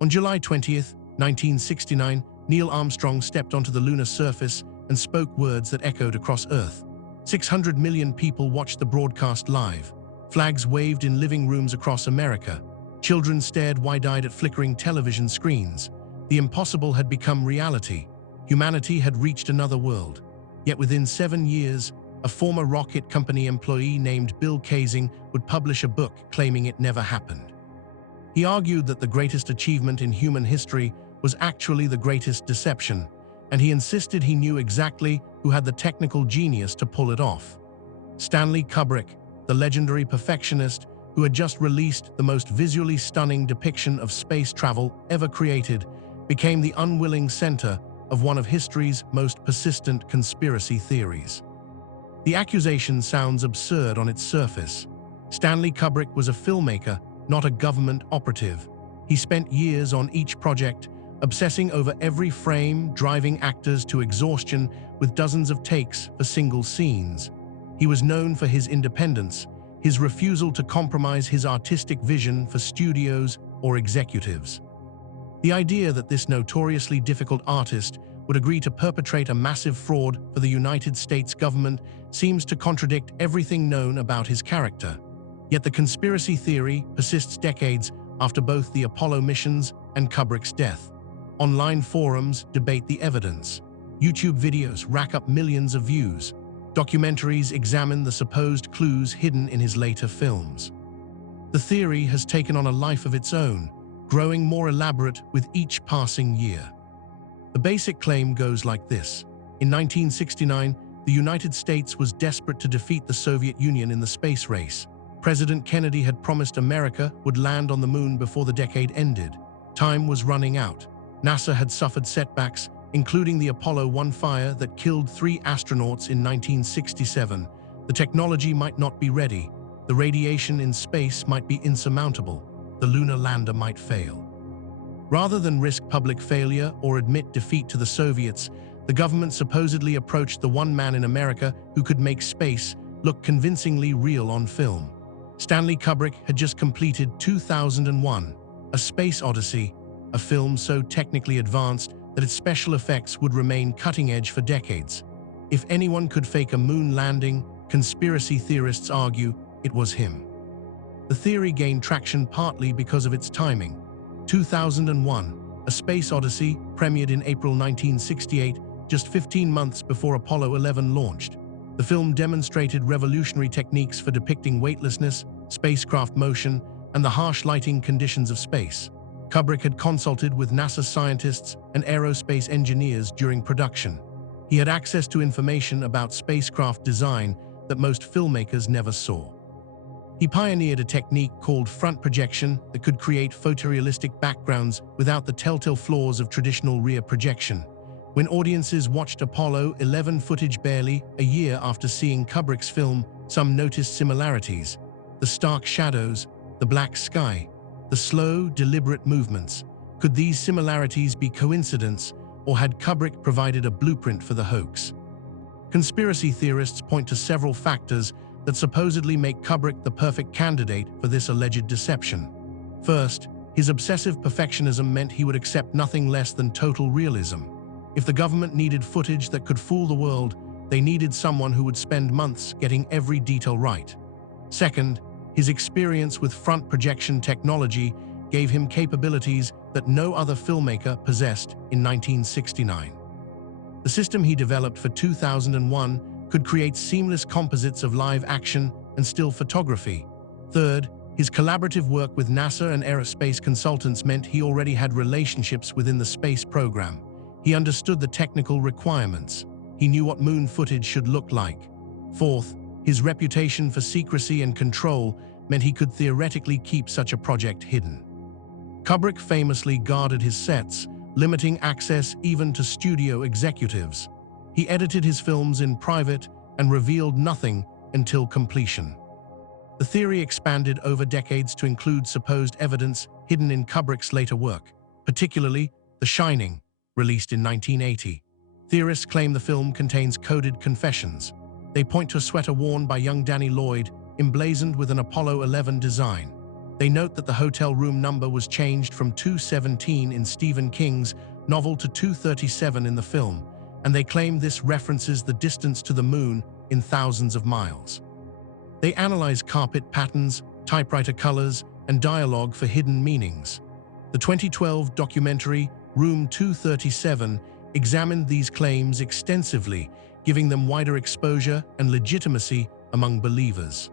On July 20, 1969, Neil Armstrong stepped onto the lunar surface and spoke words that echoed across Earth. 600 million people watched the broadcast live. Flags waved in living rooms across America. Children stared wide-eyed at flickering television screens. The impossible had become reality. Humanity had reached another world. Yet within 7 years, a former rocket company employee named Bill Kaysing would publish a book claiming it never happened. He argued that the greatest achievement in human history was actually the greatest deception, and he insisted he knew exactly who had the technical genius to pull it off. Stanley Kubrick, the legendary perfectionist who had just released the most visually stunning depiction of space travel ever created, became the unwilling center of one of history's most persistent conspiracy theories. The accusation sounds absurd on its surface. Stanley Kubrick was a filmmaker, not a government operative. He spent years on each project, obsessing over every frame, driving actors to exhaustion with dozens of takes for single scenes. He was known for his independence, his refusal to compromise his artistic vision for studios or executives. The idea that this notoriously difficult artist would agree to perpetrate a massive fraud for the United States government seems to contradict everything known about his character. Yet the conspiracy theory persists decades after both the Apollo missions and Kubrick's death. Online forums debate the evidence. YouTube videos rack up millions of views. Documentaries examine the supposed clues hidden in his later films. The theory has taken on a life of its own, growing more elaborate with each passing year. The basic claim goes like this. In 1969, the United States was desperate to defeat the Soviet Union in the space race. President Kennedy had promised America would land on the moon before the decade ended. Time was running out. NASA had suffered setbacks, including the Apollo 1 fire that killed 3 astronauts in 1967. The technology might not be ready. The radiation in space might be insurmountable. The lunar lander might fail. Rather than risk public failure or admit defeat to the Soviets, the government supposedly approached the one man in America who could make space look convincingly real on film. Stanley Kubrick had just completed 2001, A Space Odyssey, a film so technically advanced that its special effects would remain cutting-edge for decades. If anyone could fake a moon landing, conspiracy theorists argue it was him. The theory gained traction partly because of its timing. 2001, A Space Odyssey premiered in April 1968, just 15 months before Apollo 11 launched. The film demonstrated revolutionary techniques for depicting weightlessness, spacecraft motion, and the harsh lighting conditions of space. Kubrick had consulted with NASA scientists and aerospace engineers during production. He had access to information about spacecraft design that most filmmakers never saw. He pioneered a technique called front projection that could create photorealistic backgrounds without the telltale flaws of traditional rear projection. When audiences watched Apollo 11 footage barely a year after seeing Kubrick's film, some noticed similarities. The stark shadows, the black sky, the slow, deliberate movements. Could these similarities be coincidence, or had Kubrick provided a blueprint for the hoax? Conspiracy theorists point to several factors that supposedly make Kubrick the perfect candidate for this alleged deception. First, his obsessive perfectionism meant he would accept nothing less than total realism. If the government needed footage that could fool the world, they needed someone who would spend months getting every detail right. Second, his experience with front projection technology gave him capabilities that no other filmmaker possessed in 1969. The system he developed for 2001 could create seamless composites of live action and still photography. Third, his collaborative work with NASA and aerospace consultants meant he already had relationships within the space program. He understood the technical requirements. He knew what moon footage should look like. Fourth, his reputation for secrecy and control meant he could theoretically keep such a project hidden. Kubrick famously guarded his sets, limiting access even to studio executives. He edited his films in private and revealed nothing until completion. The theory expanded over decades to include supposed evidence hidden in Kubrick's later work, particularly The Shining, released in 1980. Theorists claim the film contains coded confessions. They point to a sweater worn by young Danny Lloyd, emblazoned with an Apollo 11 design. They note that the hotel room number was changed from 217 in Stephen King's novel to 237 in the film, and they claim this references the distance to the moon in thousands of miles. They analyze carpet patterns, typewriter colors, and dialogue for hidden meanings. The 2012 documentary Room 237 examined these claims extensively, giving them wider exposure and legitimacy among believers.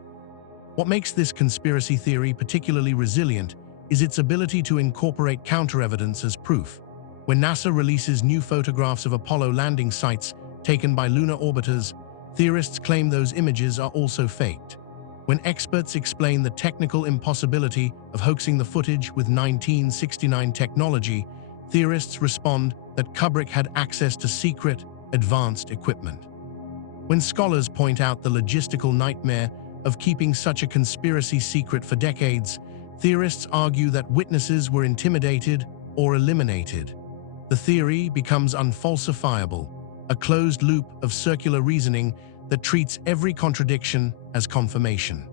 What makes this conspiracy theory particularly resilient is its ability to incorporate counter-evidence as proof. When NASA releases new photographs of Apollo landing sites taken by lunar orbiters, theorists claim those images are also faked. When experts explain the technical impossibility of hoaxing the footage with 1969 technology, theorists respond that Kubrick had access to secret, advanced equipment. When scholars point out the logistical nightmare of keeping such a conspiracy secret for decades, theorists argue that witnesses were intimidated or eliminated. The theory becomes unfalsifiable, a closed loop of circular reasoning that treats every contradiction as confirmation.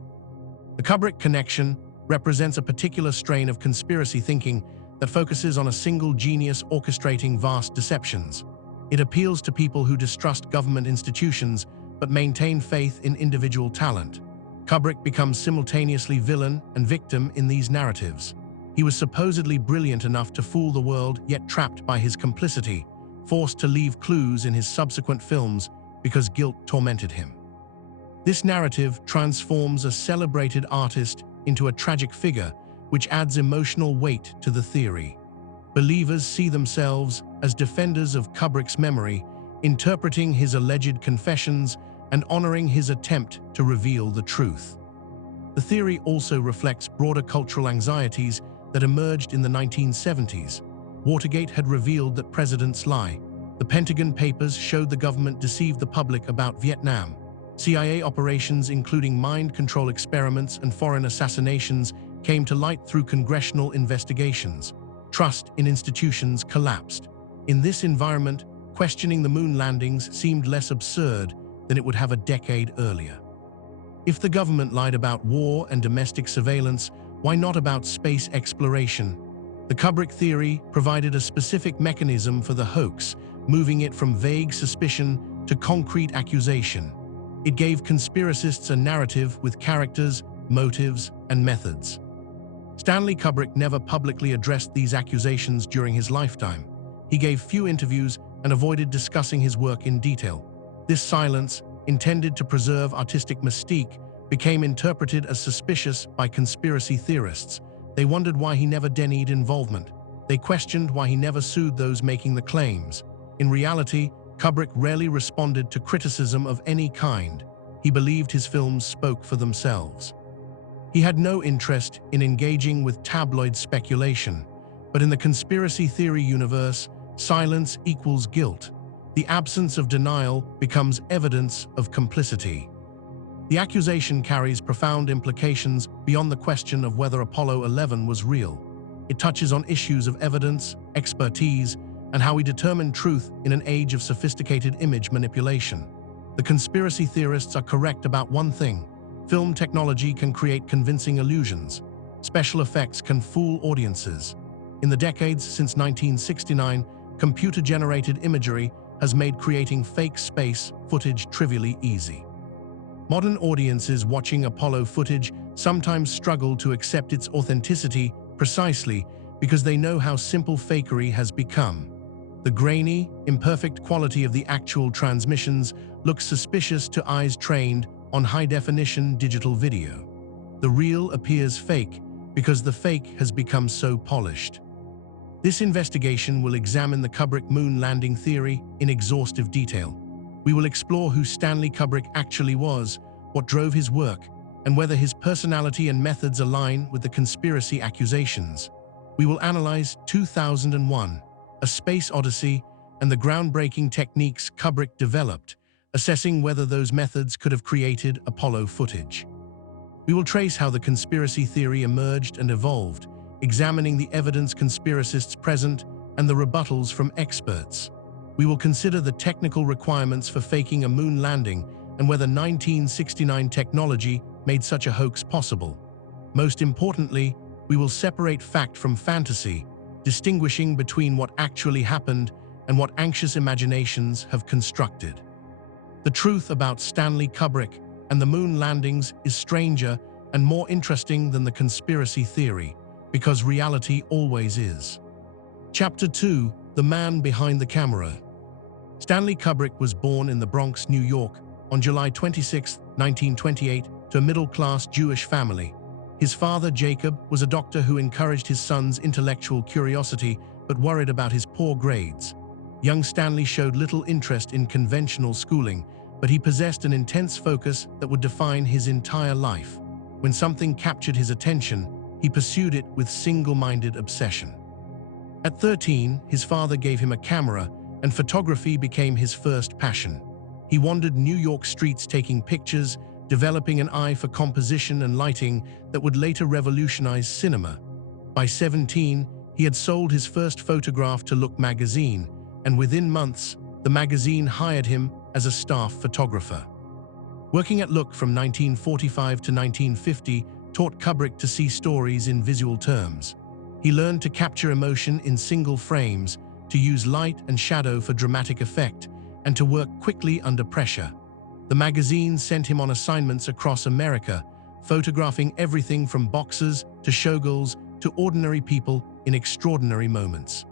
The Kubrick connection represents a particular strain of conspiracy thinking that focuses on a single genius orchestrating vast deceptions. It appeals to people who distrust government institutions but maintain faith in individual talent. Kubrick becomes simultaneously villain and victim in these narratives. He was supposedly brilliant enough to fool the world, yet trapped by his complicity, forced to leave clues in his subsequent films because guilt tormented him. This narrative transforms a celebrated artist into a tragic figure, which adds emotional weight to the theory. Believers see themselves as defenders of Kubrick's memory, interpreting his alleged confessions and honoring his attempt to reveal the truth. The theory also reflects broader cultural anxieties that emerged in the 1970s. Watergate had revealed that presidents lie. The Pentagon Papers showed the government deceived the public about Vietnam. CIA operations, including mind control experiments and foreign assassinations, came to light through congressional investigations. Trust in institutions collapsed. In this environment, questioning the moon landings seemed less absurd than it would have a decade earlier. If the government lied about war and domestic surveillance, why not about space exploration? The Kubrick theory provided a specific mechanism for the hoax, moving it from vague suspicion to concrete accusation. It gave conspiracists a narrative with characters, motives, and methods. Stanley Kubrick never publicly addressed these accusations during his lifetime. He gave few interviews and avoided discussing his work in detail. This silence, intended to preserve artistic mystique, became interpreted as suspicious by conspiracy theorists. They wondered why he never denied involvement. They questioned why he never sued those making the claims. In reality, Kubrick rarely responded to criticism of any kind. He believed his films spoke for themselves. He had no interest in engaging with tabloid speculation, but in the conspiracy theory universe, silence equals guilt. The absence of denial becomes evidence of complicity. The accusation carries profound implications beyond the question of whether Apollo 11 was real. It touches on issues of evidence, expertise, and how we determine truth in an age of sophisticated image manipulation. The conspiracy theorists are correct about one thing: film technology can create convincing illusions. Special effects can fool audiences. In the decades since 1969, computer-generated imagery has made creating fake space footage trivially easy. Modern audiences watching Apollo footage sometimes struggle to accept its authenticity precisely because they know how simple fakery has become. The grainy, imperfect quality of the actual transmissions looks suspicious to eyes trained on high-definition digital video. The real appears fake because the fake has become so polished. This investigation will examine the Kubrick moon landing theory in exhaustive detail. We will explore who Stanley Kubrick actually was, what drove his work, and whether his personality and methods align with the conspiracy accusations. We will analyze 2001, A Space Odyssey, and the groundbreaking techniques Kubrick developed, assessing whether those methods could have created Apollo footage. We will trace how the conspiracy theory emerged and evolved, examining the evidence conspiracists present and the rebuttals from experts. We will consider the technical requirements for faking a moon landing and whether 1969 technology made such a hoax possible. Most importantly, we will separate fact from fantasy, distinguishing between what actually happened and what anxious imaginations have constructed. The truth about Stanley Kubrick and the moon landings is stranger and more interesting than the conspiracy theory, because reality always is. Chapter 2: The Man Behind the Camera. Stanley Kubrick was born in the Bronx, New York, on July 26, 1928, to a middle-class Jewish family. His father, Jacob, was a doctor who encouraged his son's intellectual curiosity but worried about his poor grades. Young Stanley showed little interest in conventional schooling, but he possessed an intense focus that would define his entire life. When something captured his attention, he pursued it with single-minded obsession. At 13, his father gave him a camera, and photography became his first passion. He wandered New York streets taking pictures, developing an eye for composition and lighting that would later revolutionize cinema. By 17, he had sold his first photograph to Look magazine, and within months, the magazine hired him as a staff photographer. Working at Look from 1945 to 1950 taught Kubrick to see stories in visual terms. He learned to capture emotion in single frames, to use light and shadow for dramatic effect, and to work quickly under pressure. The magazine sent him on assignments across America, photographing everything from boxers to showgirls to ordinary people in extraordinary moments.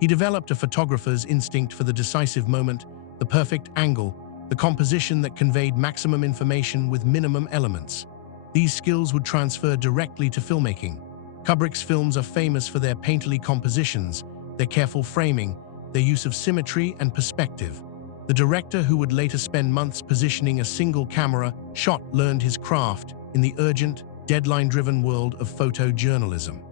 He developed a photographer's instinct for the decisive moment, the perfect angle, the composition that conveyed maximum information with minimum elements. These skills would transfer directly to filmmaking. Kubrick's films are famous for their painterly compositions, their careful framing, their use of symmetry and perspective. The director, who would later spend months positioning a single camera shot, learned his craft in the urgent, deadline-driven world of photojournalism.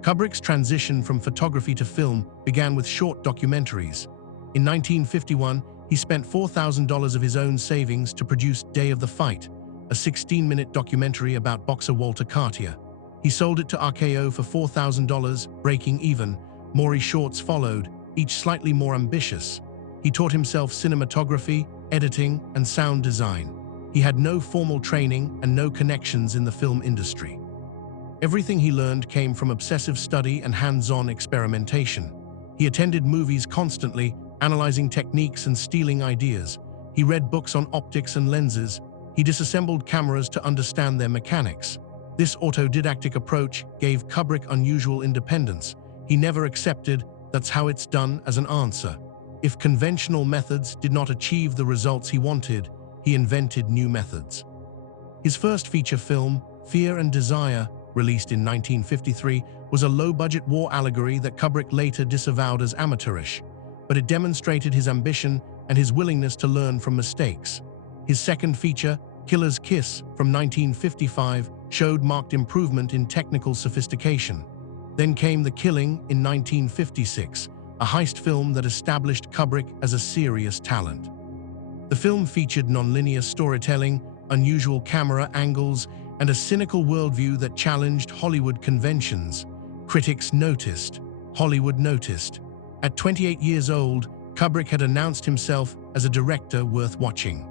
Kubrick's transition from photography to film began with short documentaries. In 1951, he spent $4,000 of his own savings to produce Day of the Fight, a 16-minute documentary about boxer Walter Cartier. He sold it to RKO for $4,000, breaking even. More shorts followed, each slightly more ambitious. He taught himself cinematography, editing, and sound design. He had no formal training and no connections in the film industry. Everything he learned came from obsessive study and hands-on experimentation. He attended movies constantly, analyzing techniques and stealing ideas. He read books on optics and lenses. He disassembled cameras to understand their mechanics. This autodidactic approach gave Kubrick unusual independence. He never accepted "that's how it's done" as an answer. If conventional methods did not achieve the results he wanted, he invented new methods. His first feature film, Fear and Desire, released in 1953, was a low-budget war allegory that Kubrick later disavowed as amateurish, but it demonstrated his ambition and his willingness to learn from mistakes. His second feature, Killer's Kiss, from 1955, showed marked improvement in technical sophistication. Then came The Killing in 1956, a heist film that established Kubrick as a serious talent. The film featured nonlinear storytelling, unusual camera angles, and a cynical worldview that challenged Hollywood conventions. Critics noticed. Hollywood noticed. At 28 years old, Kubrick had announced himself as a director worth watching.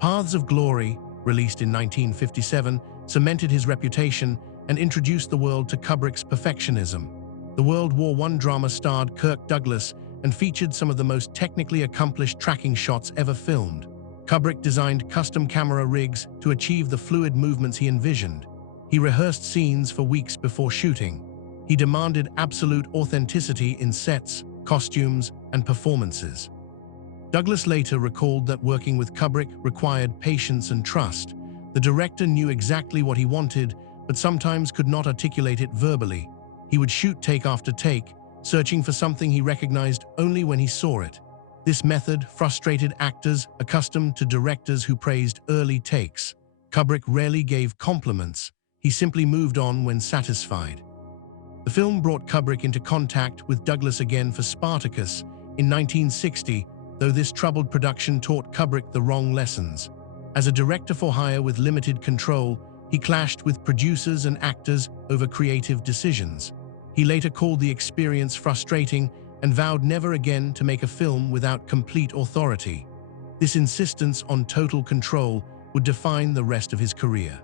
Paths of Glory, released in 1957, cemented his reputation and introduced the world to Kubrick's perfectionism. The World War I drama starred Kirk Douglas and featured some of the most technically accomplished tracking shots ever filmed. Kubrick designed custom camera rigs to achieve the fluid movements he envisioned. He rehearsed scenes for weeks before shooting. He demanded absolute authenticity in sets, costumes, and performances. Douglas later recalled that working with Kubrick required patience and trust. The director knew exactly what he wanted, but sometimes could not articulate it verbally. He would shoot take after take, searching for something he recognized only when he saw it. This method frustrated actors accustomed to directors who praised early takes. Kubrick rarely gave compliments. He simply moved on when satisfied. The film brought Kubrick into contact with Douglas again for Spartacus in 1960, though this troubled production taught Kubrick the wrong lessons. As a director for hire with limited control, he clashed with producers and actors over creative decisions. He later called the experience frustrating and vowed never again to make a film without complete authority. This insistence on total control would define the rest of his career.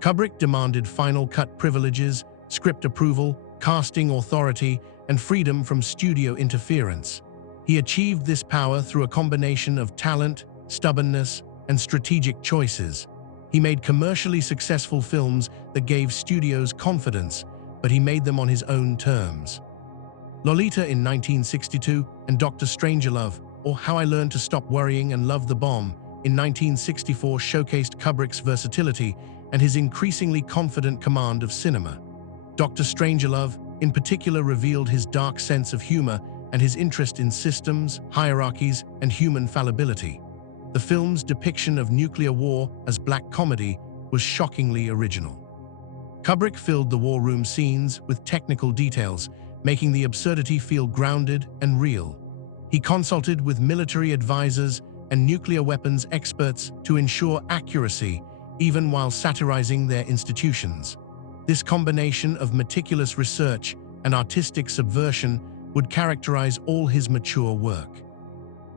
Kubrick demanded final cut privileges, script approval, casting authority, and freedom from studio interference. He achieved this power through a combination of talent, stubbornness, and strategic choices. He made commercially successful films that gave studios confidence, but he made them on his own terms. Lolita in 1962 and Dr. Strangelove, or How I Learned to Stop Worrying and Love the Bomb, in 1964 showcased Kubrick's versatility and his increasingly confident command of cinema. Dr. Strangelove, in particular, revealed his dark sense of humor and his interest in systems, hierarchies, and human fallibility. The film's depiction of nuclear war as black comedy was shockingly original. Kubrick filled the war room scenes with technical details, making the absurdity feel grounded and real. He consulted with military advisors and nuclear weapons experts to ensure accuracy, even while satirizing their institutions. This combination of meticulous research and artistic subversion would characterize all his mature work.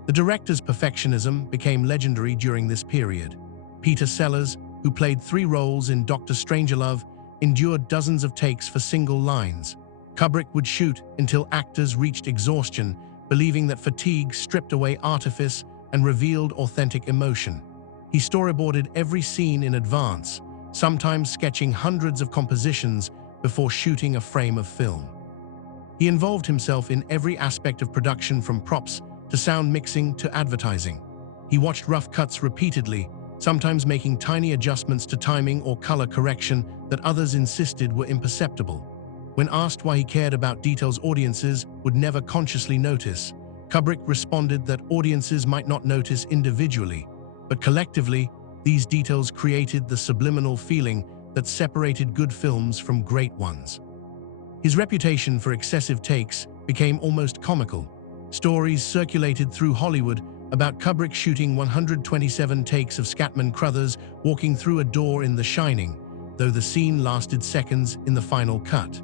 The director's perfectionism became legendary during this period. Peter Sellers, who played 3 roles in Dr. Strangelove, endured dozens of takes for single lines. Kubrick would shoot until actors reached exhaustion, believing that fatigue stripped away artifice and revealed authentic emotion. He storyboarded every scene in advance, sometimes sketching hundreds of compositions before shooting a frame of film. He involved himself in every aspect of production, from props to sound mixing to advertising. He watched rough cuts repeatedly, sometimes making tiny adjustments to timing or color correction that others insisted were imperceptible. When asked why he cared about details audiences would never consciously notice, Kubrick responded that audiences might not notice individually, but collectively, these details created the subliminal feeling that separated good films from great ones. His reputation for excessive takes became almost comical. Stories circulated through Hollywood about Kubrick shooting 127 takes of Scatman Crothers walking through a door in The Shining, though the scene lasted seconds in the final cut.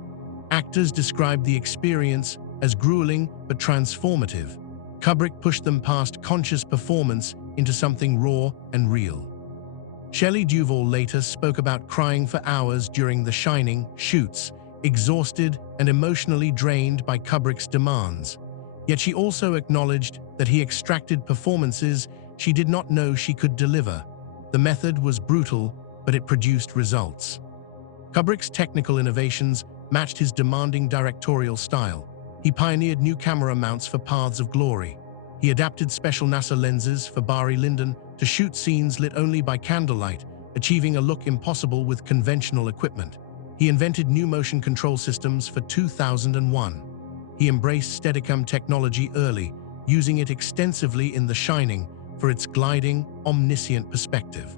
Actors described the experience as grueling but transformative. Kubrick pushed them past conscious performance into something raw and real. Shelley Duvall later spoke about crying for hours during The Shining shoots, exhausted and emotionally drained by Kubrick's demands. Yet she also acknowledged that he extracted performances she did not know she could deliver. The method was brutal, but it produced results. Kubrick's technical innovations matched his demanding directorial style. He pioneered new camera mounts for Paths of Glory. He adapted special NASA lenses for Barry Lyndon to shoot scenes lit only by candlelight, achieving a look impossible with conventional equipment. He invented new motion control systems for 2001. He embraced Steadicam technology early, using it extensively in The Shining for its gliding, omniscient perspective.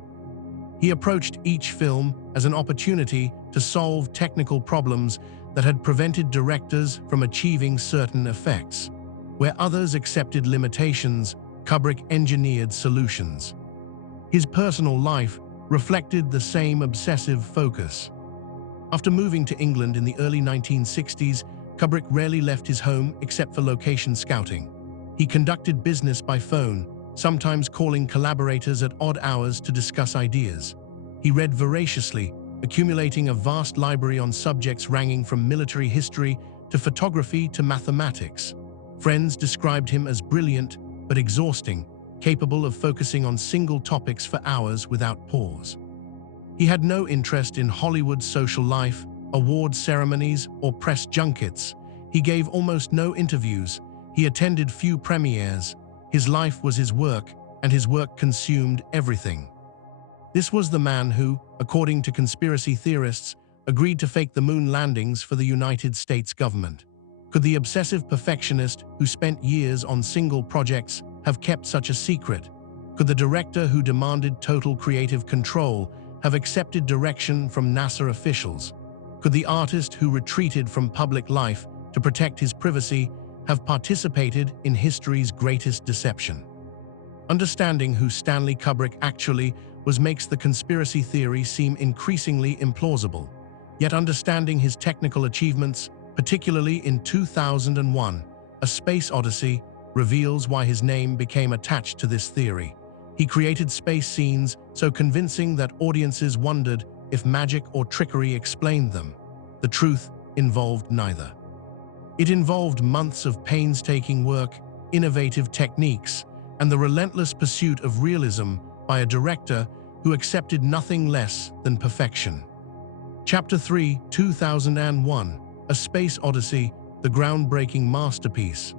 He approached each film as an opportunity to solve technical problems that had prevented directors from achieving certain effects. Where others accepted limitations, Kubrick engineered solutions. His personal life reflected the same obsessive focus. After moving to England in the early 1960s, Kubrick rarely left his home except for location scouting. He conducted business by phone, sometimes calling collaborators at odd hours to discuss ideas. He read voraciously, accumulating a vast library on subjects ranging from military history to photography to mathematics. Friends described him as brilliant but exhausting, capable of focusing on single topics for hours without pause. He had no interest in Hollywood's social life, award ceremonies, or press junkets. He gave almost no interviews. He attended few premieres. His life was his work, and his work consumed everything. This was the man who, according to conspiracy theorists, agreed to fake the moon landings for the United States government. Could the obsessive perfectionist who spent years on single projects have kept such a secret? Could the director who demanded total creative control have accepted direction from NASA officials? Could the artist who retreated from public life to protect his privacy have participated in history's greatest deception? Understanding who Stanley Kubrick actually was makes the conspiracy theory seem increasingly implausible. Yet understanding his technical achievements, particularly in 2001, A Space Odyssey, reveals why his name became attached to this theory. He created space scenes so convincing that audiences wondered if magic or trickery explained them. The truth involved neither. It involved months of painstaking work, innovative techniques, and the relentless pursuit of realism by a director who accepted nothing less than perfection. Chapter 3, 2001, A Space Odyssey, the groundbreaking masterpiece.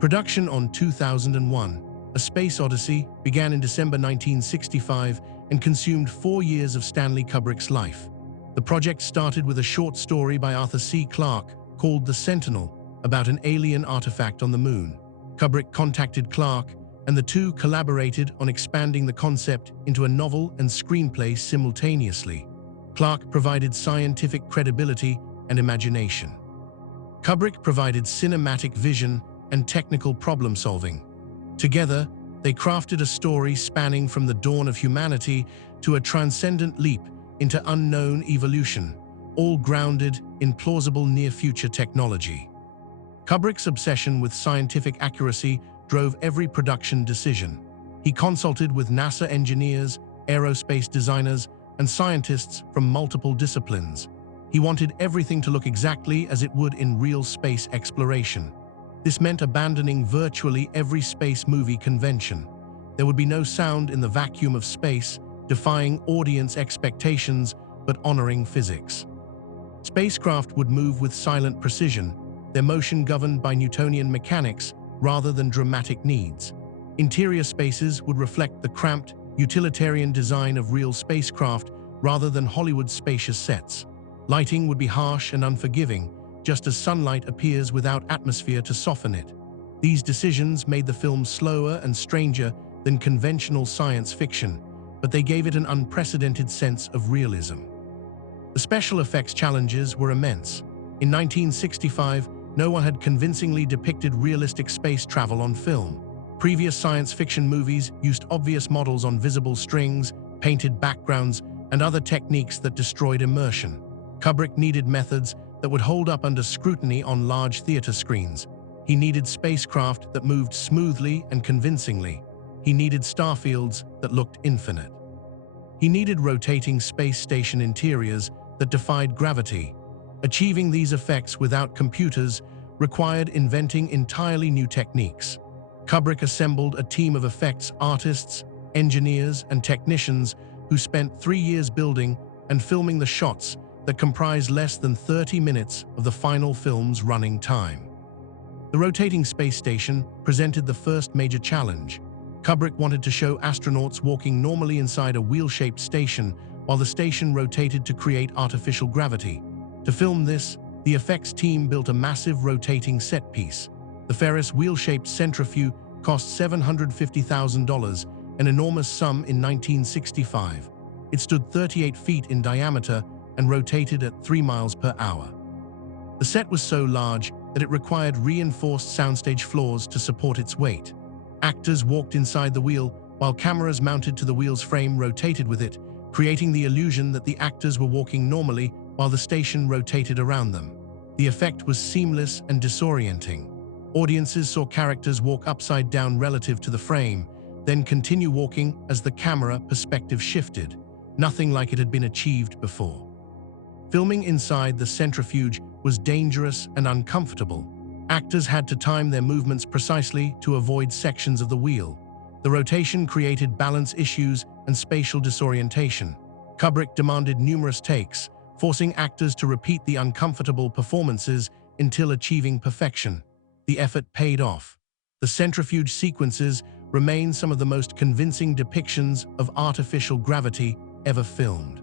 Production on 2001, A Space Odyssey began in December 1965 and consumed 4 years of Stanley Kubrick's life. The project started with a short story by Arthur C. Clarke called The Sentinel, about an alien artifact on the moon. Kubrick contacted Clarke, and the two collaborated on expanding the concept into a novel and screenplay simultaneously. Clarke provided scientific credibility and imagination. Kubrick provided cinematic vision and technical problem-solving. Together, they crafted a story spanning from the dawn of humanity to a transcendent leap into unknown evolution, all grounded in plausible near-future technology. Kubrick's obsession with scientific accuracy drove every production decision. He consulted with NASA engineers, aerospace designers, and scientists from multiple disciplines. He wanted everything to look exactly as it would in real space exploration. This meant abandoning virtually every space movie convention. There would be no sound in the vacuum of space, defying audience expectations but honoring physics. Spacecraft would move with silent precision, their motion governed by Newtonian mechanics rather than dramatic needs. Interior spaces would reflect the cramped, utilitarian design of real spacecraft rather than Hollywood's spacious sets. Lighting would be harsh and unforgiving, just as sunlight appears without atmosphere to soften it. These decisions made the film slower and stranger than conventional science fiction, but they gave it an unprecedented sense of realism. The special effects challenges were immense. In 1965, no one had convincingly depicted realistic space travel on film. Previous science fiction movies used obvious models on visible strings, painted backgrounds, and other techniques that destroyed immersion. Kubrick needed methods that would hold up under scrutiny on large theater screens. He needed spacecraft that moved smoothly and convincingly. He needed starfields that looked infinite. He needed rotating space station interiors that defied gravity. Achieving these effects without computers required inventing entirely new techniques. Kubrick assembled a team of effects artists, engineers, and technicians who spent 3 years building and filming the shots that comprise less than 30 minutes of the final film's running time. The rotating space station presented the first major challenge. Kubrick wanted to show astronauts walking normally inside a wheel-shaped station while the station rotated to create artificial gravity. To film this, the effects team built a massive rotating set piece. The Ferris wheel-shaped centrifuge cost $750,000, an enormous sum in 1965. It stood 38 feet in diameter and rotated at 3 miles per hour. The set was so large that it required reinforced soundstage floors to support its weight. Actors walked inside the wheel while cameras mounted to the wheel's frame rotated with it, creating the illusion that the actors were walking normally while the station rotated around them. The effect was seamless and disorienting. Audiences saw characters walk upside down relative to the frame, then continue walking as the camera perspective shifted, nothing like it had been achieved before. Filming inside the centrifuge was dangerous and uncomfortable. Actors had to time their movements precisely to avoid sections of the wheel. The rotation created balance issues and spatial disorientation. Kubrick demanded numerous takes, forcing actors to repeat the uncomfortable performances until achieving perfection. The effort paid off. The centrifuge sequences remain some of the most convincing depictions of artificial gravity ever filmed.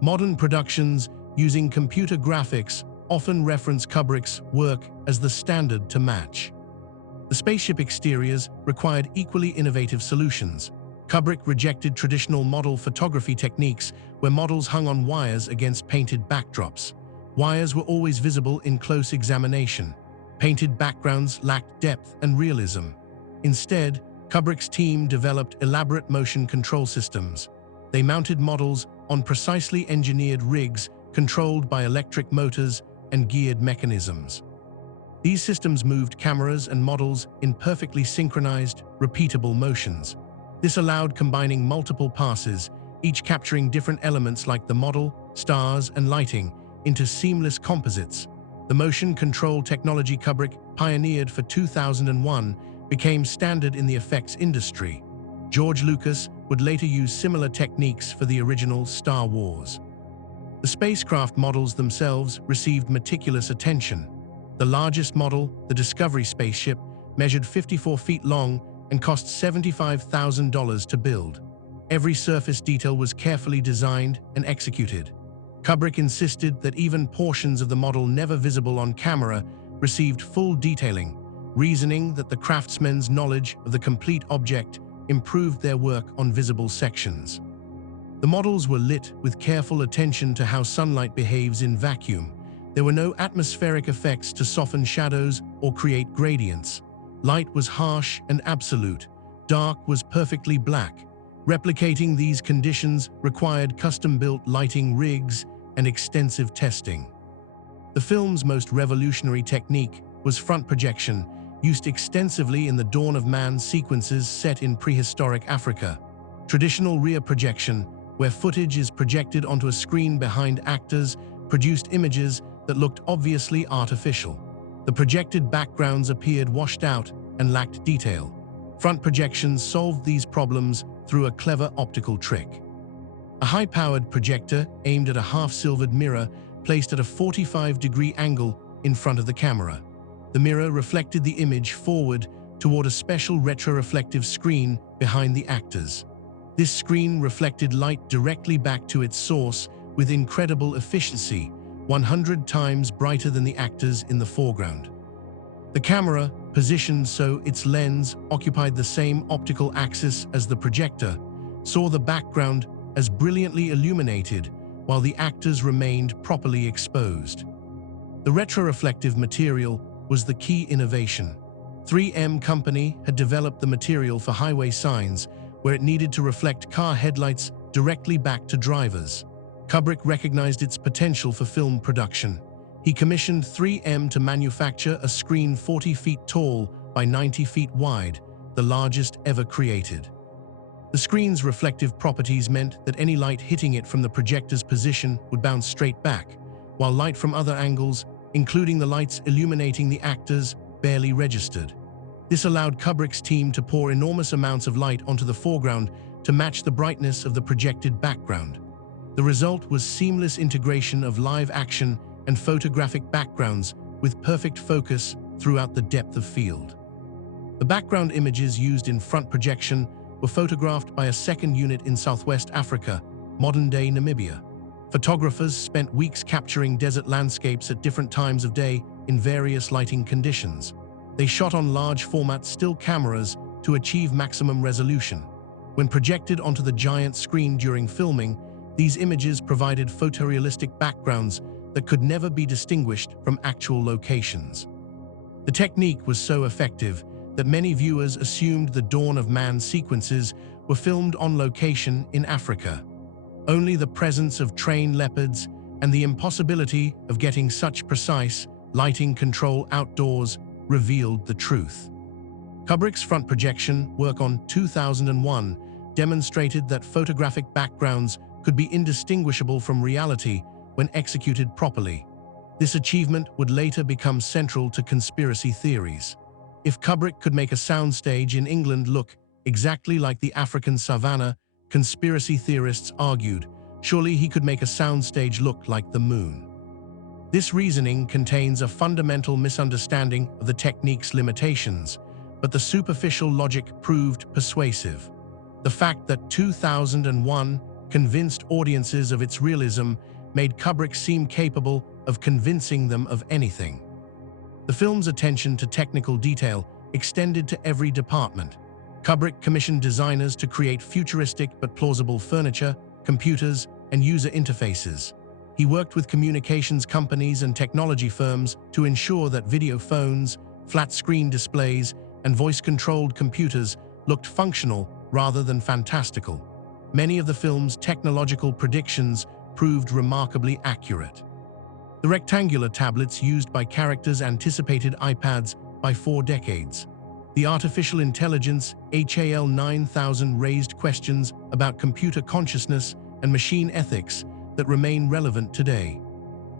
Modern productions using computer graphics often reference Kubrick's work as the standard to match. The spaceship exteriors required equally innovative solutions. Kubrick rejected traditional model photography techniques where models hung on wires against painted backdrops. Wires were always visible in close examination. Painted backgrounds lacked depth and realism. Instead, Kubrick's team developed elaborate motion control systems. They mounted models on precisely engineered rigs controlled by electric motors and geared mechanisms. These systems moved cameras and models in perfectly synchronized, repeatable motions. This allowed combining multiple passes, each capturing different elements like the model, stars, and lighting into seamless composites. The motion control technology Kubrick pioneered for 2001 became standard in the effects industry. George Lucas would later use similar techniques for the original Star Wars. The spacecraft models themselves received meticulous attention. The largest model, the Discovery spaceship, measured 54 feet long and cost $75,000 to build. Every surface detail was carefully designed and executed. Kubrick insisted that even portions of the model never visible on camera received full detailing, reasoning that the craftsmen's knowledge of the complete object improved their work on visible sections. The models were lit with careful attention to how sunlight behaves in vacuum. There were no atmospheric effects to soften shadows or create gradients. Light was harsh and absolute. Dark was perfectly black. Replicating these conditions required custom-built lighting rigs and extensive testing. The film's most revolutionary technique was front projection, used extensively in the Dawn of Man sequences set in prehistoric Africa. Traditional rear projection, where footage is projected onto a screen behind actors, produced images that looked obviously artificial. The projected backgrounds appeared washed out and lacked detail. Front projections solved these problems through a clever optical trick. A high-powered projector aimed at a half-silvered mirror placed at a 45-degree angle in front of the camera. The mirror reflected the image forward toward a special retroreflective screen behind the actors. This screen reflected light directly back to its source with incredible efficiency, 100 times brighter than the actors in the foreground. The camera, positioned so its lens occupied the same optical axis as the projector, saw the background as brilliantly illuminated while the actors remained properly exposed. The retroreflective material was the key innovation. 3M Company had developed the material for highway signs where it needed to reflect car headlights directly back to drivers. Kubrick recognized its potential for film production. He commissioned 3M to manufacture a screen 40 feet tall by 90 feet wide, the largest ever created. The screen's reflective properties meant that any light hitting it from the projector's position would bounce straight back, while light from other angles, including the lights illuminating the actors, barely registered. This allowed Kubrick's team to pour enormous amounts of light onto the foreground to match the brightness of the projected background. The result was seamless integration of live action and photographic backgrounds with perfect focus throughout the depth of field. The background images used in front projection were photographed by a second unit in Southwest Africa, modern-day Namibia. Photographers spent weeks capturing desert landscapes at different times of day in various lighting conditions. They shot on large-format still cameras to achieve maximum resolution. When projected onto the giant screen during filming, these images provided photorealistic backgrounds that could never be distinguished from actual locations. The technique was so effective that many viewers assumed the Dawn of Man sequences were filmed on location in Africa. Only the presence of trained leopards and the impossibility of getting such precise lighting control outdoors revealed the truth. Kubrick's front projection work on 2001 demonstrated that photographic backgrounds could be indistinguishable from reality when executed properly. This achievement would later become central to conspiracy theories. If Kubrick could make a soundstage in England look exactly like the African savannah, conspiracy theorists argued, surely he could make a soundstage look like the moon. This reasoning contains a fundamental misunderstanding of the technique's limitations, but the superficial logic proved persuasive. The fact that 2001 convinced audiences of its realism made Kubrick seem capable of convincing them of anything. The film's attention to technical detail extended to every department. Kubrick commissioned designers to create futuristic but plausible furniture, computers, and user interfaces. He worked with communications companies and technology firms to ensure that video phones, flat-screen displays, and voice-controlled computers looked functional rather than fantastical. Many of the film's technological predictions proved remarkably accurate. The rectangular tablets used by characters anticipated iPads by 4 decades. The artificial intelligence HAL 9000 raised questions about computer consciousness and machine ethics that remain relevant today.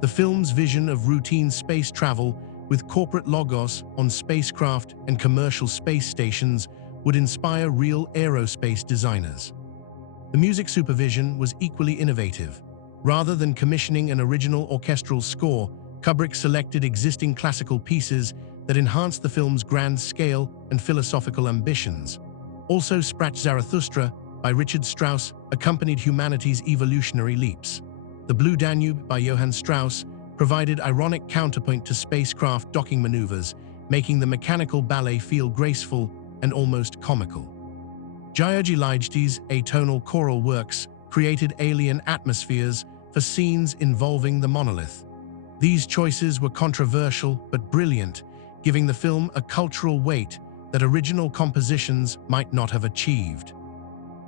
The film's vision of routine space travel with corporate logos on spacecraft and commercial space stations would inspire real aerospace designers. The music supervision was equally innovative. Rather than commissioning an original orchestral score, Kubrick selected existing classical pieces that enhanced the film's grand scale and philosophical ambitions. Also, Sprach Zarathustra by Richard Strauss accompanied humanity's evolutionary leaps. The Blue Danube by Johann Strauss provided ironic counterpoint to spacecraft docking maneuvers, making the mechanical ballet feel graceful and almost comical. Georgi Ligeti's atonal choral works created alien atmospheres for scenes involving the monolith. These choices were controversial but brilliant, giving the film a cultural weight that original compositions might not have achieved.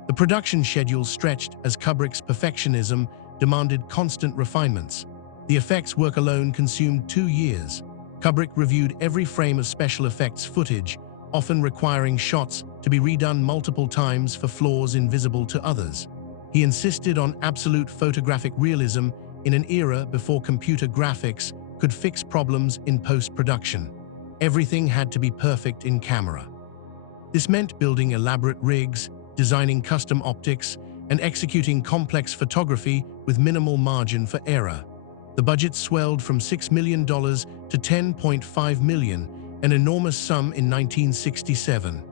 The production schedule stretched as Kubrick's perfectionism demanded constant refinements. The effects work alone consumed 2 years. Kubrick reviewed every frame of special effects footage, often requiring shots to be redone multiple times for flaws invisible to others. He insisted on absolute photographic realism in an era before computer graphics could fix problems in post-production. Everything had to be perfect in camera. This meant building elaborate rigs, designing custom optics, and executing complex photography with minimal margin for error. The budget swelled from $6 million to $10.5 million, an enormous sum in 1967.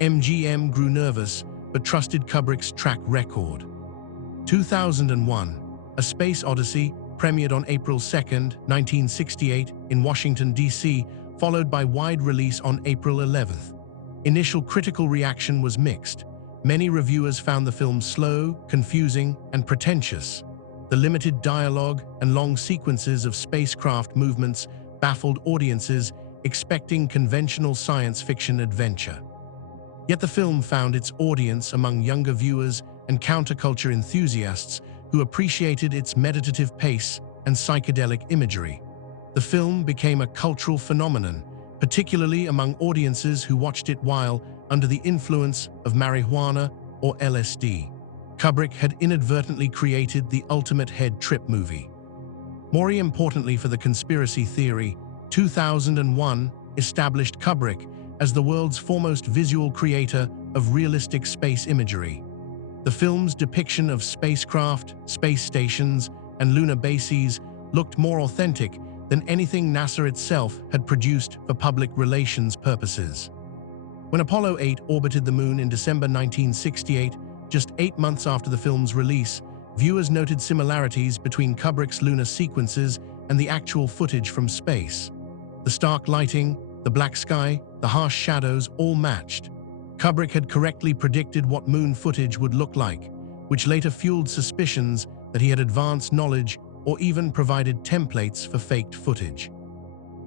MGM grew nervous, but trusted Kubrick's track record. 2001, A Space Odyssey, premiered on April 2, 1968, in Washington, D.C., followed by wide release on April 11th. Initial critical reaction was mixed. Many reviewers found the film slow, confusing, and pretentious. The limited dialogue and long sequences of spacecraft movements baffled audiences expecting conventional science fiction adventure. Yet the film found its audience among younger viewers and counterculture enthusiasts who appreciated its meditative pace and psychedelic imagery. The film became a cultural phenomenon, particularly among audiences who watched it while under the influence of marijuana or LSD. Kubrick had inadvertently created the ultimate head trip movie. More importantly for the conspiracy theory, 2001 established Kubrick as the world's foremost visual creator of realistic space imagery. The film's depiction of spacecraft, space stations, and lunar bases looked more authentic than anything NASA itself had produced for public relations purposes. When Apollo 8 orbited the Moon in December 1968, just 8 months after the film's release, viewers noted similarities between Kubrick's lunar sequences and the actual footage from space. The stark lighting, the black sky, the harsh shadows all matched. Kubrick had correctly predicted what moon footage would look like, which later fueled suspicions that he had advanced knowledge or even provided templates for faked footage.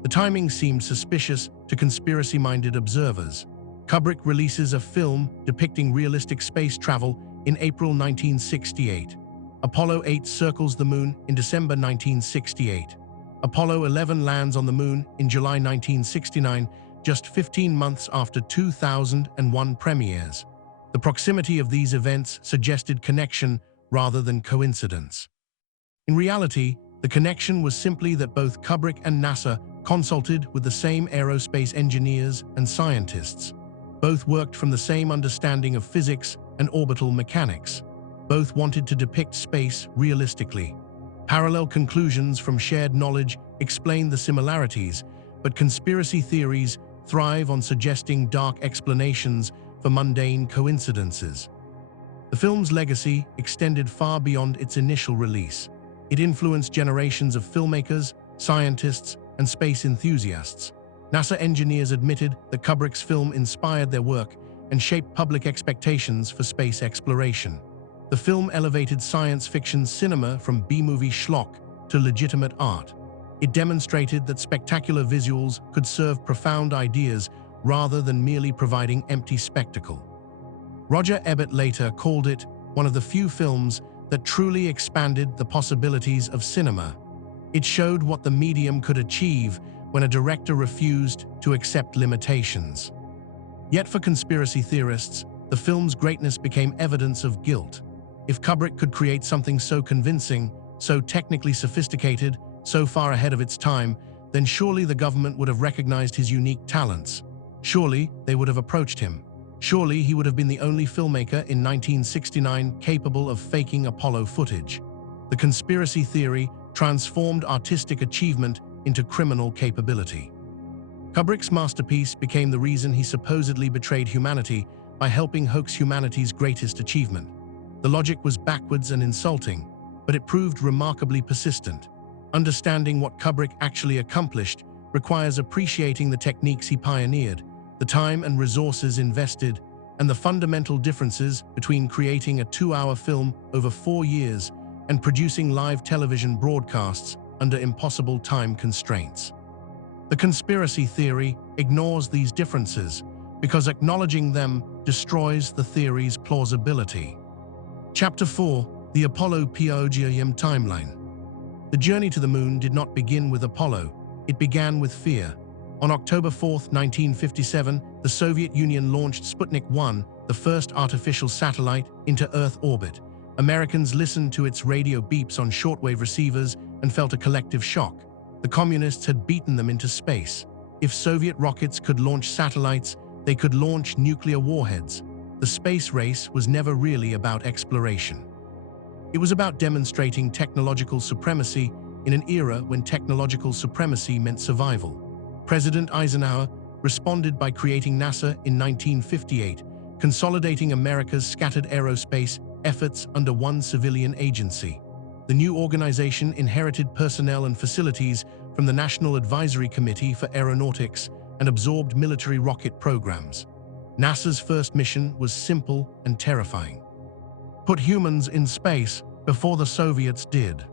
The timing seemed suspicious to conspiracy-minded observers. Kubrick releases a film depicting realistic space travel in April 1968. Apollo 8 circles the Moon in December 1968. Apollo 11 lands on the Moon in July 1969, just 15 months after 2001 premieres. The proximity of these events suggested connection rather than coincidence. In reality, the connection was simply that both Kubrick and NASA consulted with the same aerospace engineers and scientists. Both worked from the same understanding of physics and orbital mechanics. Both wanted to depict space realistically. Parallel conclusions from shared knowledge explain the similarities, but conspiracy theories thrive on suggesting dark explanations for mundane coincidences. The film's legacy extended far beyond its initial release. It influenced generations of filmmakers, scientists, and space enthusiasts. NASA engineers admitted that Kubrick's film inspired their work and shaped public expectations for space exploration. The film elevated science fiction cinema from B-movie schlock to legitimate art. It demonstrated that spectacular visuals could serve profound ideas rather than merely providing empty spectacle. Roger Ebert later called it one of the few films that truly expanded the possibilities of cinema. It showed what the medium could achieve when a director refused to accept limitations. Yet for conspiracy theorists, the film's greatness became evidence of guilt. If Kubrick could create something so convincing, so technically sophisticated, so far ahead of its time, then surely the government would have recognized his unique talents. Surely they would have approached him. Surely he would have been the only filmmaker in 1969 capable of faking Apollo footage. The conspiracy theory transformed artistic achievement into criminal capability. Kubrick's masterpiece became the reason he supposedly betrayed humanity by helping hoax humanity's greatest achievement. The logic was backwards and insulting, but it proved remarkably persistent. Understanding what Kubrick actually accomplished requires appreciating the techniques he pioneered, the time and resources invested, and the fundamental differences between creating a 2-hour film over 4 years and producing live television broadcasts under impossible time constraints. The conspiracy theory ignores these differences because acknowledging them destroys the theory's plausibility. Chapter 4: The Apollo Program Timeline. The journey to the moon did not begin with Apollo, it began with fear. On October 4, 1957, the Soviet Union launched Sputnik 1, the first artificial satellite, into Earth orbit. Americans listened to its radio beeps on shortwave receivers and felt a collective shock. The communists had beaten them into space. If Soviet rockets could launch satellites, they could launch nuclear warheads. The space race was never really about exploration. It was about demonstrating technological supremacy in an era when technological supremacy meant survival. President Eisenhower responded by creating NASA in 1958, consolidating America's scattered aerospace efforts under one civilian agency. The new organization inherited personnel and facilities from the National Advisory Committee for Aeronautics and absorbed military rocket programs. NASA's first mission was simple and terrifying: put humans in space before the Soviets did.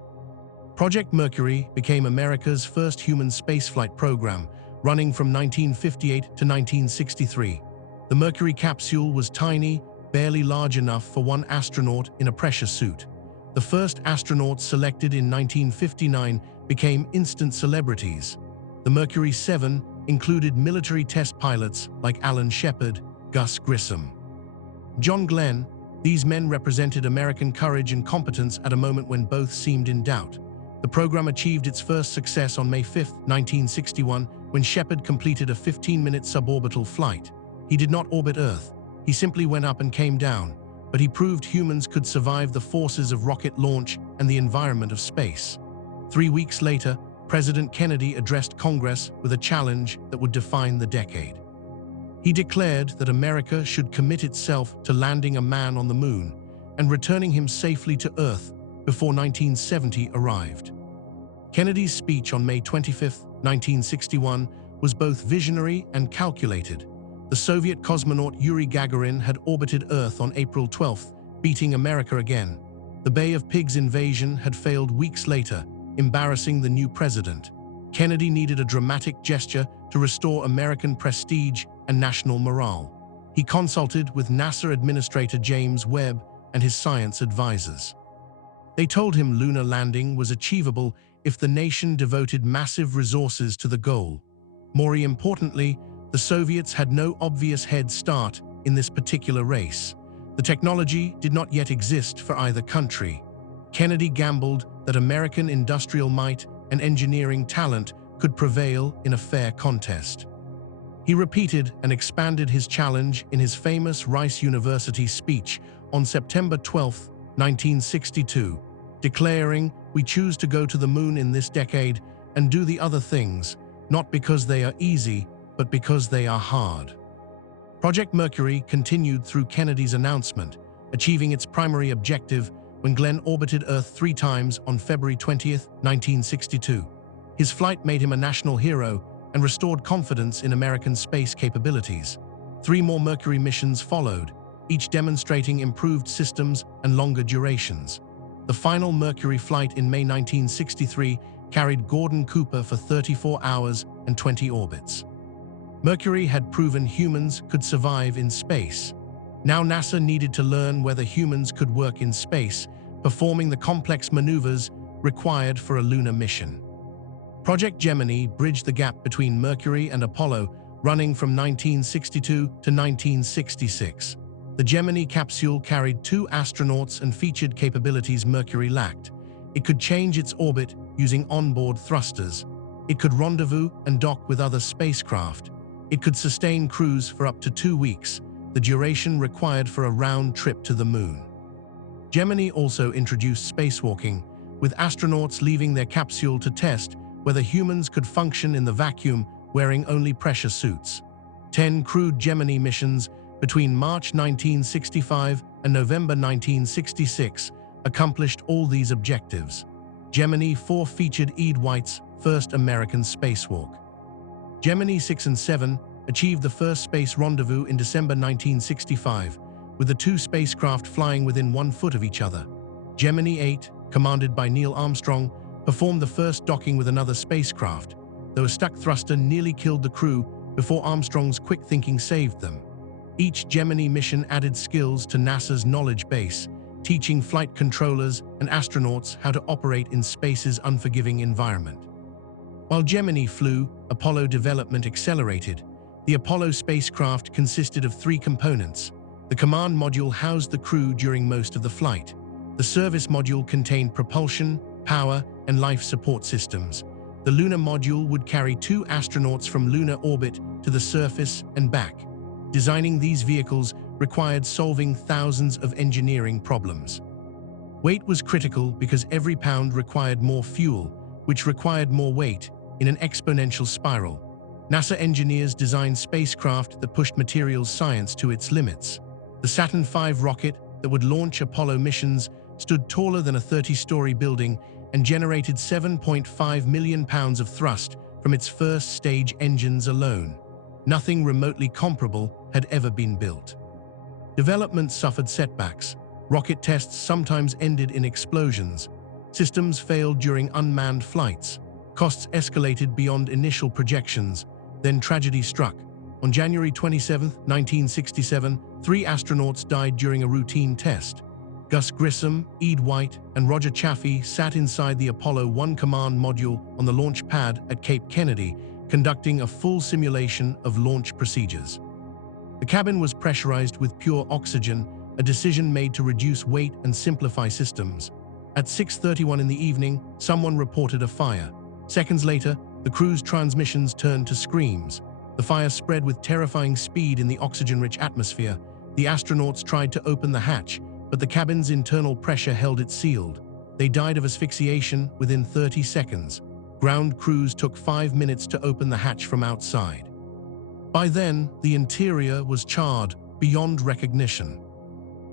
Project Mercury became America's first human spaceflight program, running from 1958 to 1963. The Mercury capsule was tiny, barely large enough for one astronaut in a pressure suit. The first astronauts selected in 1959 became instant celebrities. The Mercury 7 included military test pilots like Alan Shepard, Gus Grissom, John Glenn. These men represented American courage and competence at a moment when both seemed in doubt. The program achieved its first success on May 5, 1961, when Shepard completed a 15-minute suborbital flight. He did not orbit Earth. He simply went up and came down, but he proved humans could survive the forces of rocket launch and the environment of space. 3 weeks later, President Kennedy addressed Congress with a challenge that would define the decade. He declared that America should commit itself to landing a man on the moon and returning him safely to Earth before 1970 arrived. Kennedy's speech on May 25, 1961, was both visionary and calculated. The Soviet cosmonaut Yuri Gagarin had orbited Earth on April 12, beating America again. The Bay of Pigs invasion had failed weeks later, embarrassing the new president. Kennedy needed a dramatic gesture to restore American prestige and national morale. He consulted with NASA Administrator James Webb and his science advisors. They told him lunar landing was achievable if the nation devoted massive resources to the goal. More importantly, the Soviets had no obvious head start in this particular race. The technology did not yet exist for either country. Kennedy gambled that American industrial might and engineering talent could prevail in a fair contest. He repeated and expanded his challenge in his famous Rice University speech on September 12, 1962, declaring, "We choose to go to the moon in this decade and do the other things, not because they are easy, but because they are hard." Project Mercury continued through Kennedy's announcement, achieving its primary objective when Glenn orbited Earth 3 times on February 20, 1962. His flight made him a national hero and restored confidence in American space capabilities. 3 more Mercury missions followed, each demonstrating improved systems and longer durations. The final Mercury flight in May 1963 carried Gordon Cooper for 34 hours and 20 orbits. Mercury had proven humans could survive in space. Now NASA needed to learn whether humans could work in space, performing the complex maneuvers required for a lunar mission. Project Gemini bridged the gap between Mercury and Apollo running from 1962 to 1966. The Gemini capsule carried 2 astronauts and featured capabilities Mercury lacked. It could change its orbit using onboard thrusters. It could rendezvous and dock with other spacecraft. It could sustain crews for up to 2 weeks, the duration required for a round trip to the Moon. Gemini also introduced spacewalking, with astronauts leaving their capsule to test whether humans could function in the vacuum wearing only pressure suits. 10 crewed Gemini missions between March 1965 and November 1966 accomplished all these objectives. Gemini 4 featured Ed White's first American spacewalk. Gemini 6 and 7 achieved the first space rendezvous in December 1965, with the 2 spacecraft flying within 1 foot of each other. Gemini 8, commanded by Neil Armstrong, performed the first docking with another spacecraft, though a stuck thruster nearly killed the crew before Armstrong's quick thinking saved them. Each Gemini mission added skills to NASA's knowledge base, teaching flight controllers and astronauts how to operate in space's unforgiving environment. While Gemini flew, Apollo development accelerated. The Apollo spacecraft consisted of 3 components. The command module housed the crew during most of the flight. The service module contained propulsion, power, and life support systems. The lunar module would carry 2 astronauts from lunar orbit to the surface and back. Designing these vehicles required solving thousands of engineering problems. Weight was critical because every pound required more fuel, which required more weight in an exponential spiral. NASA engineers designed spacecraft that pushed materials science to its limits. The Saturn V rocket that would launch Apollo missions stood taller than a 30-story building and generated 7.5 million pounds of thrust from its first stage engines alone. Nothing remotely comparable had ever been built. Development suffered setbacks. Rocket tests sometimes ended in explosions. Systems failed during unmanned flights. Costs escalated beyond initial projections. Then tragedy struck. On January 27, 1967, 3 astronauts died during a routine test. Gus Grissom, Ed White, and Roger Chaffee sat inside the Apollo 1 command module on the launch pad at Cape Kennedy, conducting a full simulation of launch procedures. The cabin was pressurized with pure oxygen, a decision made to reduce weight and simplify systems. At 6:31 in the evening, someone reported a fire. Seconds later, the crew's transmissions turned to screams. The fire spread with terrifying speed in the oxygen-rich atmosphere. The astronauts tried to open the hatch, but the cabin's internal pressure held it sealed. They died of asphyxiation within 30 seconds. Ground crews took 5 minutes to open the hatch from outside. By then, the interior was charred beyond recognition.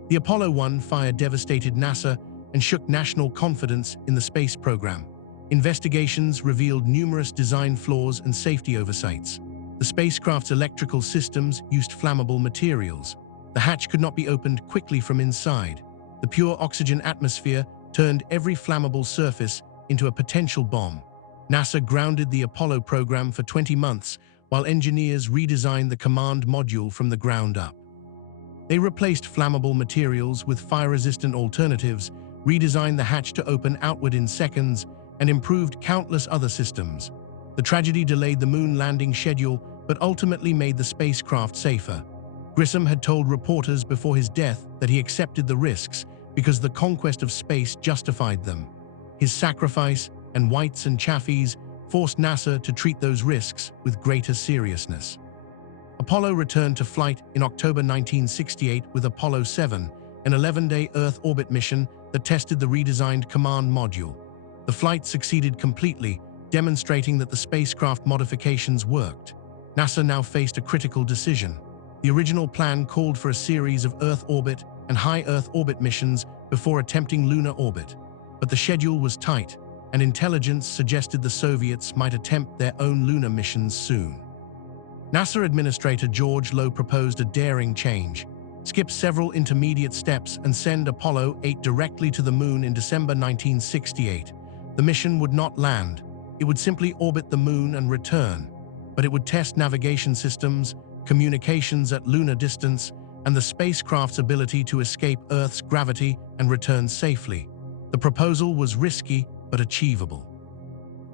The Apollo 1 fire devastated NASA and shook national confidence in the space program. Investigations revealed numerous design flaws and safety oversights. The spacecraft's electrical systems used flammable materials. The hatch could not be opened quickly from inside. The pure oxygen atmosphere turned every flammable surface into a potential bomb. NASA grounded the Apollo program for 20 months while engineers redesigned the command module from the ground up. They replaced flammable materials with fire-resistant alternatives, redesigned the hatch to open outward in seconds, and improved countless other systems. The tragedy delayed the moon landing schedule, but ultimately made the spacecraft safer. Grissom had told reporters before his death that he accepted the risks because the conquest of space justified them. His sacrifice, and White's and Chaffee's, forced NASA to treat those risks with greater seriousness. Apollo returned to flight in October 1968 with Apollo 7, an 11-day Earth orbit mission that tested the redesigned command module. The flight succeeded completely, demonstrating that the spacecraft modifications worked. NASA now faced a critical decision. The original plan called for a series of Earth orbit and high Earth orbit missions before attempting lunar orbit. But the schedule was tight, and intelligence suggested the Soviets might attempt their own lunar missions soon. NASA Administrator George Low proposed a daring change: skip several intermediate steps and send Apollo 8 directly to the Moon in December 1968. The mission would not land. It would simply orbit the Moon and return, but it would test navigation systems, communications at lunar distance, and the spacecraft's ability to escape Earth's gravity and return safely. The proposal was risky but achievable.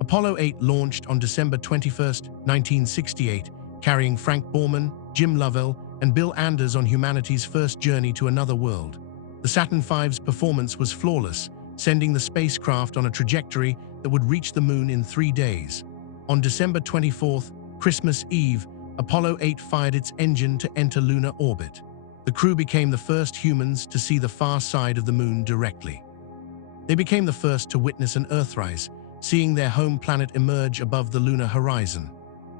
Apollo 8 launched on December 21, 1968, carrying Frank Borman, Jim Lovell, and Bill Anders on humanity's first journey to another world. The Saturn V's performance was flawless, sending the spacecraft on a trajectory that would reach the moon in 3 days. On December 24th, Christmas Eve, Apollo 8 fired its engine to enter lunar orbit. The crew became the first humans to see the far side of the moon directly. They became the first to witness an Earthrise, seeing their home planet emerge above the lunar horizon.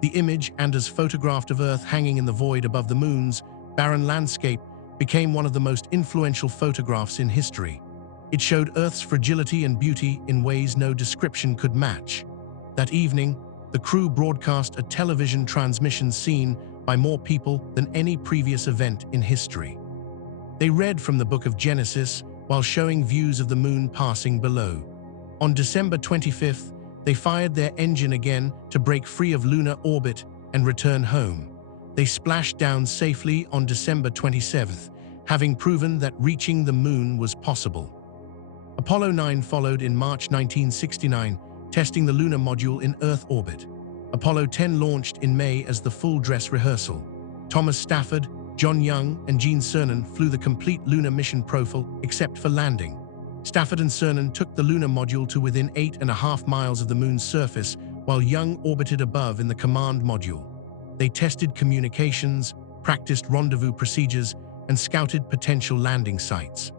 The image, Anders photographed of Earth hanging in the void above the moon's barren landscape, became one of the most influential photographs in history. It showed Earth's fragility and beauty in ways no description could match. That evening, the crew broadcast a television transmission seen by more people than any previous event in history. They read from the Book of Genesis while showing views of the moon passing below. On December 25th, they fired their engine again to break free of lunar orbit and return home. They splashed down safely on December 27th, having proven that reaching the moon was possible. Apollo 9 followed in March 1969, testing the lunar module in Earth orbit. Apollo 10 launched in May as the full dress rehearsal. Thomas Stafford, John Young, and Gene Cernan flew the complete lunar mission profile except for landing. Stafford and Cernan took the lunar module to within 8.5 miles of the moon's surface, while Young orbited above in the command module. They tested communications, practiced rendezvous procedures, and scouted potential landing sites.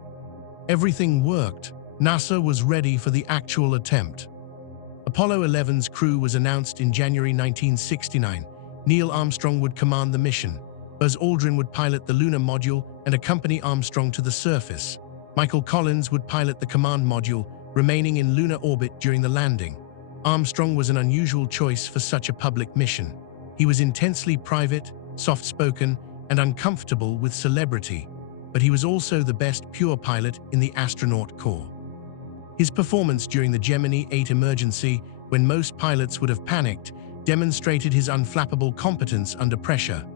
Everything worked. NASA was ready for the actual attempt. Apollo 11's crew was announced in January 1969. Neil Armstrong would command the mission. Buzz Aldrin would pilot the lunar module and accompany Armstrong to the surface. Michael Collins would pilot the command module, remaining in lunar orbit during the landing. Armstrong was an unusual choice for such a public mission. He was intensely private, soft-spoken, and uncomfortable with celebrity, but he was also the best pure pilot in the astronaut corps. His performance during the Gemini 8 emergency, when most pilots would have panicked, demonstrated his unflappable competence under pressure.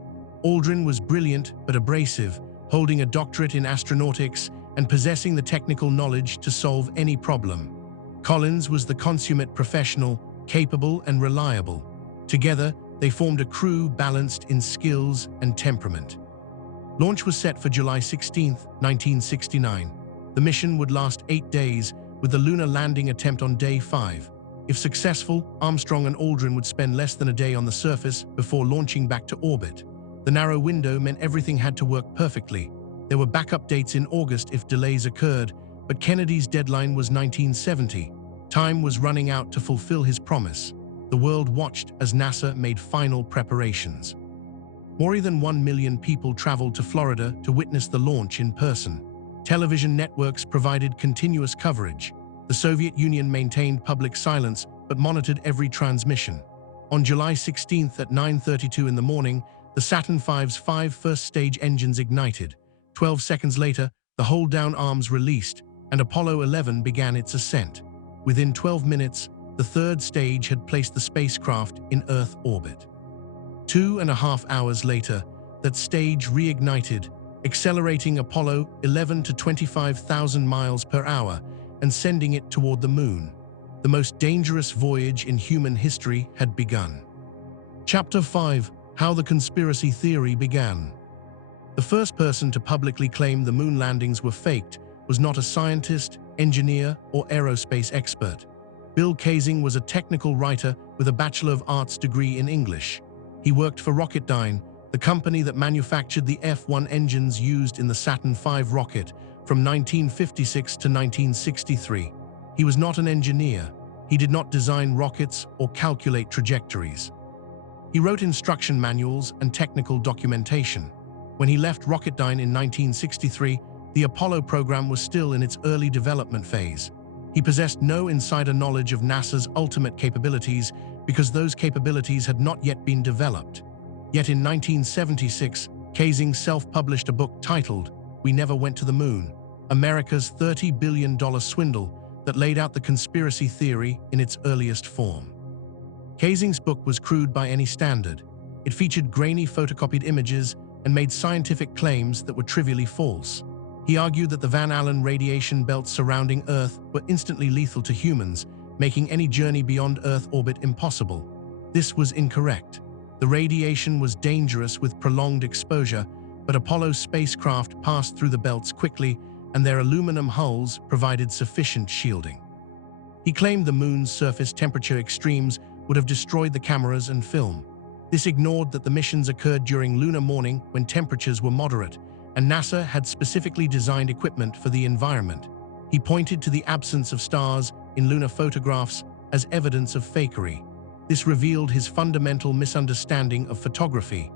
Aldrin was brilliant but abrasive, holding a doctorate in astronautics and possessing the technical knowledge to solve any problem. Collins was the consummate professional, capable and reliable. Together, they formed a crew balanced in skills and temperament. Launch was set for July 16, 1969. The mission would last 8 days, with the lunar landing attempt on day 5. If successful, Armstrong and Aldrin would spend less than a day on the surface before launching back to orbit. The narrow window meant everything had to work perfectly. There were backup dates in August if delays occurred, but Kennedy's deadline was 1970. Time was running out to fulfill his promise. The world watched as NASA made final preparations. More than 1 million people traveled to Florida to witness the launch in person. Television networks provided continuous coverage. The Soviet Union maintained public silence but monitored every transmission. On July 16th at 9:32 in the morning, the Saturn V's 5 first-stage engines ignited. 12 seconds later, the hold-down arms released, and Apollo 11 began its ascent. Within 12 minutes, the third stage had placed the spacecraft in Earth orbit. 2.5 hours later, that stage reignited, accelerating Apollo 11 to 25,000 miles per hour and sending it toward the moon. The most dangerous voyage in human history had begun. Chapter 5: How the Conspiracy Theory Began. The first person to publicly claim the moon landings were faked was not a scientist, engineer, or aerospace expert. Bill Kaysing was a technical writer with a Bachelor of Arts degree in English. He worked for Rocketdyne, the company that manufactured the F-1 engines used in the Saturn V rocket from 1956 to 1963. He was not an engineer. He did not design rockets or calculate trajectories. He wrote instruction manuals and technical documentation. When he left Rocketdyne in 1963, the Apollo program was still in its early development phase. He possessed no insider knowledge of NASA's ultimate capabilities because those capabilities had not yet been developed. Yet in 1976, Kaysing self-published a book titled "We Never Went to the Moon," America's $30 billion swindle that laid out the conspiracy theory in its earliest form. Kaysing's book was crude by any standard. It featured grainy photocopied images and made scientific claims that were trivially false. He argued that the Van Allen radiation belts surrounding Earth were instantly lethal to humans, making any journey beyond Earth orbit impossible. This was incorrect. The radiation was dangerous with prolonged exposure, but Apollo spacecraft passed through the belts quickly, and their aluminum hulls provided sufficient shielding. He claimed the moon's surface temperature extremes would have destroyed the cameras and film. This ignored that the missions occurred during lunar morning when temperatures were moderate, and NASA had specifically designed equipment for the environment. He pointed to the absence of stars in lunar photographs as evidence of fakery. This revealed his fundamental misunderstanding of photography.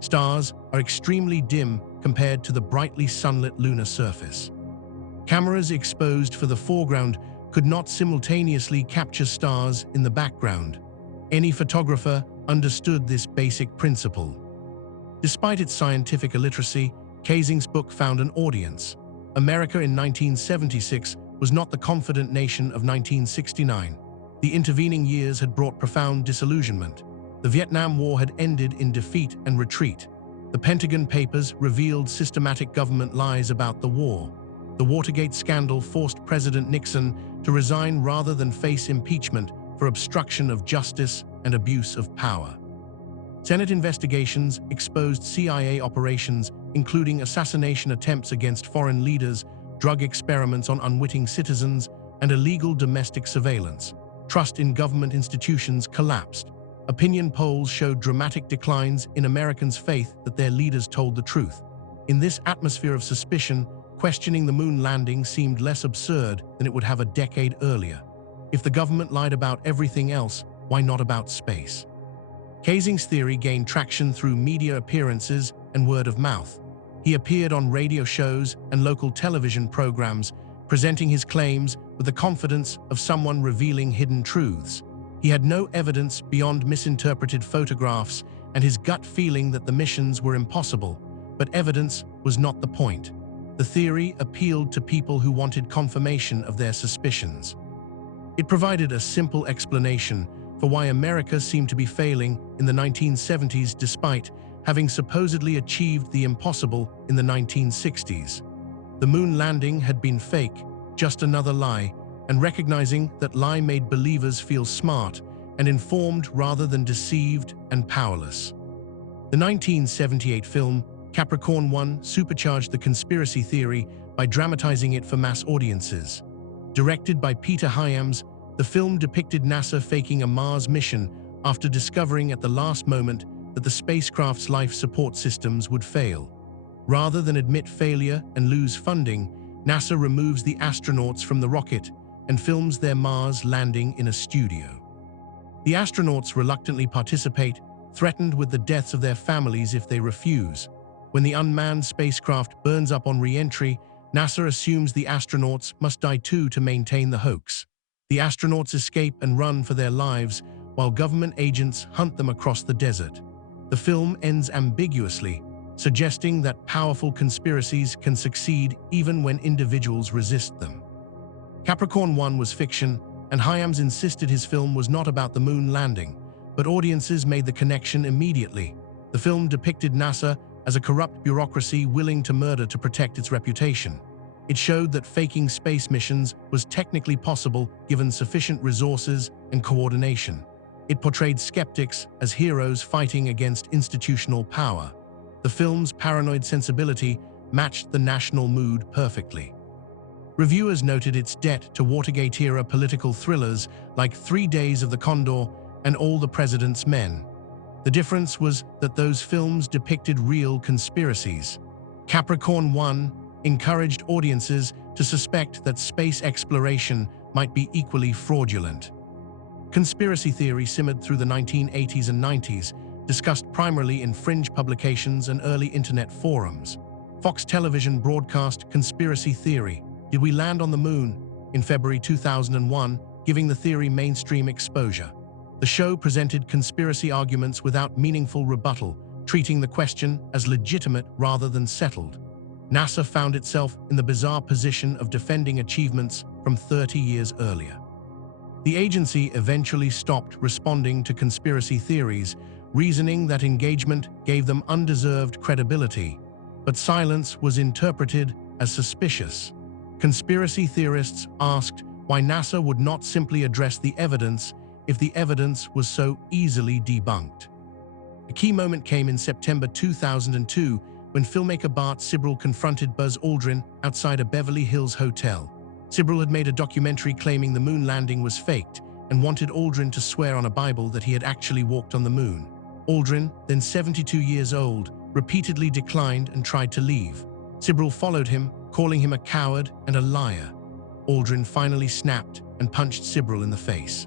Stars are extremely dim compared to the brightly sunlit lunar surface. Cameras exposed for the foreground could not simultaneously capture stars in the background. Any photographer understood this basic principle. Despite its scientific illiteracy, Kaysing's book found an audience. America in 1976 was not the confident nation of 1969. The intervening years had brought profound disillusionment. The Vietnam War had ended in defeat and retreat. The Pentagon Papers revealed systematic government lies about the war. The Watergate scandal forced President Nixon to resign rather than face impeachment for obstruction of justice and abuse of power. Senate investigations exposed CIA operations, including assassination attempts against foreign leaders, drug experiments on unwitting citizens, and illegal domestic surveillance. Trust in government institutions collapsed. Opinion polls showed dramatic declines in Americans' faith that their leaders told the truth. In this atmosphere of suspicion, questioning the moon landing seemed less absurd than it would have a decade earlier. If the government lied about everything else, why not about space? Kaysing's theory gained traction through media appearances and word of mouth. He appeared on radio shows and local television programs, presenting his claims with the confidence of someone revealing hidden truths. He had no evidence beyond misinterpreted photographs and his gut feeling that the missions were impossible, but evidence was not the point. The theory appealed to people who wanted confirmation of their suspicions. It provided a simple explanation for why America seemed to be failing in the 1970s despite having supposedly achieved the impossible in the 1960s. The moon landing had been fake, just another lie, and recognizing that lie made believers feel smart and informed rather than deceived and powerless. The 1978 film Capricorn 1 supercharged the conspiracy theory by dramatizing it for mass audiences. Directed by Peter Hyams, the film depicted NASA faking a Mars mission after discovering at the last moment that the spacecraft's life support systems would fail. Rather than admit failure and lose funding, NASA removes the astronauts from the rocket and films their Mars landing in a studio. The astronauts reluctantly participate, threatened with the deaths of their families if they refuse. When the unmanned spacecraft burns up on re-entry, NASA assumes the astronauts must die too to maintain the hoax. The astronauts escape and run for their lives, while government agents hunt them across the desert. The film ends ambiguously, suggesting that powerful conspiracies can succeed even when individuals resist them. Capricorn 1 was fiction, and Hyams insisted his film was not about the moon landing, but audiences made the connection immediately. The film depicted NASA as a corrupt bureaucracy willing to murder to protect its reputation. It showed that faking space missions was technically possible given sufficient resources and coordination. It portrayed skeptics as heroes fighting against institutional power. The film's paranoid sensibility matched the national mood perfectly. Reviewers noted its debt to Watergate-era political thrillers like 3 Days of the Condor and All the President's Men. The difference was that those films depicted real conspiracies. Capricorn 1 encouraged audiences to suspect that space exploration might be equally fraudulent. Conspiracy theory simmered through the 1980s and 90s, discussed primarily in fringe publications and early internet forums. Fox Television broadcast Conspiracy Theory: Did We Land on the Moon? In February 2001, giving the theory mainstream exposure. The show presented conspiracy arguments without meaningful rebuttal, treating the question as legitimate rather than settled. NASA found itself in the bizarre position of defending achievements from 30 years earlier. The agency eventually stopped responding to conspiracy theories, reasoning that engagement gave them undeserved credibility, but silence was interpreted as suspicious. Conspiracy theorists asked why NASA would not simply address the evidence if the evidence was so easily debunked. A key moment came in September 2002 when filmmaker Bart Sibrel confronted Buzz Aldrin outside a Beverly Hills hotel. Sibrel had made a documentary claiming the moon landing was faked and wanted Aldrin to swear on a Bible that he had actually walked on the moon. Aldrin, then 72 years old, repeatedly declined and tried to leave. Sibrel followed him, calling him a coward and a liar. Aldrin finally snapped and punched Sibrel in the face.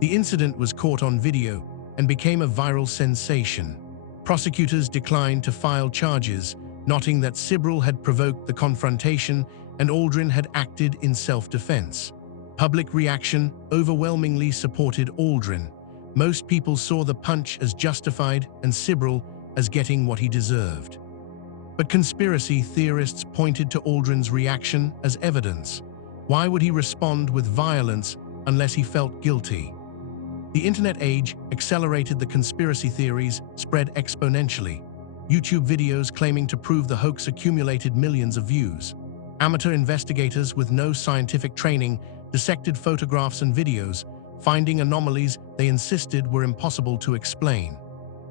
The incident was caught on video and became a viral sensation. Prosecutors declined to file charges, noting that Sibrel had provoked the confrontation and Aldrin had acted in self-defense. Public reaction overwhelmingly supported Aldrin. Most people saw the punch as justified and Sibrel as getting what he deserved. But conspiracy theorists pointed to Aldrin's reaction as evidence. Why would he respond with violence unless he felt guilty? The internet age accelerated the conspiracy theories spread exponentially. YouTube videos claiming to prove the hoax accumulated millions of views. Amateur investigators with no scientific training dissected photographs and videos, finding anomalies they insisted were impossible to explain.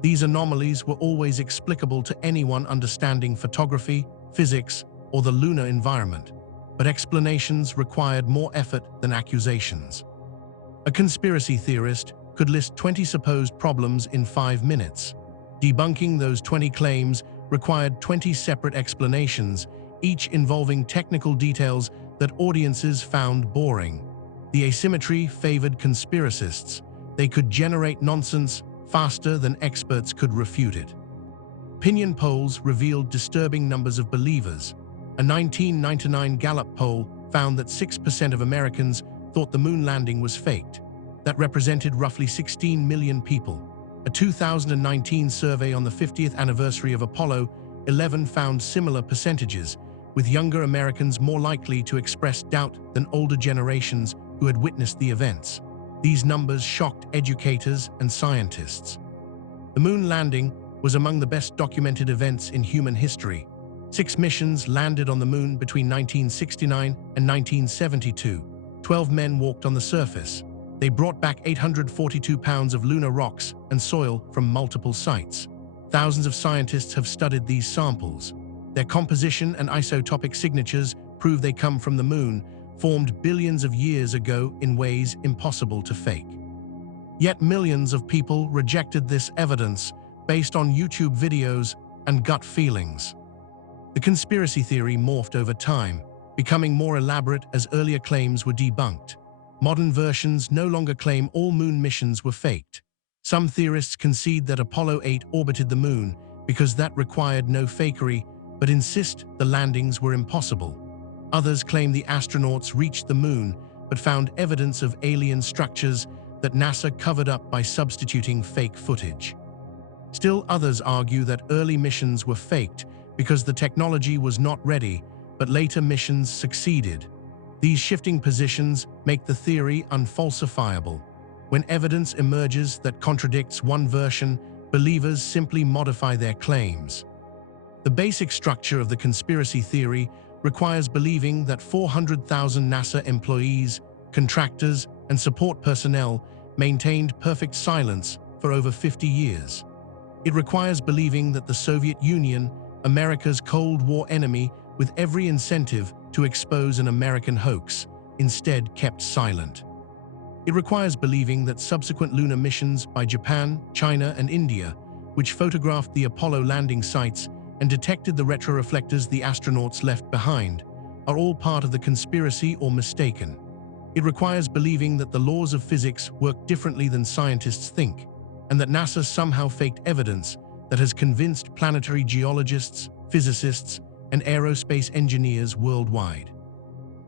These anomalies were always explicable to anyone understanding photography, physics, or the lunar environment, but explanations required more effort than accusations. A conspiracy theorist could list 20 supposed problems in 5 minutes. Debunking those 20 claims required 20 separate explanations, each involving technical details that audiences found boring. The asymmetry favored conspiracists. They could generate nonsense faster than experts could refute it. Opinion polls revealed disturbing numbers of believers. A 1999 Gallup poll found that 6% of Americans thought the moon landing was faked. That represented roughly 16 million people. A 2019 survey on the 50th anniversary of Apollo 11 found similar percentages, with younger Americans more likely to express doubt than older generations who had witnessed the events. These numbers shocked educators and scientists. The moon landing was among the best documented events in human history. 6 missions landed on the moon between 1969 and 1972. 12 men walked on the surface. They brought back 842 pounds of lunar rocks and soil from multiple sites. Thousands of scientists have studied these samples. Their composition and isotopic signatures prove they come from the moon, formed billions of years ago in ways impossible to fake. Yet millions of people rejected this evidence based on YouTube videos and gut feelings. The conspiracy theory morphed over time, becoming more elaborate as earlier claims were debunked. Modern versions no longer claim all moon missions were faked. Some theorists concede that Apollo 8 orbited the moon because that required no fakery, but insist the landings were impossible. Others claim the astronauts reached the moon, but found evidence of alien structures that NASA covered up by substituting fake footage. Still others argue that early missions were faked because the technology was not ready, but later missions succeeded. These shifting positions make the theory unfalsifiable. When evidence emerges that contradicts one version, believers simply modify their claims. The basic structure of the conspiracy theory requires believing that 400,000 NASA employees, contractors, and support personnel maintained perfect silence for over 50 years. It requires believing that the Soviet Union, America's Cold War enemy with every incentive to expose an American hoax, instead kept silent. It requires believing that subsequent lunar missions by Japan, China, and India, which photographed the Apollo landing sites and detected the retroreflectors the astronauts left behind, are all part of the conspiracy or mistaken. It requires believing that the laws of physics work differently than scientists think, and that NASA somehow faked evidence that has convinced planetary geologists, physicists, and aerospace engineers worldwide.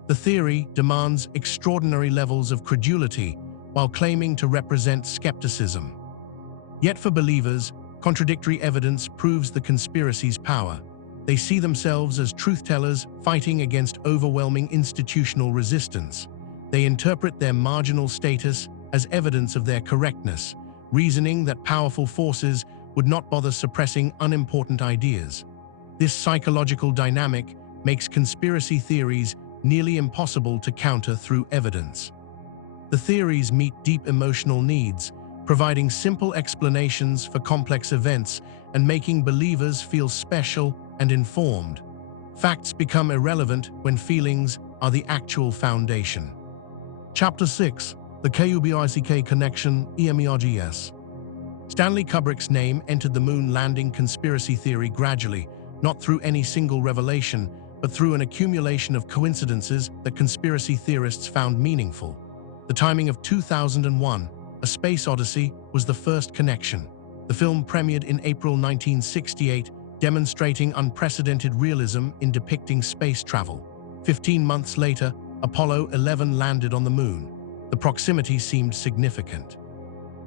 The theory demands extraordinary levels of credulity while claiming to represent skepticism. Yet for believers, contradictory evidence proves the conspiracy's power. They see themselves as truth-tellers fighting against overwhelming institutional resistance. They interpret their marginal status as evidence of their correctness, reasoning that powerful forces would not bother suppressing unimportant ideas. This psychological dynamic makes conspiracy theories nearly impossible to counter through evidence. The theories meet deep emotional needs, providing simple explanations for complex events and making believers feel special and informed. Facts become irrelevant when feelings are the actual foundation. Chapter 6. The Kubrick Connection, EMERGS. Stanley Kubrick's name entered the moon landing conspiracy theory gradually, not through any single revelation, but through an accumulation of coincidences that conspiracy theorists found meaningful. The timing of 2001, A Space Odyssey, was the first connection. The film premiered in April 1968, demonstrating unprecedented realism in depicting space travel. 15 months later, Apollo 11 landed on the moon. The proximity seemed significant.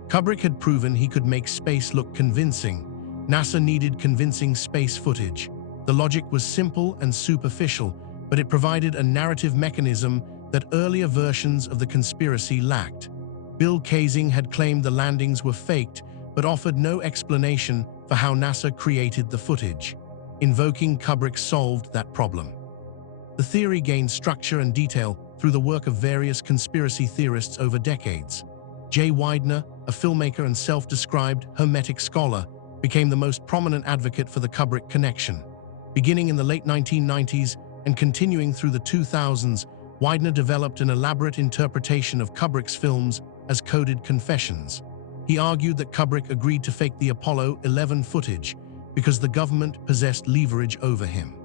Kubrick had proven he could make space look convincing. NASA needed convincing space footage. The logic was simple and superficial, but it provided a narrative mechanism that earlier versions of the conspiracy lacked. Bill Kaysing had claimed the landings were faked, but offered no explanation for how NASA created the footage. Invoking Kubrick solved that problem. The theory gained structure and detail through the work of various conspiracy theorists over decades. Jay Weidner, a filmmaker and self-described Hermetic scholar, became the most prominent advocate for the Kubrick connection. Beginning in the late 1990s and continuing through the 2000s, Weidner developed an elaborate interpretation of Kubrick's films as coded confessions. He argued that Kubrick agreed to fake the Apollo 11 footage because the government possessed leverage over him.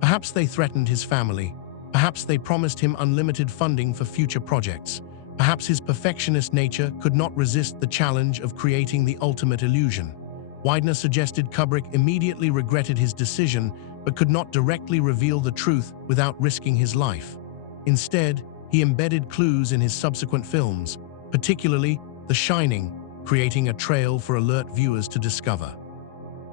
Perhaps they threatened his family. Perhaps they promised him unlimited funding for future projects. Perhaps his perfectionist nature could not resist the challenge of creating the ultimate illusion. Weidner suggested Kubrick immediately regretted his decision, but could not directly reveal the truth without risking his life. Instead, he embedded clues in his subsequent films, particularly The Shining, creating a trail for alert viewers to discover.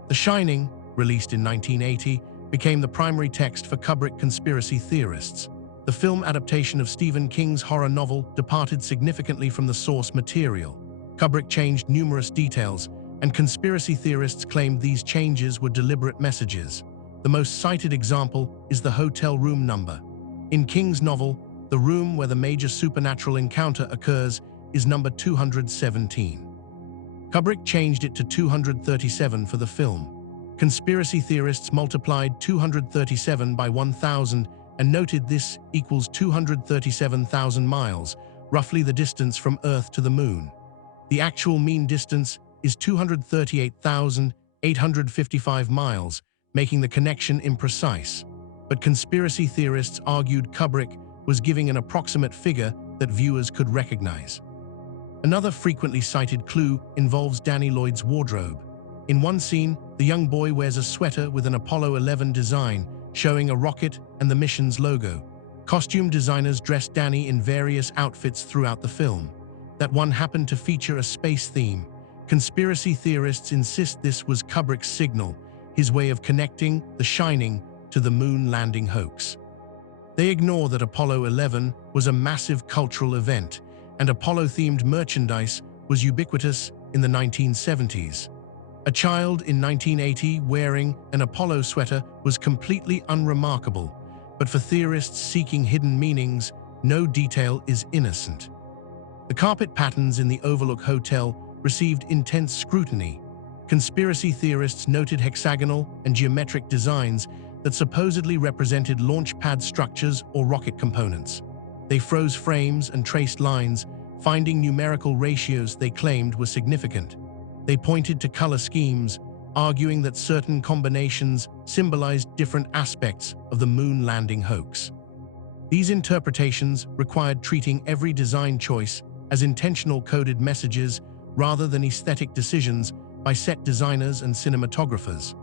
The Shining, released in 1980, became the primary text for Kubrick conspiracy theorists. The film adaptation of Stephen King's horror novel departed significantly from the source material. Kubrick changed numerous details, and conspiracy theorists claimed these changes were deliberate messages. The most cited example is the hotel room number. In King's novel, the room where the major supernatural encounter occurs is number 217. Kubrick changed it to 237 for the film. Conspiracy theorists multiplied 237 by 1,000 and noted this equals 237,000 miles, roughly the distance from Earth to the Moon. The actual mean distance is 238,855 miles, making the connection imprecise. But conspiracy theorists argued Kubrick was giving an approximate figure that viewers could recognize. Another frequently cited clue involves Danny Lloyd's wardrobe. In one scene, the young boy wears a sweater with an Apollo 11 design, showing a rocket and the mission's logo. Costume designers dressed Danny in various outfits throughout the film. That one happened to feature a space theme. Conspiracy theorists insist this was Kubrick's signal, his way of connecting The Shining to the moon landing hoax. They ignore that Apollo 11 was a massive cultural event, and Apollo-themed merchandise was ubiquitous in the 1970s. A child in 1980 wearing an Apollo sweater was completely unremarkable, but for theorists seeking hidden meanings, no detail is innocent. The carpet patterns in the Overlook Hotel received intense scrutiny. Conspiracy theorists noted hexagonal and geometric designs that supposedly represented launch pad structures or rocket components. They froze frames and traced lines, finding numerical ratios they claimed were significant. They pointed to color schemes, arguing that certain combinations symbolized different aspects of the moon landing hoax. These interpretations required treating every design choice as intentional coded messages rather than aesthetic decisions by set designers and cinematographers.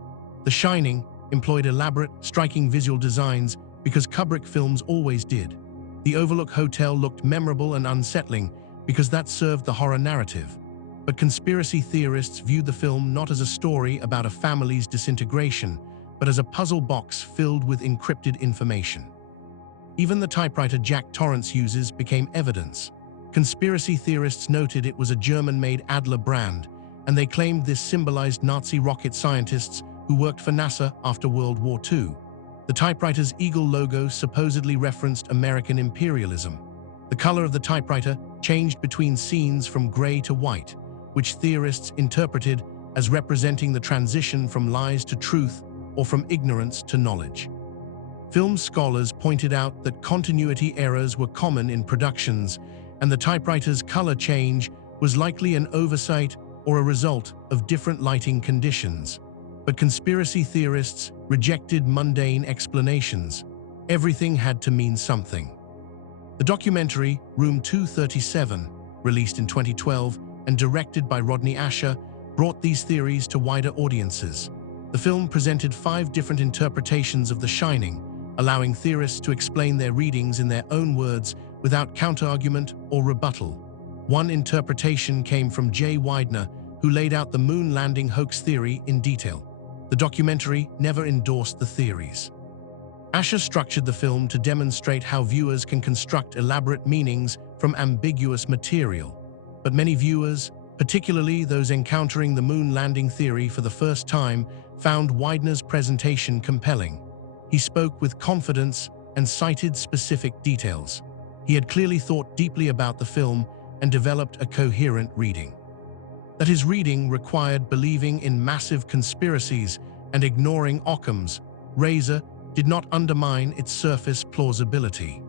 The Shining employed elaborate, striking visual designs because Kubrick films always did. The Overlook Hotel looked memorable and unsettling because that served the horror narrative. But conspiracy theorists viewed the film not as a story about a family's disintegration, but as a puzzle box filled with encrypted information. Even the typewriter Jack Torrance uses became evidence. Conspiracy theorists noted it was a German-made Adler brand, and they claimed this symbolized Nazi rocket scientists who worked for NASA after World War II. The typewriter's eagle logo supposedly referenced American imperialism. The color of the typewriter changed between scenes from gray to white, which theorists interpreted as representing the transition from lies to truth or from ignorance to knowledge. Film scholars pointed out that continuity errors were common in productions, and the typewriter's color change was likely an oversight or a result of different lighting conditions. But conspiracy theorists rejected mundane explanations. Everything had to mean something. The documentary Room 237, released in 2012 and directed by Rodney Asher, brought these theories to wider audiences. The film presented 5 different interpretations of The Shining, allowing theorists to explain their readings in their own words without counterargument or rebuttal. One interpretation came from Jay Weidner, who laid out the moon landing hoax theory in detail. The documentary never endorsed the theories. Asher structured the film to demonstrate how viewers can construct elaborate meanings from ambiguous material. But many viewers, particularly those encountering the moon landing theory for the first time, found Weidner's presentation compelling. He spoke with confidence and cited specific details. He had clearly thought deeply about the film and developed a coherent reading. That his reading required believing in massive conspiracies and ignoring Occam's razor did not undermine its surface plausibility.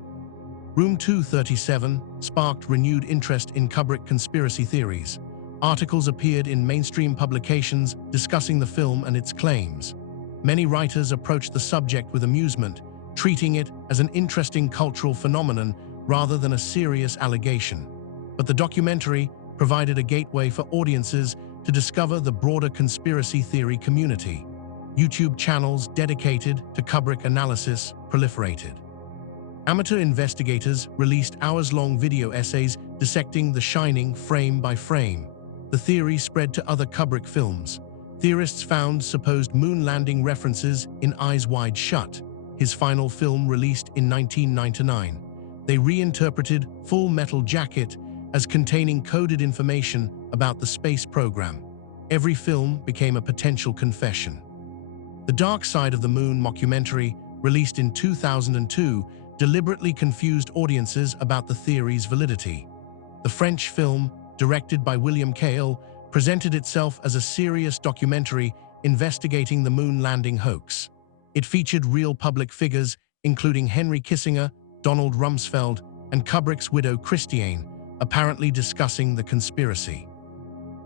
Room 237 sparked renewed interest in Kubrick conspiracy theories. Articles appeared in mainstream publications discussing the film and its claims. Many writers approached the subject with amusement, treating it as an interesting cultural phenomenon rather than a serious allegation. But the documentary provided a gateway for audiences to discover the broader conspiracy theory community. YouTube channels dedicated to Kubrick analysis proliferated. Amateur investigators released hours-long video essays dissecting The Shining frame by frame. The theory spread to other Kubrick films. Theorists found supposed moon landing references in Eyes Wide Shut, his final film released in 1999. They reinterpreted Full Metal Jacket as containing coded information about the space program. Every film became a potential confession. The Dark Side of the Moon mockumentary, released in 2002, deliberately confused audiences about the theory's validity. The French film, directed by William Cale, presented itself as a serious documentary investigating the moon landing hoax. It featured real public figures, including Henry Kissinger, Donald Rumsfeld, and Kubrick's widow Christiane, apparently discussing the conspiracy.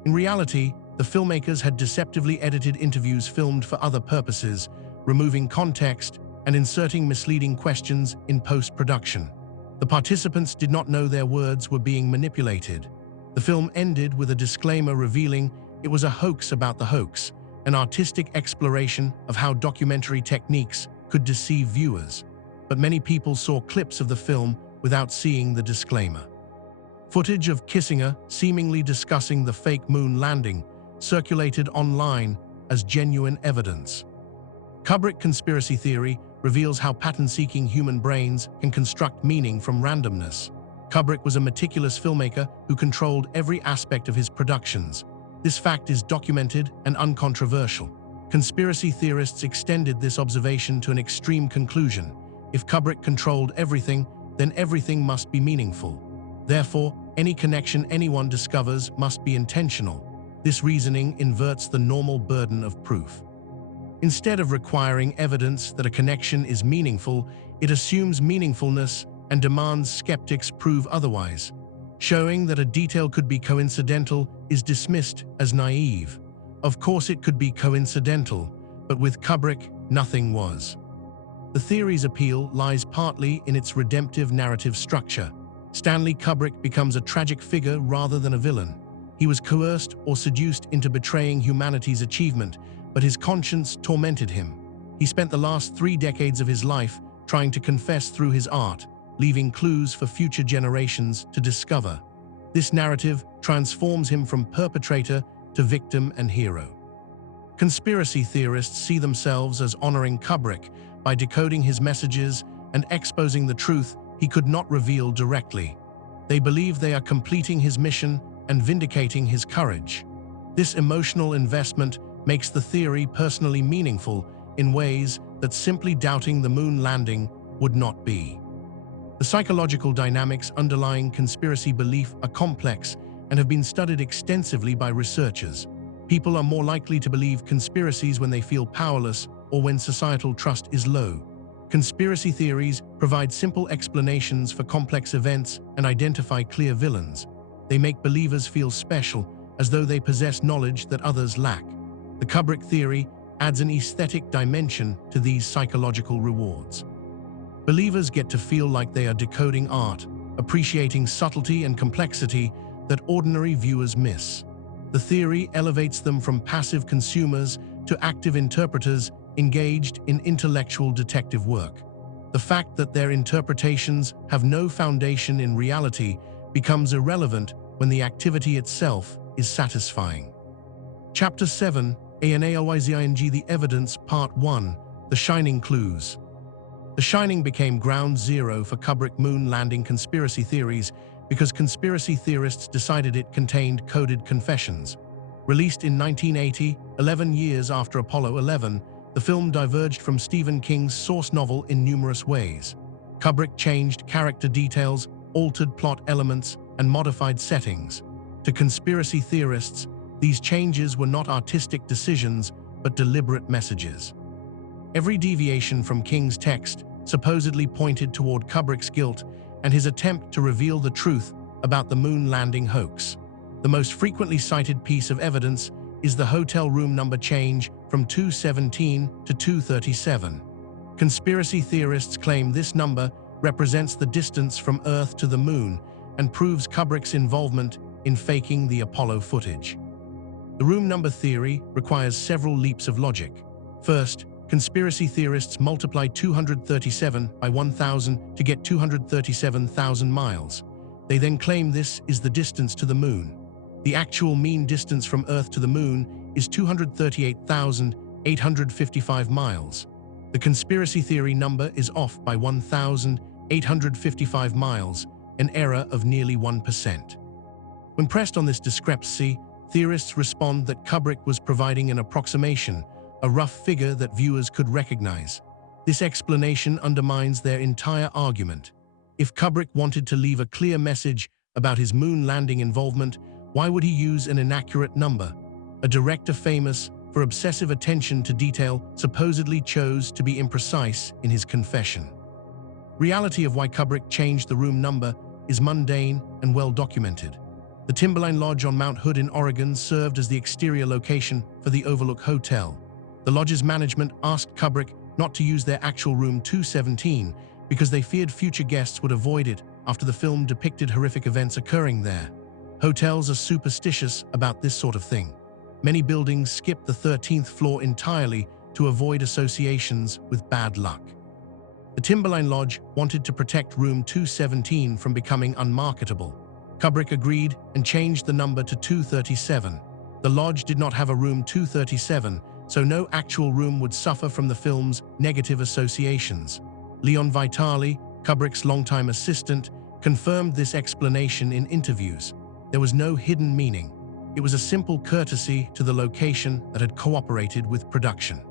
In reality, the filmmakers had deceptively edited interviews filmed for other purposes, removing context and inserting misleading questions in post-production. The participants did not know their words were being manipulated. The film ended with a disclaimer revealing it was a hoax about the hoax, an artistic exploration of how documentary techniques could deceive viewers. But many people saw clips of the film without seeing the disclaimer. Footage of Kissinger seemingly discussing the fake moon landing circulated online as genuine evidence. Kubrick conspiracy theory reveals how pattern-seeking human brains can construct meaning from randomness. Kubrick was a meticulous filmmaker who controlled every aspect of his productions. This fact is documented and uncontroversial. Conspiracy theorists extended this observation to an extreme conclusion. If Kubrick controlled everything, then everything must be meaningful. Therefore, any connection anyone discovers must be intentional. This reasoning inverts the normal burden of proof. Instead of requiring evidence that a connection is meaningful, it assumes meaningfulness and demands skeptics prove otherwise. Showing that a detail could be coincidental is dismissed as naive. Of course it could be coincidental, but with Kubrick, nothing was. The theory's appeal lies partly in its redemptive narrative structure. Stanley Kubrick becomes a tragic figure rather than a villain. He was coerced or seduced into betraying humanity's achievement, but his conscience tormented him. He spent the last 3 decades of his life trying to confess through his art, leaving clues for future generations to discover. This narrative transforms him from perpetrator to victim and hero. Conspiracy theorists see themselves as honoring Kubrick by decoding his messages and exposing the truth he could not reveal directly. They believe they are completing his mission and vindicating his courage. This emotional investment makes the theory personally meaningful in ways that simply doubting the moon landing would not be. The psychological dynamics underlying conspiracy belief are complex and have been studied extensively by researchers. People are more likely to believe conspiracies when they feel powerless or when societal trust is low. Conspiracy theories provide simple explanations for complex events and identify clear villains. They make believers feel special, as though they possess knowledge that others lack. The Kubrick theory adds an aesthetic dimension to these psychological rewards. Believers get to feel like they are decoding art, appreciating subtlety and complexity that ordinary viewers miss. The theory elevates them from passive consumers to active interpreters engaged in intellectual detective work. The fact that their interpretations have no foundation in reality becomes irrelevant when the activity itself is satisfying. Chapter 7, ANALYZING The Evidence, Part 1, The Shining Clues. The Shining became ground zero for Kubrick moon landing conspiracy theories because conspiracy theorists decided it contained coded confessions. Released in 1980, 11 years after Apollo 11, the film diverged from Stephen King's source novel in numerous ways. Kubrick changed character details, altered plot elements, and modified settings. To conspiracy theorists, these changes were not artistic decisions, but deliberate messages. Every deviation from King's text supposedly pointed toward Kubrick's guilt and his attempt to reveal the truth about the moon landing hoax. The most frequently cited piece of evidence is the hotel room number change from 217 to 237. Conspiracy theorists claim this number represents the distance from Earth to the moon and proves Kubrick's involvement in faking the Apollo footage. The room number theory requires several leaps of logic. First, conspiracy theorists multiply 237 by 1,000 to get 237,000 miles. They then claim this is the distance to the moon. The actual mean distance from Earth to the moon is 238,855 miles. The conspiracy theory number is off by 1,855 miles, an error of nearly 1%. When pressed on this discrepancy, theorists respond that Kubrick was providing an approximation, a rough figure that viewers could recognize. This explanation undermines their entire argument. If Kubrick wanted to leave a clear message about his moon landing involvement, why would he use an inaccurate number? A director famous for obsessive attention to detail supposedly chose to be imprecise in his confession. Reality of why Kubrick changed the room number is mundane and well documented. The Timberline Lodge on Mount Hood in Oregon served as the exterior location for the Overlook Hotel. The lodge's management asked Kubrick not to use their actual room 217 because they feared future guests would avoid it after the film depicted horrific events occurring there. Hotels are superstitious about this sort of thing. Many buildings skip the 13th floor entirely to avoid associations with bad luck. The Timberline Lodge wanted to protect room 217 from becoming unmarketable. Kubrick agreed and changed the number to 237. The lodge did not have a room 237, so no actual room would suffer from the film's negative associations. Leon Vitali, Kubrick's longtime assistant, confirmed this explanation in interviews. There was no hidden meaning. It was a simple courtesy to the location that had cooperated with production.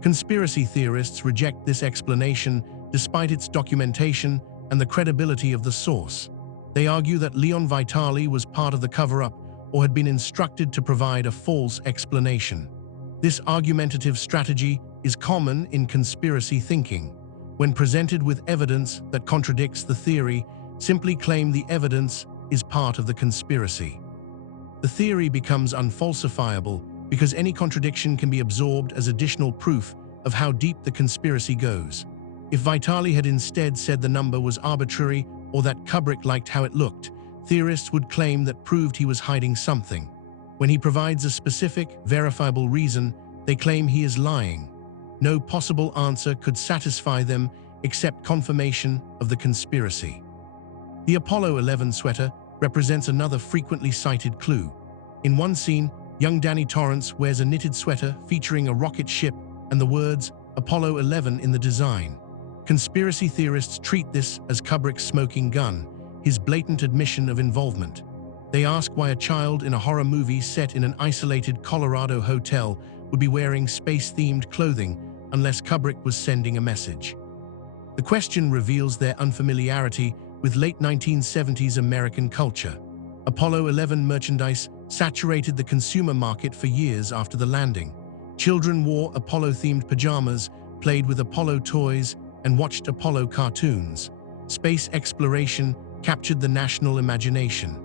Conspiracy theorists reject this explanation despite its documentation and the credibility of the source. They argue that Leon Vitali was part of the cover-up or had been instructed to provide a false explanation. This argumentative strategy is common in conspiracy thinking. When presented with evidence that contradicts the theory, simply claim the evidence is part of the conspiracy. The theory becomes unfalsifiable because any contradiction can be absorbed as additional proof of how deep the conspiracy goes. If Vitali had instead said the number was arbitrary or that Kubrick liked how it looked, theorists would claim that proved he was hiding something. When he provides a specific, verifiable reason, they claim he is lying. No possible answer could satisfy them except confirmation of the conspiracy. The Apollo 11 sweater represents another frequently cited clue. In one scene, young Danny Torrance wears a knitted sweater featuring a rocket ship and the words Apollo 11 in the design. Conspiracy theorists treat this as Kubrick's smoking gun, his blatant admission of involvement. They ask why a child in a horror movie set in an isolated Colorado hotel would be wearing space-themed clothing unless Kubrick was sending a message. The question reveals their unfamiliarity with late 1970s American culture. Apollo 11 merchandise saturated the consumer market for years after the landing. Children wore Apollo-themed pajamas, played with Apollo toys, and watched Apollo cartoons. Space exploration captured the national imagination.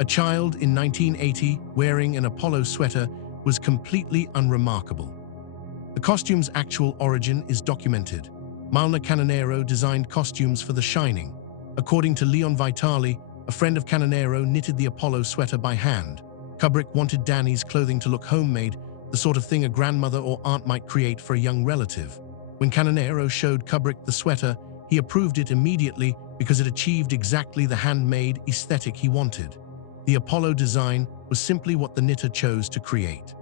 A child in 1980 wearing an Apollo sweater was completely unremarkable. The costume's actual origin is documented. Milner Canonero designed costumes for The Shining. According to Leon Vitali, a friend of Canonero knitted the Apollo sweater by hand. Kubrick wanted Danny's clothing to look homemade, the sort of thing a grandmother or aunt might create for a young relative. When Canonero showed Kubrick the sweater, he approved it immediately because it achieved exactly the handmade aesthetic he wanted. The Apollo design was simply what the knitter chose to create.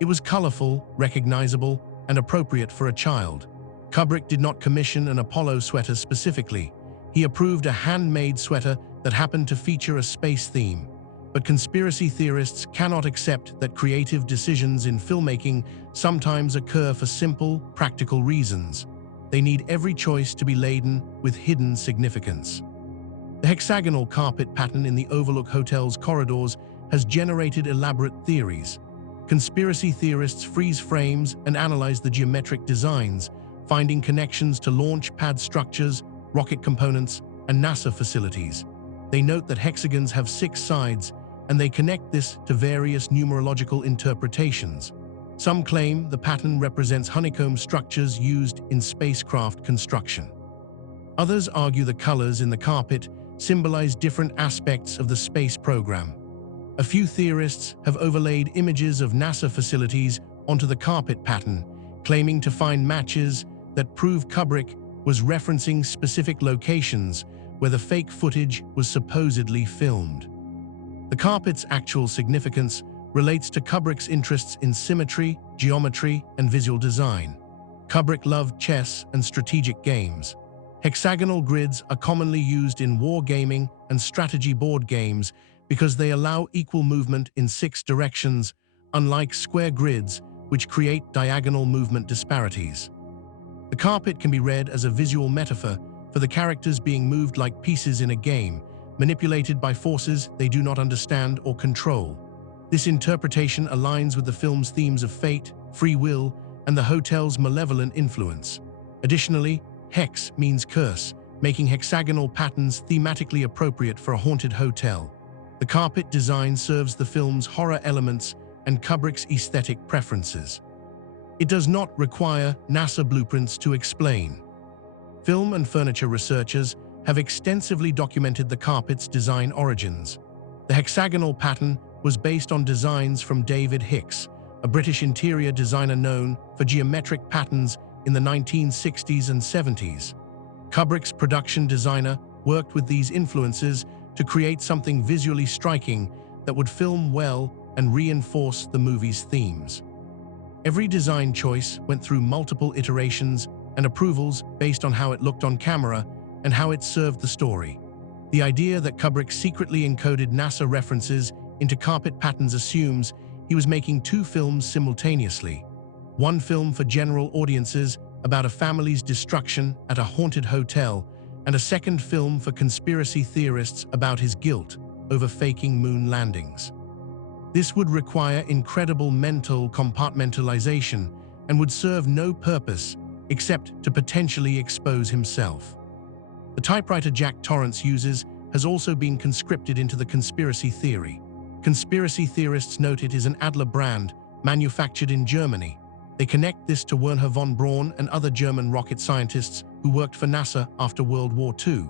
It was colorful, recognizable, and appropriate for a child. Kubrick did not commission an Apollo sweater specifically. He approved a handmade sweater that happened to feature a space theme. But conspiracy theorists cannot accept that creative decisions in filmmaking sometimes occur for simple, practical reasons. They need every choice to be laden with hidden significance. The hexagonal carpet pattern in the Overlook Hotel's corridors has generated elaborate theories. Conspiracy theorists freeze frames and analyze the geometric designs, finding connections to launch pad structures, rocket components, and NASA facilities. They note that hexagons have 6 sides, and they connect this to various numerological interpretations. Some claim the pattern represents honeycomb structures used in spacecraft construction. Others argue the colors in the carpet symbolize different aspects of the space program. A few theorists have overlaid images of NASA facilities onto the carpet pattern, claiming to find matches that prove Kubrick was referencing specific locations where the fake footage was supposedly filmed. The carpet's actual significance relates to Kubrick's interests in symmetry, geometry, and visual design. Kubrick loved chess and strategic games. Hexagonal grids are commonly used in wargaming and strategy board games because they allow equal movement in 6 directions, unlike square grids, which create diagonal movement disparities. The carpet can be read as a visual metaphor for the characters being moved like pieces in a game, manipulated by forces they do not understand or control. This interpretation aligns with the film's themes of fate, free will, and the hotel's malevolent influence. Additionally, hex means curse, making hexagonal patterns thematically appropriate for a haunted hotel. The carpet design serves the film's horror elements and Kubrick's aesthetic preferences. It does not require NASA blueprints to explain. Film and furniture researchers have extensively documented the carpet's design origins. The hexagonal pattern was based on designs from David Hicks, a British interior designer known for geometric patterns in the 1960s and 70s. Kubrick's production designer worked with these influences to create something visually striking that would film well and reinforce the movie's themes. Every design choice went through multiple iterations and approvals based on how it looked on camera and how it served the story. The idea that Kubrick secretly encoded NASA references into carpet patterns assumes he was making 2 films simultaneously. One film for general audiences about a family's destruction at a haunted hotel, and a second film for conspiracy theorists about his guilt over faking moon landings. This would require incredible mental compartmentalization and would serve no purpose except to potentially expose himself. The typewriter Jack Torrance uses has also been conscripted into the conspiracy theory. Conspiracy theorists note it is an Adler brand manufactured in Germany. They connect this to Wernher von Braun and other German rocket scientists who worked for NASA after World War II.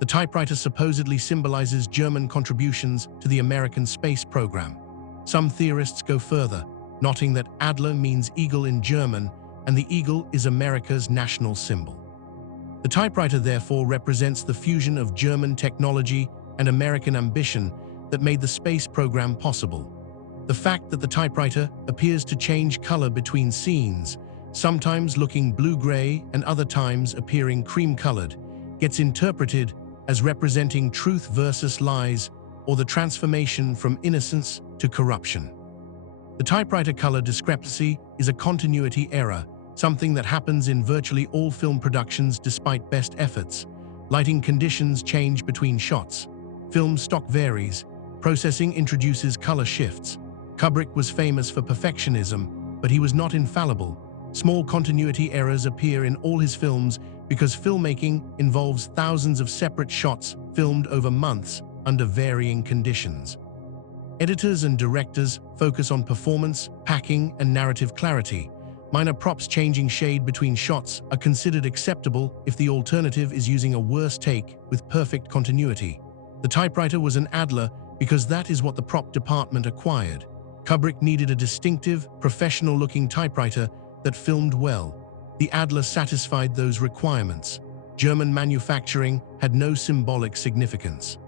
The typewriter supposedly symbolizes German contributions to the American space program. Some theorists go further, noting that Adler means eagle in German, and the eagle is America's national symbol. The typewriter therefore represents the fusion of German technology and American ambition that made the space program possible. The fact that the typewriter appears to change color between scenes, sometimes looking blue-gray and other times appearing cream-colored, gets interpreted as representing truth versus lies, or the transformation from innocence to corruption. The typewriter color discrepancy is a continuity error, something that happens in virtually all film productions despite best efforts. Lighting conditions change between shots. Film stock varies, Processing introduces color shifts. Kubrick was famous for perfectionism, but he was not infallible. Small continuity errors appear in all his films because filmmaking involves thousands of separate shots filmed over months under varying conditions. Editors and directors focus on performance, packing, and narrative clarity. Minor props changing shade between shots are considered acceptable if the alternative is using a worse take with perfect continuity. The typewriter was an Adler because that is what the prop department acquired. Kubrick needed a distinctive, professional-looking typewriter that filmed well. The Adler satisfied those requirements. German manufacturing had no symbolic significance.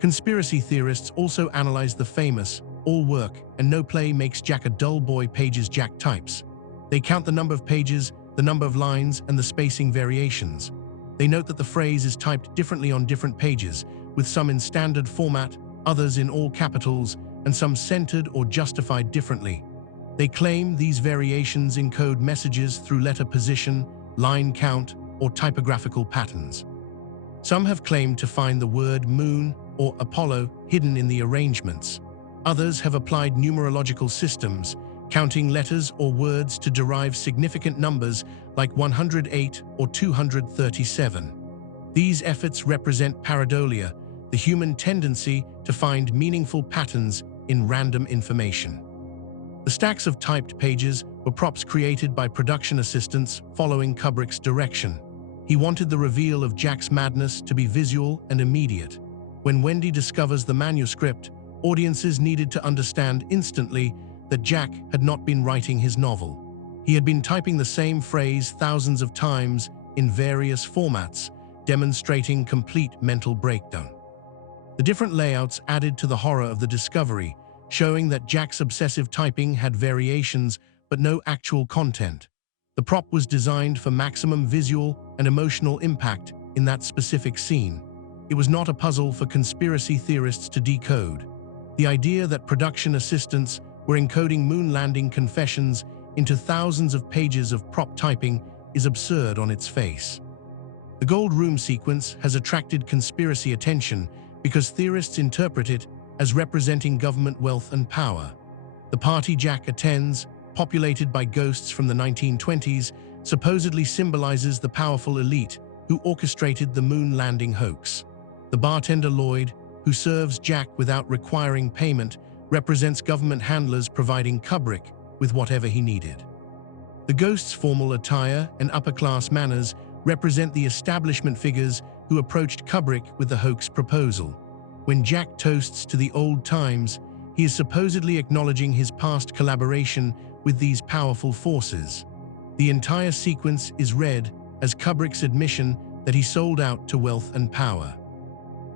Conspiracy theorists also analyzed the famous "all work and no play makes Jack a dull boy" pages Jack types. They count the number of pages, the number of lines, and the spacing variations. They note that the phrase is typed differently on different pages, with some in standard format, others in all capitals, and some centered or justified differently. They claim these variations encode messages through letter position, line count, or typographical patterns. Some have claimed to find the word moon or Apollo hidden in the arrangements. Others have applied numerological systems, counting letters or words to derive significant numbers like 108 or 237. These efforts represent pareidolia, the human tendency to find meaningful patterns in random information. The stacks of typed pages were props created by production assistants following Kubrick's direction. He wanted the reveal of Jack's madness to be visual and immediate. When Wendy discovers the manuscript, audiences needed to understand instantly that Jack had not been writing his novel. He had been typing the same phrase thousands of times in various formats, demonstrating complete mental breakdown. The different layouts added to the horror of the discovery, showing that Jack's obsessive typing had variations but no actual content. The prop was designed for maximum visual and emotional impact in that specific scene. It was not a puzzle for conspiracy theorists to decode. The idea that production assistants were encoding moon landing confessions into thousands of pages of prop typing is absurd on its face. The Gold Room sequence has attracted conspiracy attention because theorists interpret it as representing government wealth and power. The party Jack attends, populated by ghosts from the 1920s, supposedly symbolizes the powerful elite who orchestrated the moon landing hoax. The bartender Lloyd, who serves Jack without requiring payment, represents government handlers providing Kubrick with whatever he needed. The ghost's formal attire and upper-class manners represent the establishment figures who approached Kubrick with the hoax proposal. When Jack toasts to the old times, he is supposedly acknowledging his past collaboration with these powerful forces. The entire sequence is read as Kubrick's admission that he sold out to wealth and power.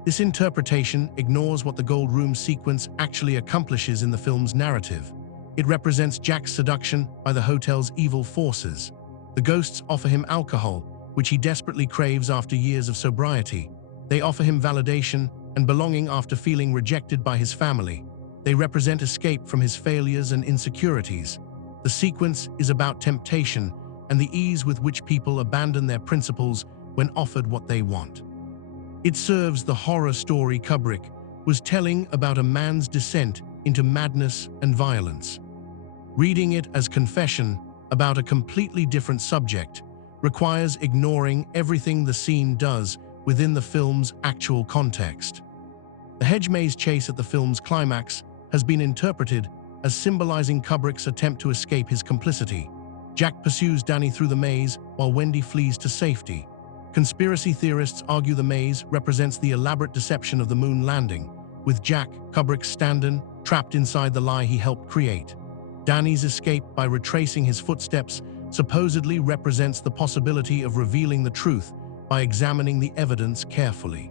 This interpretation ignores what the Gold Room sequence actually accomplishes in the film's narrative. It represents Jack's seduction by the hotel's evil forces. The ghosts offer him alcohol, which he desperately craves after years of sobriety. They offer him validation and belonging after feeling rejected by his family. They represent escape from his failures and insecurities. The sequence is about temptation and the ease with which people abandon their principles when offered what they want. It serves the horror story Kubrick was telling about a man's descent into madness and violence. Reading it as confession about a completely different subject requires ignoring everything the scene does within the film's actual context. The hedge maze chase at the film's climax has been interpreted as symbolizing Kubrick's attempt to escape his complicity. Jack pursues Danny through the maze while Wendy flees to safety. Conspiracy theorists argue the maze represents the elaborate deception of the moon landing, with Jack, Kubrick's stand-in, trapped inside the lie he helped create. Danny's escape by retracing his footsteps supposedly represents the possibility of revealing the truth by examining the evidence carefully.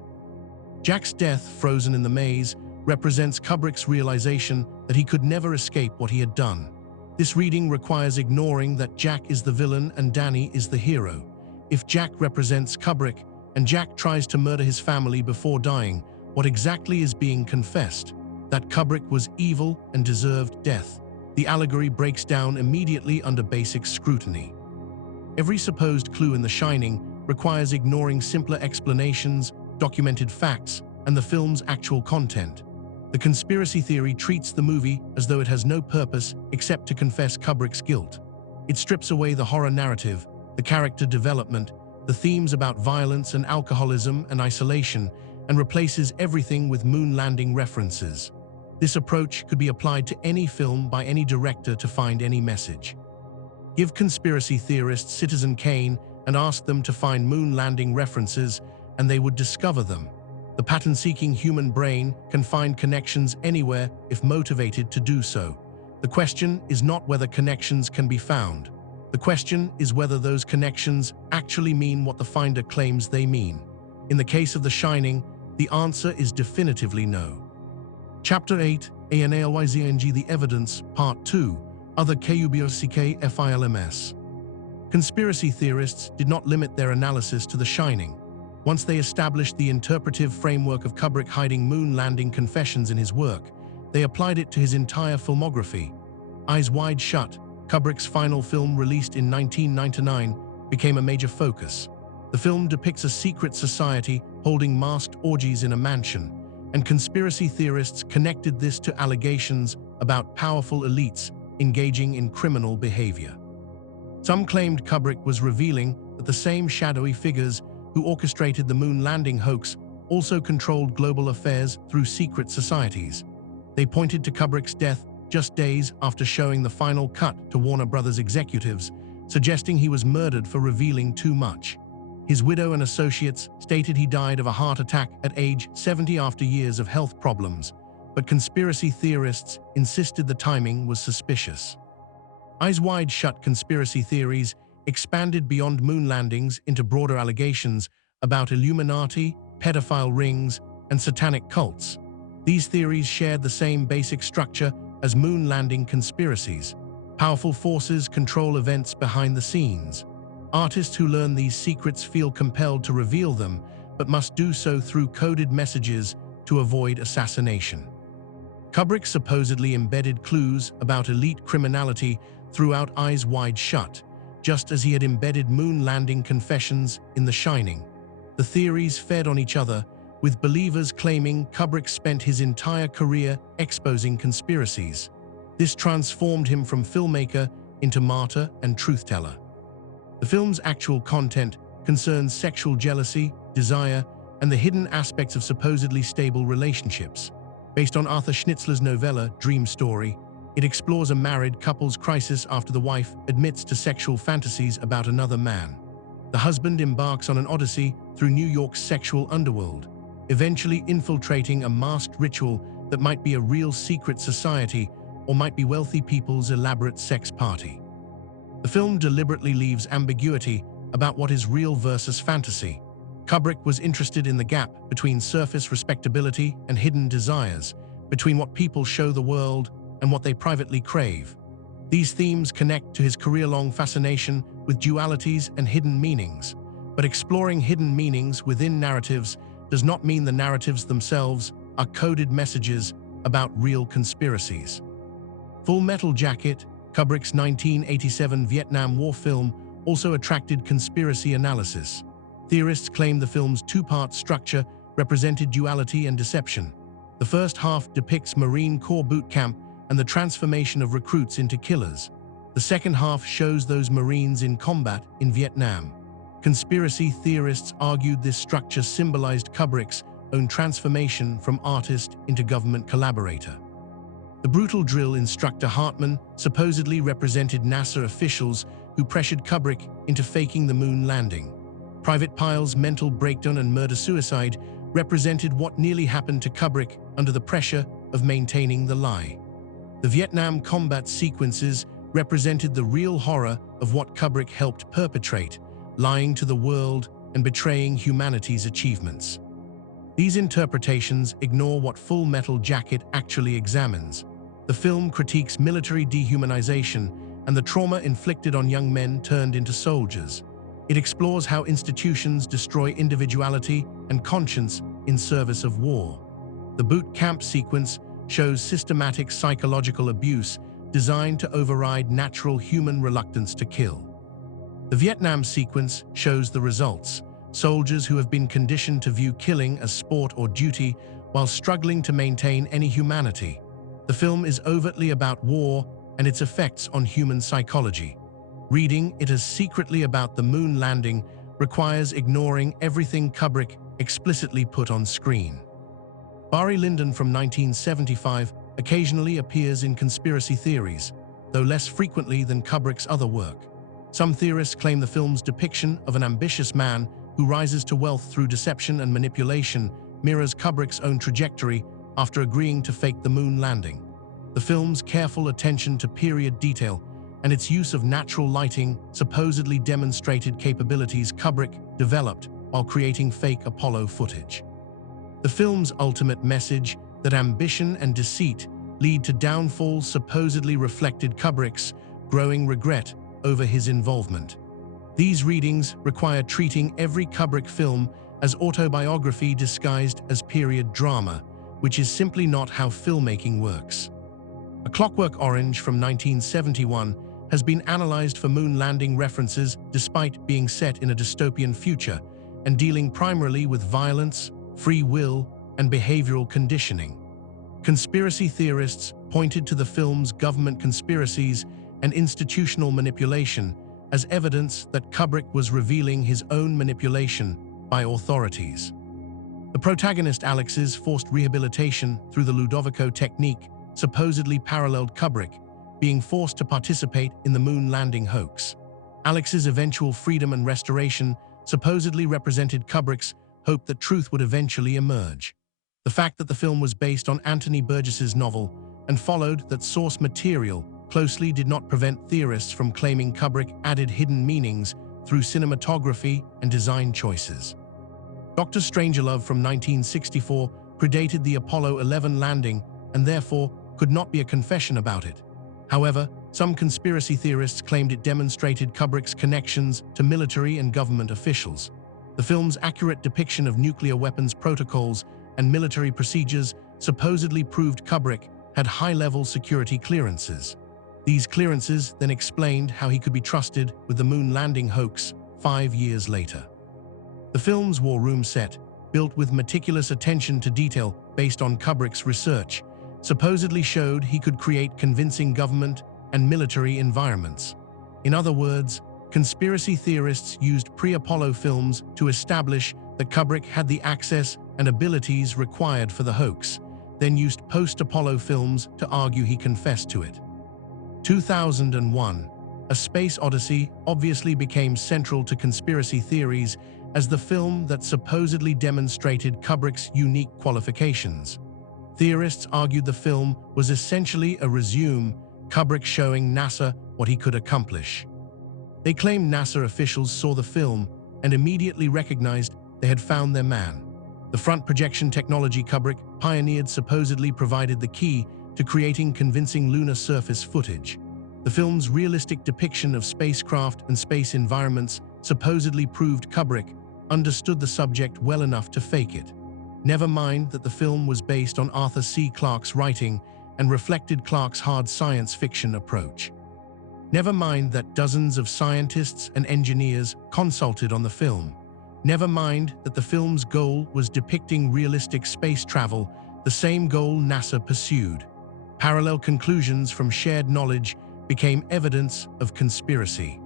Jack's death, frozen in the maze, represents Kubrick's realization that he could never escape what he had done. This reading requires ignoring that Jack is the villain and Danny is the hero. If Jack represents Kubrick and Jack tries to murder his family before dying, what exactly is being confessed? That Kubrick was evil and deserved death. The allegory breaks down immediately under basic scrutiny. Every supposed clue in The Shining requires ignoring simpler explanations, documented facts, and the film's actual content. The conspiracy theory treats the movie as though it has no purpose except to confess Kubrick's guilt. It strips away the horror narrative, the character development, the themes about violence and alcoholism and isolation, and replaces everything with moon landing references. This approach could be applied to any film by any director to find any message. Give conspiracy theorists Citizen Kane and ask them to find moon landing references, and they would discover them. The pattern-seeking human brain can find connections anywhere if motivated to do so. The question is not whether connections can be found. The question is whether those connections actually mean what the finder claims they mean. In the case of The Shining, the answer is definitively no. Chapter 8, ANALYZNG The Evidence, Part 2, Other KUBOCK-FILMS. Conspiracy theorists did not limit their analysis to The Shining. Once they established the interpretive framework of Kubrick hiding moon landing confessions in his work, they applied it to his entire filmography. Eyes Wide Shut, Kubrick's final film released in 1999, became a major focus. The film depicts a secret society holding masked orgies in a mansion, and conspiracy theorists connected this to allegations about powerful elites engaging in criminal behavior. Some claimed Kubrick was revealing that the same shadowy figures who orchestrated the moon landing hoax also controlled global affairs through secret societies. They pointed to Kubrick's death just days after showing the final cut to Warner Brothers executives, suggesting he was murdered for revealing too much. His widow and associates stated he died of a heart attack at age 70 after years of health problems, but conspiracy theorists insisted the timing was suspicious. Eyes Wide Shut conspiracy theories expanded beyond moon landings into broader allegations about Illuminati, pedophile rings, and satanic cults. These theories shared the same basic structure as moon landing conspiracies. Powerful forces control events behind the scenes. Artists who learn these secrets feel compelled to reveal them, but must do so through coded messages to avoid assassination. Kubrick supposedly embedded clues about elite criminality throughout Eyes Wide Shut, just as he had embedded moon landing confessions in The Shining. The theories fed on each other, with believers claiming Kubrick spent his entire career exposing conspiracies. This transformed him from filmmaker into martyr and truth-teller. The film's actual content concerns sexual jealousy, desire, and the hidden aspects of supposedly stable relationships. Based on Arthur Schnitzler's novella, Dream Story, it explores a married couple's crisis after the wife admits to sexual fantasies about another man. The husband embarks on an odyssey through New York's sexual underworld, eventually infiltrating a masked ritual that might be a real secret society or might be wealthy people's elaborate sex party. The film deliberately leaves ambiguity about what is real versus fantasy. Kubrick was interested in the gap between surface respectability and hidden desires, between what people show the world and what they privately crave. These themes connect to his career-long fascination with dualities and hidden meanings. But exploring hidden meanings within narratives does not mean the narratives themselves are coded messages about real conspiracies. Full Metal Jacket, Kubrick's 1987 Vietnam War film, also attracted conspiracy analysis. Theorists claim the film's two-part structure represented duality and deception. The first half depicts Marine Corps boot camp and the transformation of recruits into killers. The second half shows those Marines in combat in Vietnam. Conspiracy theorists argued this structure symbolized Kubrick's own transformation from artist into government collaborator. The brutal drill instructor Hartman supposedly represented NASA officials who pressured Kubrick into faking the moon landing. Private Pyle's mental breakdown and murder-suicide represented what nearly happened to Kubrick under the pressure of maintaining the lie. The Vietnam combat sequences represented the real horror of what Kubrick helped perpetrate, lying to the world and betraying humanity's achievements. These interpretations ignore what Full Metal Jacket actually examines. The film critiques military dehumanization and the trauma inflicted on young men turned into soldiers. It explores how institutions destroy individuality and conscience in service of war. The boot camp sequence shows systematic psychological abuse designed to override natural human reluctance to kill. The Vietnam sequence shows the results: soldiers who have been conditioned to view killing as sport or duty while struggling to maintain any humanity. The film is overtly about war and its effects on human psychology. Reading it as secretly about the moon landing requires ignoring everything Kubrick explicitly put on screen. Barry Lyndon from 1975 occasionally appears in conspiracy theories, though less frequently than Kubrick's other work. Some theorists claim the film's depiction of an ambitious man who rises to wealth through deception and manipulation mirrors Kubrick's own trajectory after agreeing to fake the moon landing. The film's careful attention to period detail and its use of natural lighting supposedly demonstrated capabilities Kubrick developed while creating fake Apollo footage. The film's ultimate message, that ambition and deceit lead to downfalls, supposedly reflected Kubrick's growing regret over his involvement. These readings require treating every Kubrick film as autobiography disguised as period drama, which is simply not how filmmaking works. A Clockwork Orange from 1971 has been analyzed for moon landing references despite being set in a dystopian future and dealing primarily with violence, free will, and behavioral conditioning. Conspiracy theorists pointed to the film's government conspiracies and institutional manipulation as evidence that Kubrick was revealing his own manipulation by authorities. The protagonist Alex's forced rehabilitation through the Ludovico technique supposedly paralleled Kubrick being forced to participate in the moon landing hoax. Alex's eventual freedom and restoration supposedly represented Kubrick's hope that truth would eventually emerge. The fact that the film was based on Anthony Burgess's novel and followed that source material closely did not prevent theorists from claiming Kubrick added hidden meanings through cinematography and design choices. Dr. Strangelove from 1964 predated the Apollo 11 landing and therefore could not be a confession about it. However, some conspiracy theorists claimed it demonstrated Kubrick's connections to military and government officials. The film's accurate depiction of nuclear weapons protocols and military procedures supposedly proved Kubrick had high-level security clearances. These clearances then explained how he could be trusted with the moon landing hoax 5 years later. The film's war room set, built with meticulous attention to detail based on Kubrick's research, supposedly showed he could create convincing government and military environments. In other words, conspiracy theorists used pre-Apollo films to establish that Kubrick had the access and abilities required for the hoax, then used post-Apollo films to argue he confessed to it. 2001, A Space Odyssey obviously became central to conspiracy theories as the film that supposedly demonstrated Kubrick's unique qualifications. Theorists argued the film was essentially a resume, Kubrick showing NASA what he could accomplish. They claimed NASA officials saw the film and immediately recognized they had found their man. The front projection technology Kubrick pioneered supposedly provided the key to creating convincing lunar surface footage. The film's realistic depiction of spacecraft and space environments supposedly proved Kubrick understood the subject well enough to fake it. Never mind that the film was based on Arthur C. Clarke's writing and reflected Clarke's hard science fiction approach. Never mind that dozens of scientists and engineers consulted on the film. Never mind that the film's goal was depicting realistic space travel, the same goal NASA pursued. Parallel conclusions from shared knowledge became evidence of conspiracy.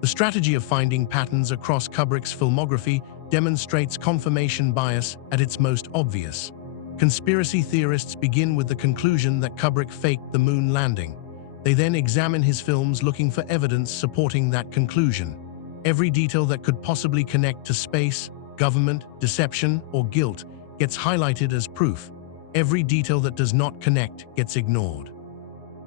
The strategy of finding patterns across Kubrick's filmography demonstrates confirmation bias at its most obvious. Conspiracy theorists begin with the conclusion that Kubrick faked the moon landing. They then examine his films looking for evidence supporting that conclusion. Every detail that could possibly connect to space, government, deception, or guilt gets highlighted as proof. Every detail that does not connect gets ignored.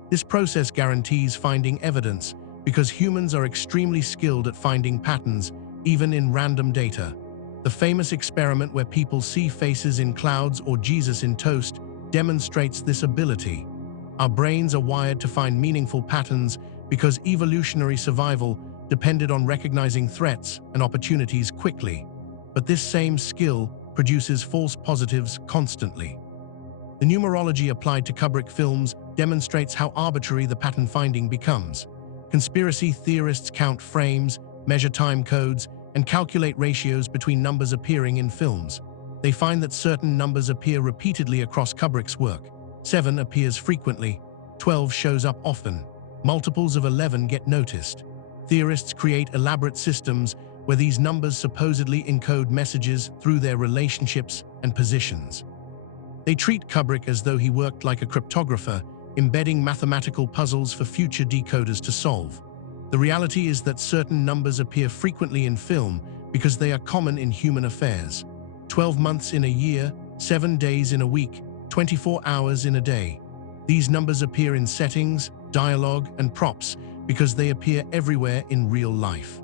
This process guarantees finding evidence because humans are extremely skilled at finding patterns, even in random data. The famous experiment where people see faces in clouds or Jesus in toast demonstrates this ability. Our brains are wired to find meaningful patterns because evolutionary survival depended on recognizing threats and opportunities quickly. But this same skill produces false positives constantly. The numerology applied to Kubrick films demonstrates how arbitrary the pattern finding becomes. Conspiracy theorists count frames, measure time codes, and calculate ratios between numbers appearing in films. They find that certain numbers appear repeatedly across Kubrick's work. 7 appears frequently, 12 shows up often, multiples of 11 get noticed. Theorists create elaborate systems where these numbers supposedly encode messages through their relationships and positions. They treat Kubrick as though he worked like a cryptographer, embedding mathematical puzzles for future decoders to solve. The reality is that certain numbers appear frequently in film because they are common in human affairs. 12 months in a year, 7 days in a week, 24 hours in a day. These numbers appear in settings, dialogue, and props because they appear everywhere in real life.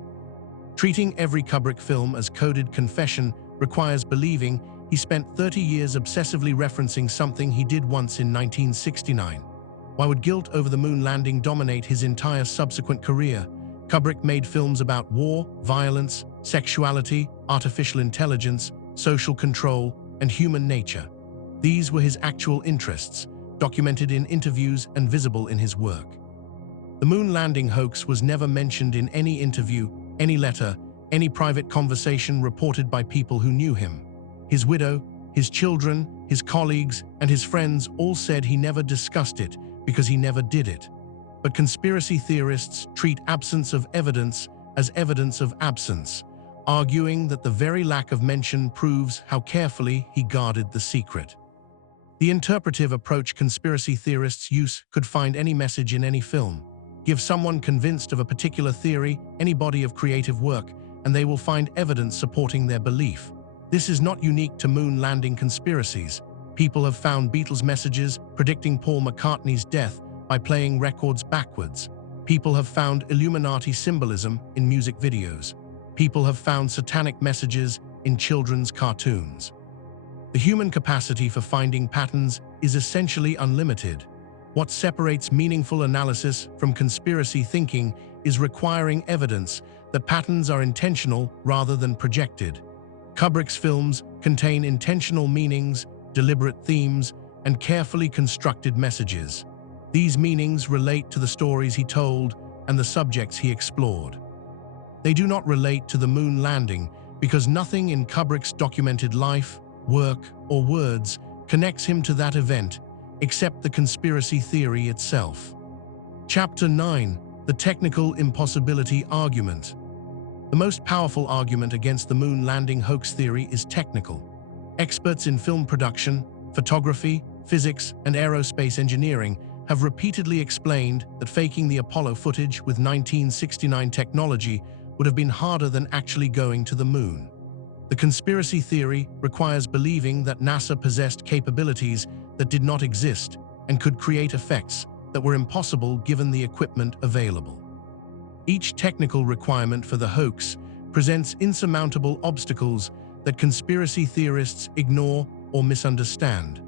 Treating every Kubrick film as coded confession requires believing he spent 30 years obsessively referencing something he did once in 1969. Why would guilt over the moon landing dominate his entire subsequent career? Kubrick made films about war, violence, sexuality, artificial intelligence, social control, and human nature. These were his actual interests, documented in interviews and visible in his work. The moon landing hoax was never mentioned in any interview, any letter, any private conversation reported by people who knew him. His widow, his children, his colleagues, and his friends all said he never discussed it because he never did it. But conspiracy theorists treat absence of evidence as evidence of absence, arguing that the very lack of mention proves how carefully he guarded the secret. The interpretive approach conspiracy theorists use could find any message in any film. Give someone convinced of a particular theory any body of creative work, and they will find evidence supporting their belief. This is not unique to moon landing conspiracies. People have found Beatles messages predicting Paul McCartney's death by playing records backwards. People have found Illuminati symbolism in music videos. People have found satanic messages in children's cartoons. The human capacity for finding patterns is essentially unlimited. What separates meaningful analysis from conspiracy thinking is requiring evidence that patterns are intentional rather than projected. Kubrick's films contain intentional meanings, deliberate themes, and carefully constructed messages. These meanings relate to the stories he told and the subjects he explored. They do not relate to the moon landing because nothing in Kubrick's documented life, work, or words connects him to that event except the conspiracy theory itself. Chapter 9: The Technical Impossibility Argument. The most powerful argument against the moon landing hoax theory is technical. Experts in film production, photography, physics, and aerospace engineering have repeatedly explained that faking the Apollo footage with 1969 technology would have been harder than actually going to the moon. The conspiracy theory requires believing that NASA possessed capabilities that did not exist and could create effects that were impossible given the equipment available. Each technical requirement for the hoax presents insurmountable obstacles that conspiracy theorists ignore or misunderstand.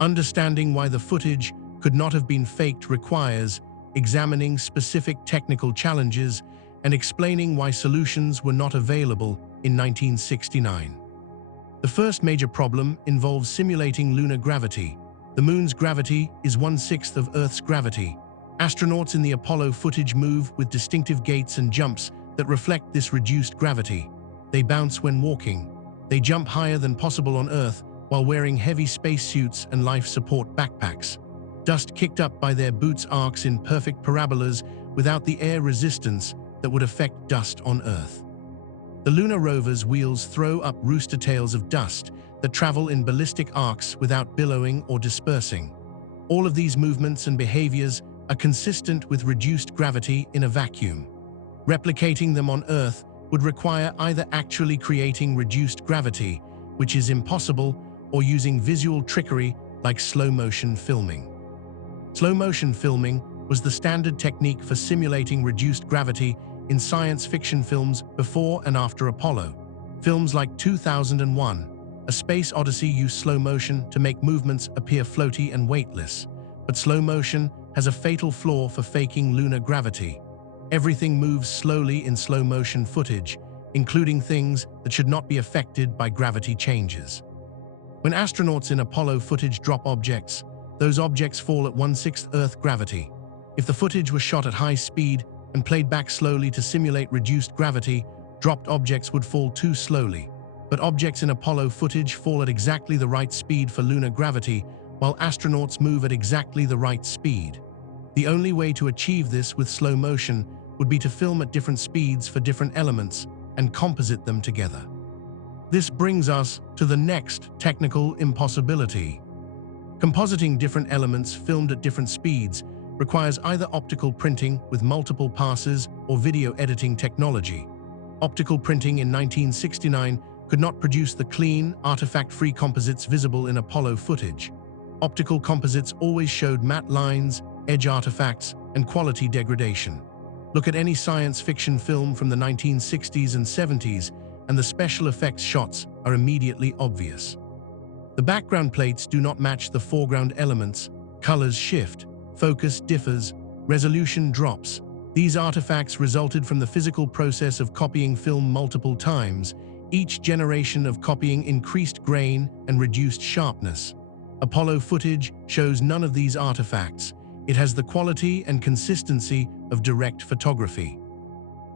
Understanding why the footage could not have been faked requires examining specific technical challenges and explaining why solutions were not available in 1969. The first major problem involves simulating lunar gravity. The moon's gravity is 1/6 of Earth's gravity. Astronauts in the Apollo footage move with distinctive gaits and jumps that reflect this reduced gravity. They bounce when walking. They jump higher than possible on Earth while wearing heavy spacesuits and life support backpacks. Dust kicked up by their boots arcs in perfect parabolas without the air resistance that would affect dust on Earth. The lunar rover's wheels throw up rooster tails of dust that travel in ballistic arcs without billowing or dispersing. All of these movements and behaviors are consistent with reduced gravity in a vacuum. Replicating them on Earth would require either actually creating reduced gravity, which is impossible, or using visual trickery like slow-motion filming. Slow-motion filming was the standard technique for simulating reduced gravity in science fiction films before and after Apollo. Films like 2001, A Space Odyssey used slow motion to make movements appear floaty and weightless. But slow motion has a fatal flaw for faking lunar gravity. Everything moves slowly in slow motion footage, including things that should not be affected by gravity changes. When astronauts in Apollo footage drop objects, those objects fall at 1/6 Earth gravity. If the footage was shot at high speed and played back slowly to simulate reduced gravity, dropped objects would fall too slowly. But objects in Apollo footage fall at exactly the right speed for lunar gravity, while astronauts move at exactly the right speed. The only way to achieve this with slow motion would be to film at different speeds for different elements and composite them together. This brings us to the next technical impossibility. Compositing different elements filmed at different speeds requires either optical printing with multiple passes or video editing technology. Optical printing in 1969 could not produce the clean, artifact-free composites visible in Apollo footage. Optical composites always showed matte lines, edge artifacts, and quality degradation. Look at any science fiction film from the 1960s and 70s, and the special effects shots are immediately obvious. The background plates do not match the foreground elements, colors shift, focus differs, resolution drops. These artifacts resulted from the physical process of copying film multiple times. Each generation of copying increased grain and reduced sharpness. Apollo footage shows none of these artifacts. It has the quality and consistency of direct photography.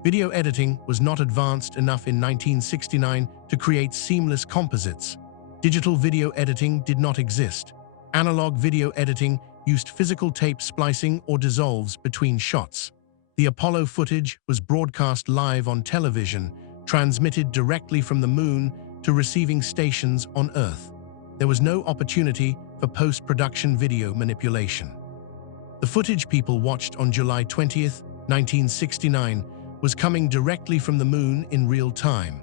Video editing was not advanced enough in 1969 to create seamless composites. Digital video editing did not exist. Analog video editing used physical tape splicing or dissolves between shots. The Apollo footage was broadcast live on television, transmitted directly from the moon to receiving stations on Earth. There was no opportunity for post-production video manipulation. The footage people watched on July 20th, 1969, was coming directly from the moon in real time.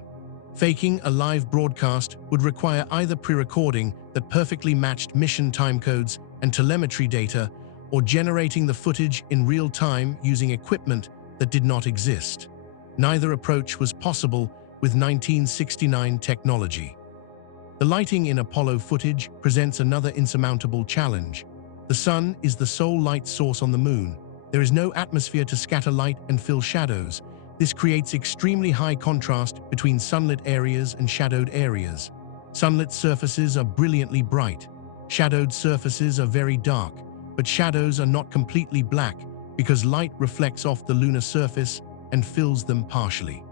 Faking a live broadcast would require either pre-recording that perfectly matched mission timecodes and telemetry data, or generating the footage in real time using equipment that did not exist. Neither approach was possible with 1969 technology. The lighting in Apollo footage presents another insurmountable challenge. The sun is the sole light source on the moon. There is no atmosphere to scatter light and fill shadows. This creates extremely high contrast between sunlit areas and shadowed areas. Sunlit surfaces are brilliantly bright. Shadowed surfaces are very dark, but shadows are not completely black because light reflects off the lunar surface and fills them partially.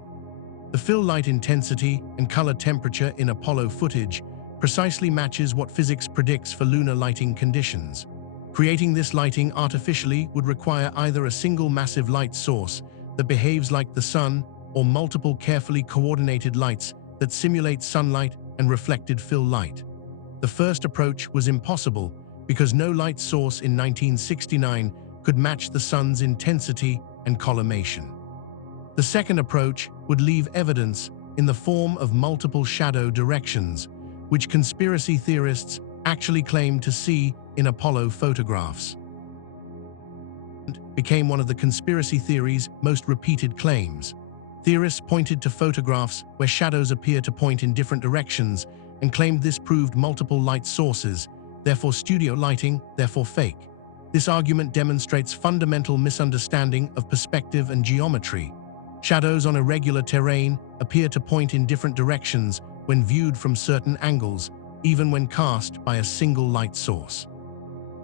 The fill light intensity and color temperature in Apollo footage precisely matches what physics predicts for lunar lighting conditions. Creating this lighting artificially would require either a single massive light source that behaves like the sun or multiple carefully coordinated lights that simulate sunlight and reflected fill light. The first approach was impossible because no light source in 1969 could match the sun's intensity and collimation. The second approach would leave evidence in the form of multiple shadow directions, which conspiracy theorists actually claimed to see in Apollo photographs. It became one of the conspiracy theory's most repeated claims. Theorists pointed to photographs where shadows appear to point in different directions and claimed this proved multiple light sources, therefore studio lighting, therefore fake. This argument demonstrates fundamental misunderstanding of perspective and geometry. Shadows on irregular terrain appear to point in different directions when viewed from certain angles, even when cast by a single light source.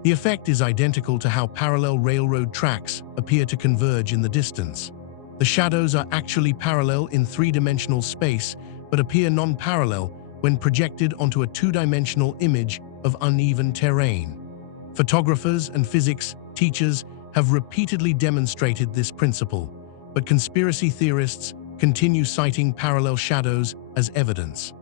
The effect is identical to how parallel railroad tracks appear to converge in the distance. The shadows are actually parallel in three-dimensional space, but appear non-parallel when projected onto a two-dimensional image of uneven terrain. Photographers and physics teachers have repeatedly demonstrated this principle, but conspiracy theorists continue citing parallel shadows as evidence.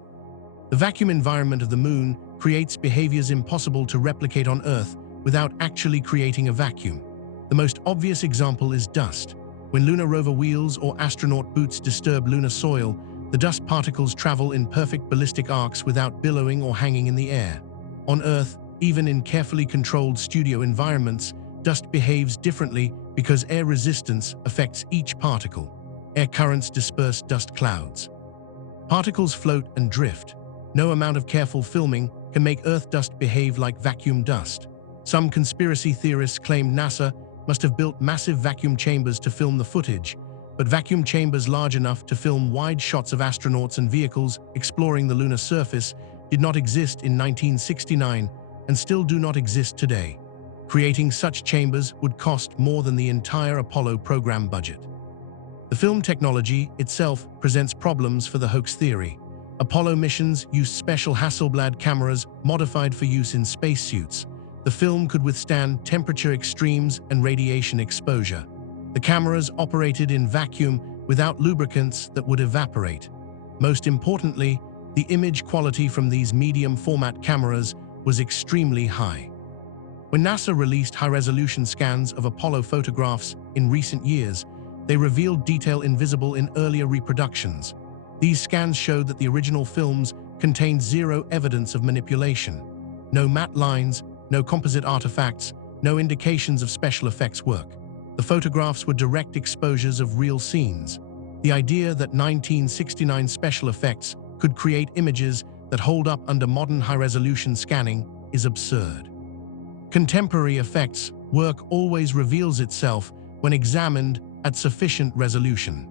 The vacuum environment of the moon creates behaviors impossible to replicate on Earth without actually creating a vacuum. The most obvious example is dust. When lunar rover wheels or astronaut boots disturb lunar soil, the dust particles travel in perfect ballistic arcs without billowing or hanging in the air. On Earth, even in carefully controlled studio environments, dust behaves differently because air resistance affects each particle. Air currents disperse dust clouds. Particles float and drift. No amount of careful filming can make Earth dust behave like vacuum dust. Some conspiracy theorists claim NASA must have built massive vacuum chambers to film the footage, but vacuum chambers large enough to film wide shots of astronauts and vehicles exploring the lunar surface did not exist in 1969 and still do not exist today. Creating such chambers would cost more than the entire Apollo program budget. The film technology itself presents problems for the hoax theory. Apollo missions used special Hasselblad cameras modified for use in spacesuits. The film could withstand temperature extremes and radiation exposure. The cameras operated in vacuum without lubricants that would evaporate. Most importantly, the image quality from these medium-format cameras was extremely high. When NASA released high-resolution scans of Apollo photographs in recent years, they revealed detail invisible in earlier reproductions. These scans showed that the original films contained zero evidence of manipulation. No matte lines, no composite artifacts, no indications of special effects work. The photographs were direct exposures of real scenes. The idea that 1969 special effects could create images that hold up under modern high-resolution scanning is absurd. Contemporary effects work always reveals itself when examined at sufficient resolution.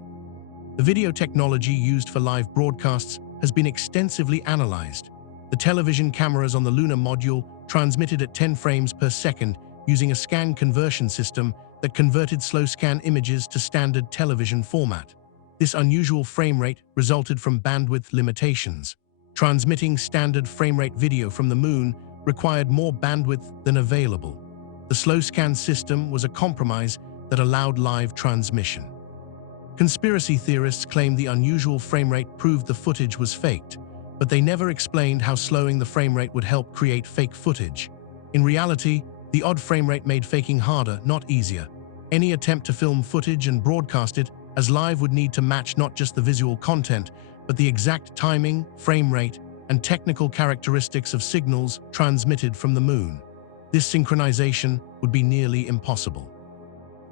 The video technology used for live broadcasts has been extensively analyzed. The television cameras on the lunar module transmitted at 10 frames per second using a scan conversion system that converted slow scan images to standard television format. This unusual frame rate resulted from bandwidth limitations. Transmitting standard frame rate video from the moon required more bandwidth than available. The slow scan system was a compromise that allowed live transmission. Conspiracy theorists claim the unusual frame rate proved the footage was faked, but they never explained how slowing the frame rate would help create fake footage. In reality, the odd frame rate made faking harder, not easier. Any attempt to film footage and broadcast it as live would need to match not just the visual content, but the exact timing, frame rate, and technical characteristics of signals transmitted from the moon. This synchronization would be nearly impossible.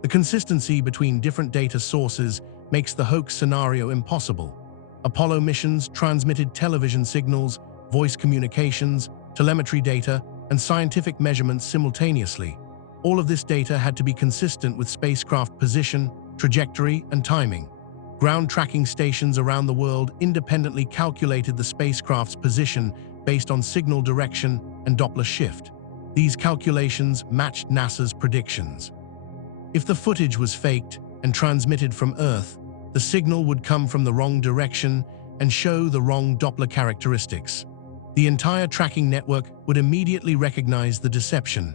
The consistency between different data sources makes the hoax scenario impossible. Apollo missions transmitted television signals, voice communications, telemetry data, and scientific measurements simultaneously. All of this data had to be consistent with spacecraft position, trajectory, and timing. Ground tracking stations around the world independently calculated the spacecraft's position based on signal direction and Doppler shift. These calculations matched NASA's predictions. If the footage was faked and transmitted from Earth, the signal would come from the wrong direction and show the wrong Doppler characteristics. The entire tracking network would immediately recognize the deception.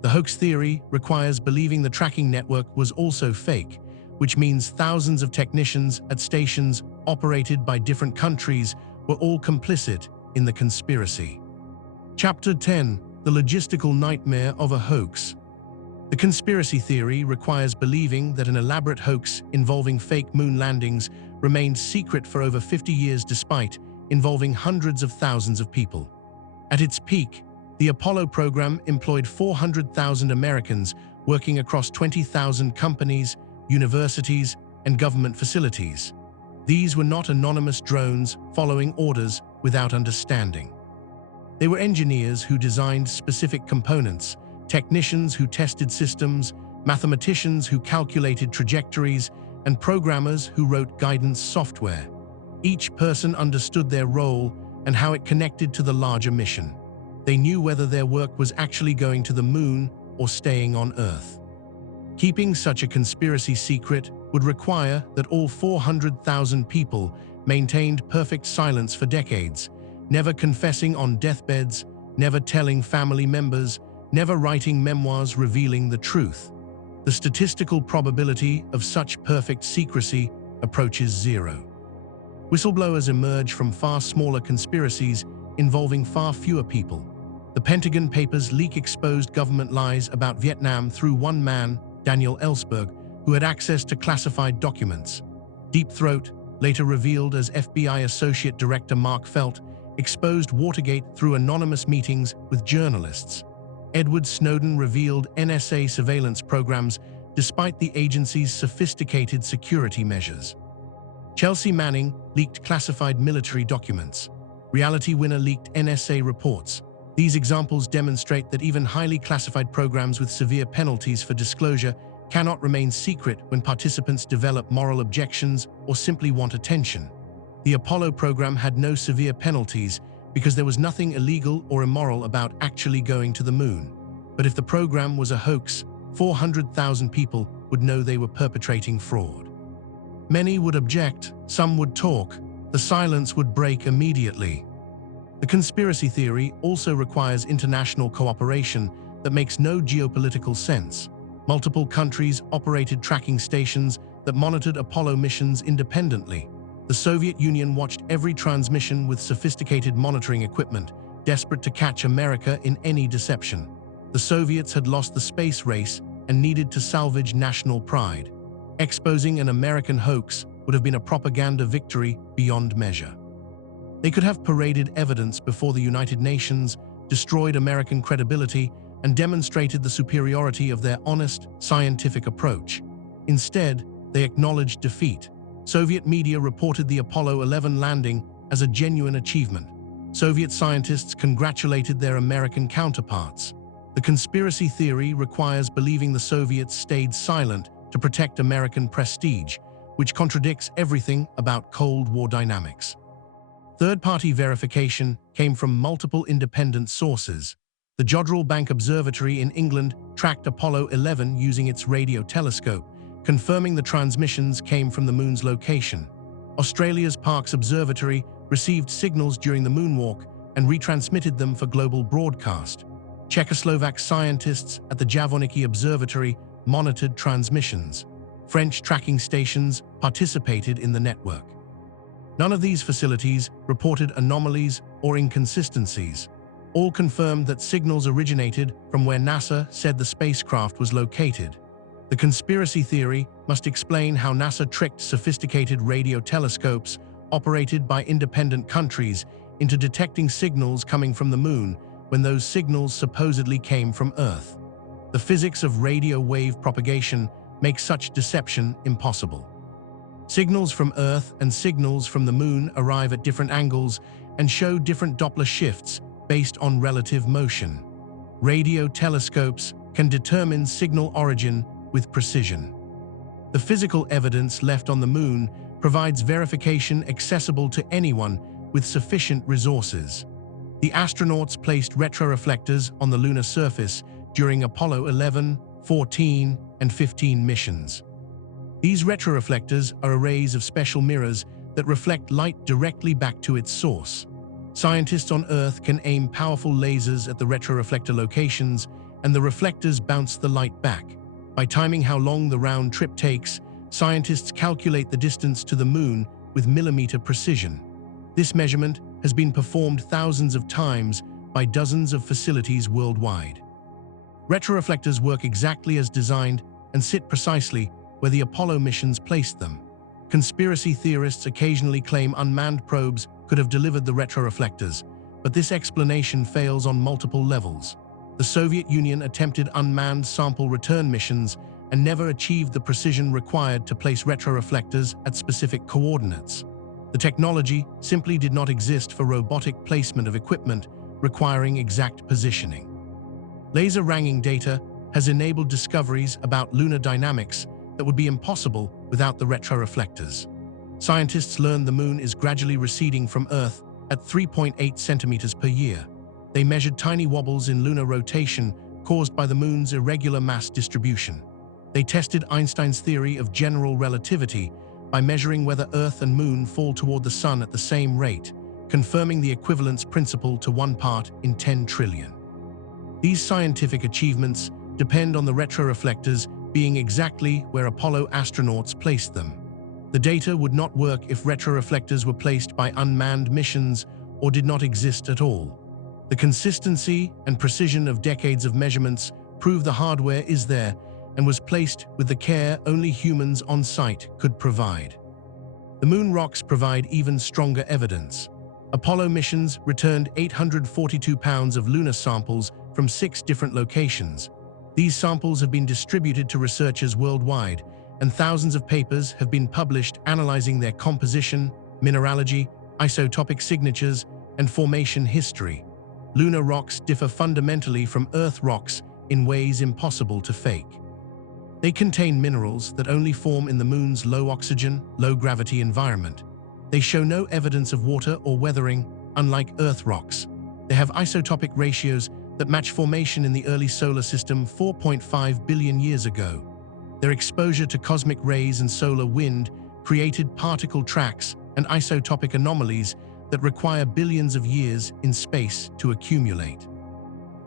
The hoax theory requires believing the tracking network was also fake, which means thousands of technicians at stations operated by different countries were all complicit in the conspiracy. Chapter 10: The Logistical Nightmare of a Hoax. The conspiracy theory requires believing that an elaborate hoax involving fake moon landings remained secret for over 50 years despite involving hundreds of thousands of people. At its peak, the Apollo program employed 400,000 Americans working across 20,000 companies, universities, and government facilities. These were not anonymous drones following orders without understanding. They were engineers who designed specific components, technicians who tested systems, mathematicians who calculated trajectories, and programmers who wrote guidance software. Each person understood their role and how it connected to the larger mission. They knew whether their work was actually going to the moon or staying on Earth. Keeping such a conspiracy secret would require that all 400,000 people maintained perfect silence for decades, never confessing on deathbeds, never telling family members, never writing memoirs revealing the truth. The statistical probability of such perfect secrecy approaches zero. Whistleblowers emerge from far smaller conspiracies involving far fewer people. The Pentagon Papers leak exposed government lies about Vietnam through one man, Daniel Ellsberg, who had access to classified documents. Deep Throat, later revealed as FBI Associate Director Mark Felt, exposed Watergate through anonymous meetings with journalists. Edward Snowden revealed NSA surveillance programs despite the agency's sophisticated security measures. Chelsea Manning leaked classified military documents. Reality Winner leaked NSA reports. These examples demonstrate that even highly classified programs with severe penalties for disclosure cannot remain secret when participants develop moral objections or simply want attention. The Apollo program had no severe penalties because there was nothing illegal or immoral about actually going to the moon. But if the program was a hoax, 400,000 people would know they were perpetrating fraud. Many would object, some would talk, the silence would break immediately. The conspiracy theory also requires international cooperation that makes no geopolitical sense. Multiple countries operated tracking stations that monitored Apollo missions independently. The Soviet Union watched every transmission with sophisticated monitoring equipment, desperate to catch America in any deception. The Soviets had lost the space race and needed to salvage national pride. Exposing an American hoax would have been a propaganda victory beyond measure. They could have paraded evidence before the United Nations, destroyed American credibility, and demonstrated the superiority of their honest, scientific approach. Instead, they acknowledged defeat. Soviet media reported the Apollo 11 landing as a genuine achievement. Soviet scientists congratulated their American counterparts. The conspiracy theory requires believing the Soviets stayed silent to protect American prestige, which contradicts everything about Cold War dynamics. Third-party verification came from multiple independent sources. The Jodrell Bank Observatory in England tracked Apollo 11 using its radio telescope, confirming the transmissions came from the moon's location. Australia's Parkes Observatory received signals during the moonwalk and retransmitted them for global broadcast. Czechoslovak scientists at the Javorníky Observatory monitored transmissions. French tracking stations participated in the network. None of these facilities reported anomalies or inconsistencies. All confirmed that signals originated from where NASA said the spacecraft was located. The conspiracy theory must explain how NASA tricked sophisticated radio telescopes operated by independent countries into detecting signals coming from the moon when those signals supposedly came from Earth. The physics of radio wave propagation makes such deception impossible. Signals from Earth and signals from the moon arrive at different angles and show different Doppler shifts based on relative motion. Radio telescopes can determine signal origin with precision. The physical evidence left on the moon provides verification accessible to anyone with sufficient resources. The astronauts placed retroreflectors on the lunar surface during Apollo 11, 14, and 15 missions. These retroreflectors are arrays of special mirrors that reflect light directly back to its source. Scientists on Earth can aim powerful lasers at the retroreflector locations, and the reflectors bounce the light back. By timing how long the round trip takes, scientists calculate the distance to the moon with millimeter precision. This measurement has been performed thousands of times by dozens of facilities worldwide. Retroreflectors work exactly as designed and sit precisely where the Apollo missions placed them. Conspiracy theorists occasionally claim unmanned probes could have delivered the retroreflectors, but this explanation fails on multiple levels. The Soviet Union attempted unmanned sample return missions and never achieved the precision required to place retroreflectors at specific coordinates. The technology simply did not exist for robotic placement of equipment requiring exact positioning. Laser ranging data has enabled discoveries about lunar dynamics that would be impossible without the retroreflectors. Scientists learned the moon is gradually receding from Earth at 3.8 centimeters per year. They measured tiny wobbles in lunar rotation caused by the moon's irregular mass distribution. They tested Einstein's theory of general relativity by measuring whether Earth and Moon fall toward the Sun at the same rate, confirming the equivalence principle to 1 part in 10 trillion. These scientific achievements depend on the retroreflectors being exactly where Apollo astronauts placed them. The data would not work if retroreflectors were placed by unmanned missions or did not exist at all. The consistency and precision of decades of measurements prove the hardware is there and was placed with the care only humans on site could provide. The moon rocks provide even stronger evidence. Apollo missions returned 842 pounds of lunar samples from 6 different locations. These samples have been distributed to researchers worldwide, and thousands of papers have been published analyzing their composition, mineralogy, isotopic signatures, and formation history. Lunar rocks differ fundamentally from Earth rocks in ways impossible to fake. They contain minerals that only form in the moon's low-oxygen, low-gravity environment. They show no evidence of water or weathering, unlike Earth rocks. They have isotopic ratios that match formation in the early solar system 4.5 billion years ago. Their exposure to cosmic rays and solar wind created particle tracks and isotopic anomalies that require billions of years in space to accumulate.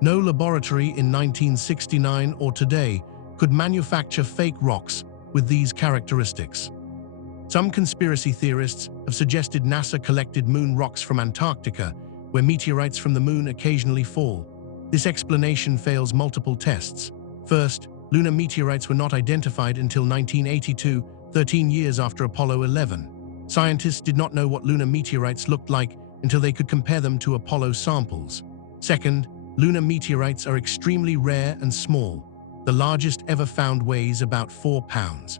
No laboratory in 1969 or today could manufacture fake rocks with these characteristics. Some conspiracy theorists have suggested NASA collected moon rocks from Antarctica, where meteorites from the moon occasionally fall. This explanation fails multiple tests. First, lunar meteorites were not identified until 1982, 13 years after Apollo 11. Scientists did not know what lunar meteorites looked like until they could compare them to Apollo samples. Second, lunar meteorites are extremely rare and small. The largest ever found weighs about 4 pounds.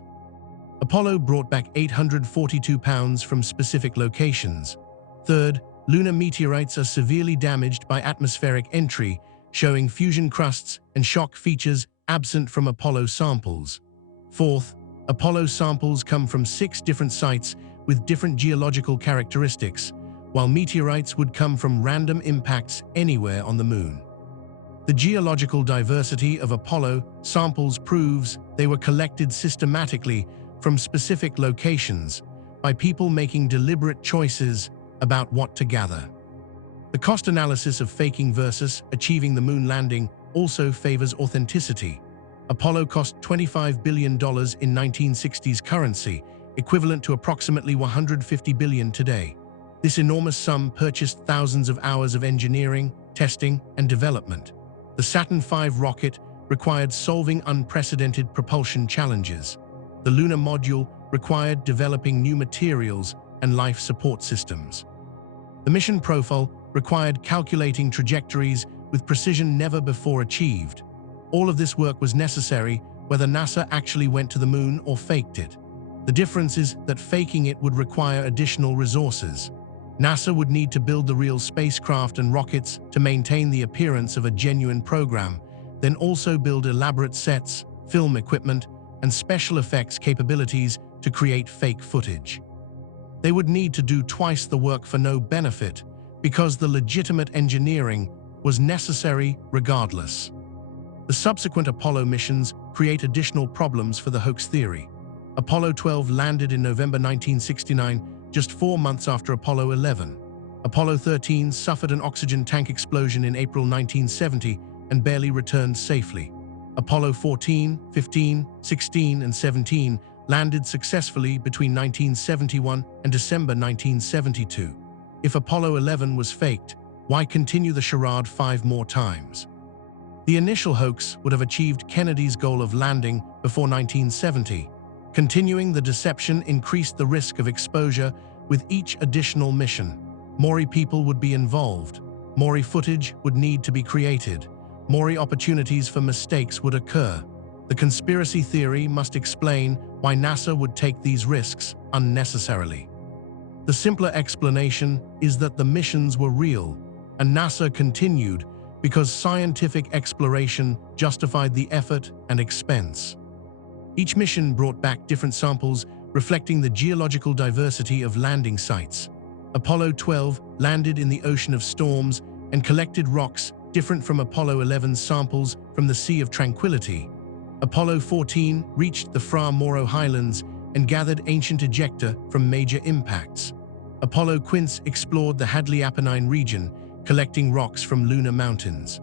Apollo brought back 842 pounds from specific locations. Third, lunar meteorites are severely damaged by atmospheric entry, showing fusion crusts and shock features absent from Apollo samples. Fourth, Apollo samples come from 6 different sites with different geological characteristics, while meteorites would come from random impacts anywhere on the moon. The geological diversity of Apollo samples proves they were collected systematically from specific locations by people making deliberate choices about what to gather. The cost analysis of faking versus achieving the moon landing also favors authenticity. Apollo cost $25 billion in 1960s currency, equivalent to approximately $150 billion today. This enormous sum purchased thousands of hours of engineering, testing, and development. The Saturn V rocket required solving unprecedented propulsion challenges. The lunar module required developing new materials and life support systems. The mission profile required calculating trajectories with precision never before achieved. All of this work was necessary whether NASA actually went to the moon or faked it. The difference is that faking it would require additional resources. NASA would need to build the real spacecraft and rockets to maintain the appearance of a genuine program, then also build elaborate sets, film equipment, and special effects capabilities to create fake footage. They would need to do twice the work for no benefit, because the legitimate engineering was necessary regardless. The subsequent Apollo missions create additional problems for the hoax theory. Apollo 12 landed in November 1969, just 4 months after Apollo 11. Apollo 13 suffered an oxygen tank explosion in April 1970 and barely returned safely. Apollo 14, 15, 16, and 17 landed successfully between 1971 and December 1972. If Apollo 11 was faked, why continue the charade 5 more times? The initial hoax would have achieved Kennedy's goal of landing before 1970. Continuing the deception increased the risk of exposure with each additional mission. More people would be involved. More footage would need to be created. More opportunities for mistakes would occur. The conspiracy theory must explain why NASA would take these risks unnecessarily. The simpler explanation is that the missions were real, and NASA continued because scientific exploration justified the effort and expense. Each mission brought back different samples reflecting the geological diversity of landing sites. Apollo 12 landed in the Ocean of Storms and collected rocks different from Apollo 11's samples from the Sea of Tranquility. Apollo 14 reached the Fra Mauro Highlands and gathered ancient ejecta from major impacts. Apollo Quince explored the Hadley Apennine region, collecting rocks from lunar mountains.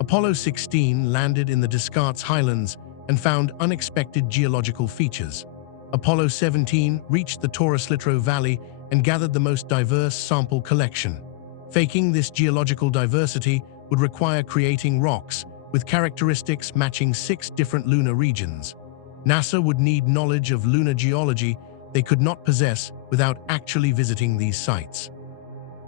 Apollo 16 landed in the Descartes Highlands and found unexpected geological features. Apollo 17 reached the Taurus-Littrow Valley and gathered the most diverse sample collection. Faking this geological diversity would require creating rocks with characteristics matching 6 different lunar regions. NASA would need knowledge of lunar geology they could not possess without actually visiting these sites.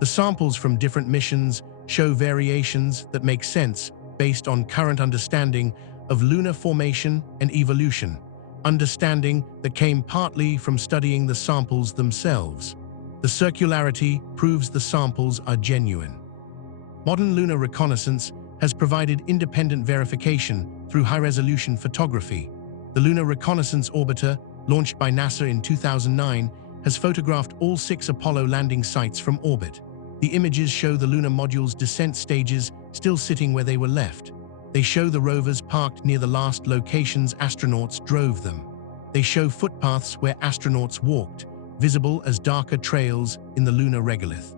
The samples from different missions show variations that make sense based on current understanding of lunar formation and evolution, understanding that came partly from studying the samples themselves. The circularity proves the samples are genuine. Modern lunar reconnaissance has provided independent verification through high-resolution photography. The Lunar Reconnaissance Orbiter, launched by NASA in 2009, has photographed all 6 Apollo landing sites from orbit. The images show the lunar module's descent stages still sitting where they were left. They show the rovers parked near the last locations astronauts drove them. They show footpaths where astronauts walked, visible as darker trails in the lunar regolith.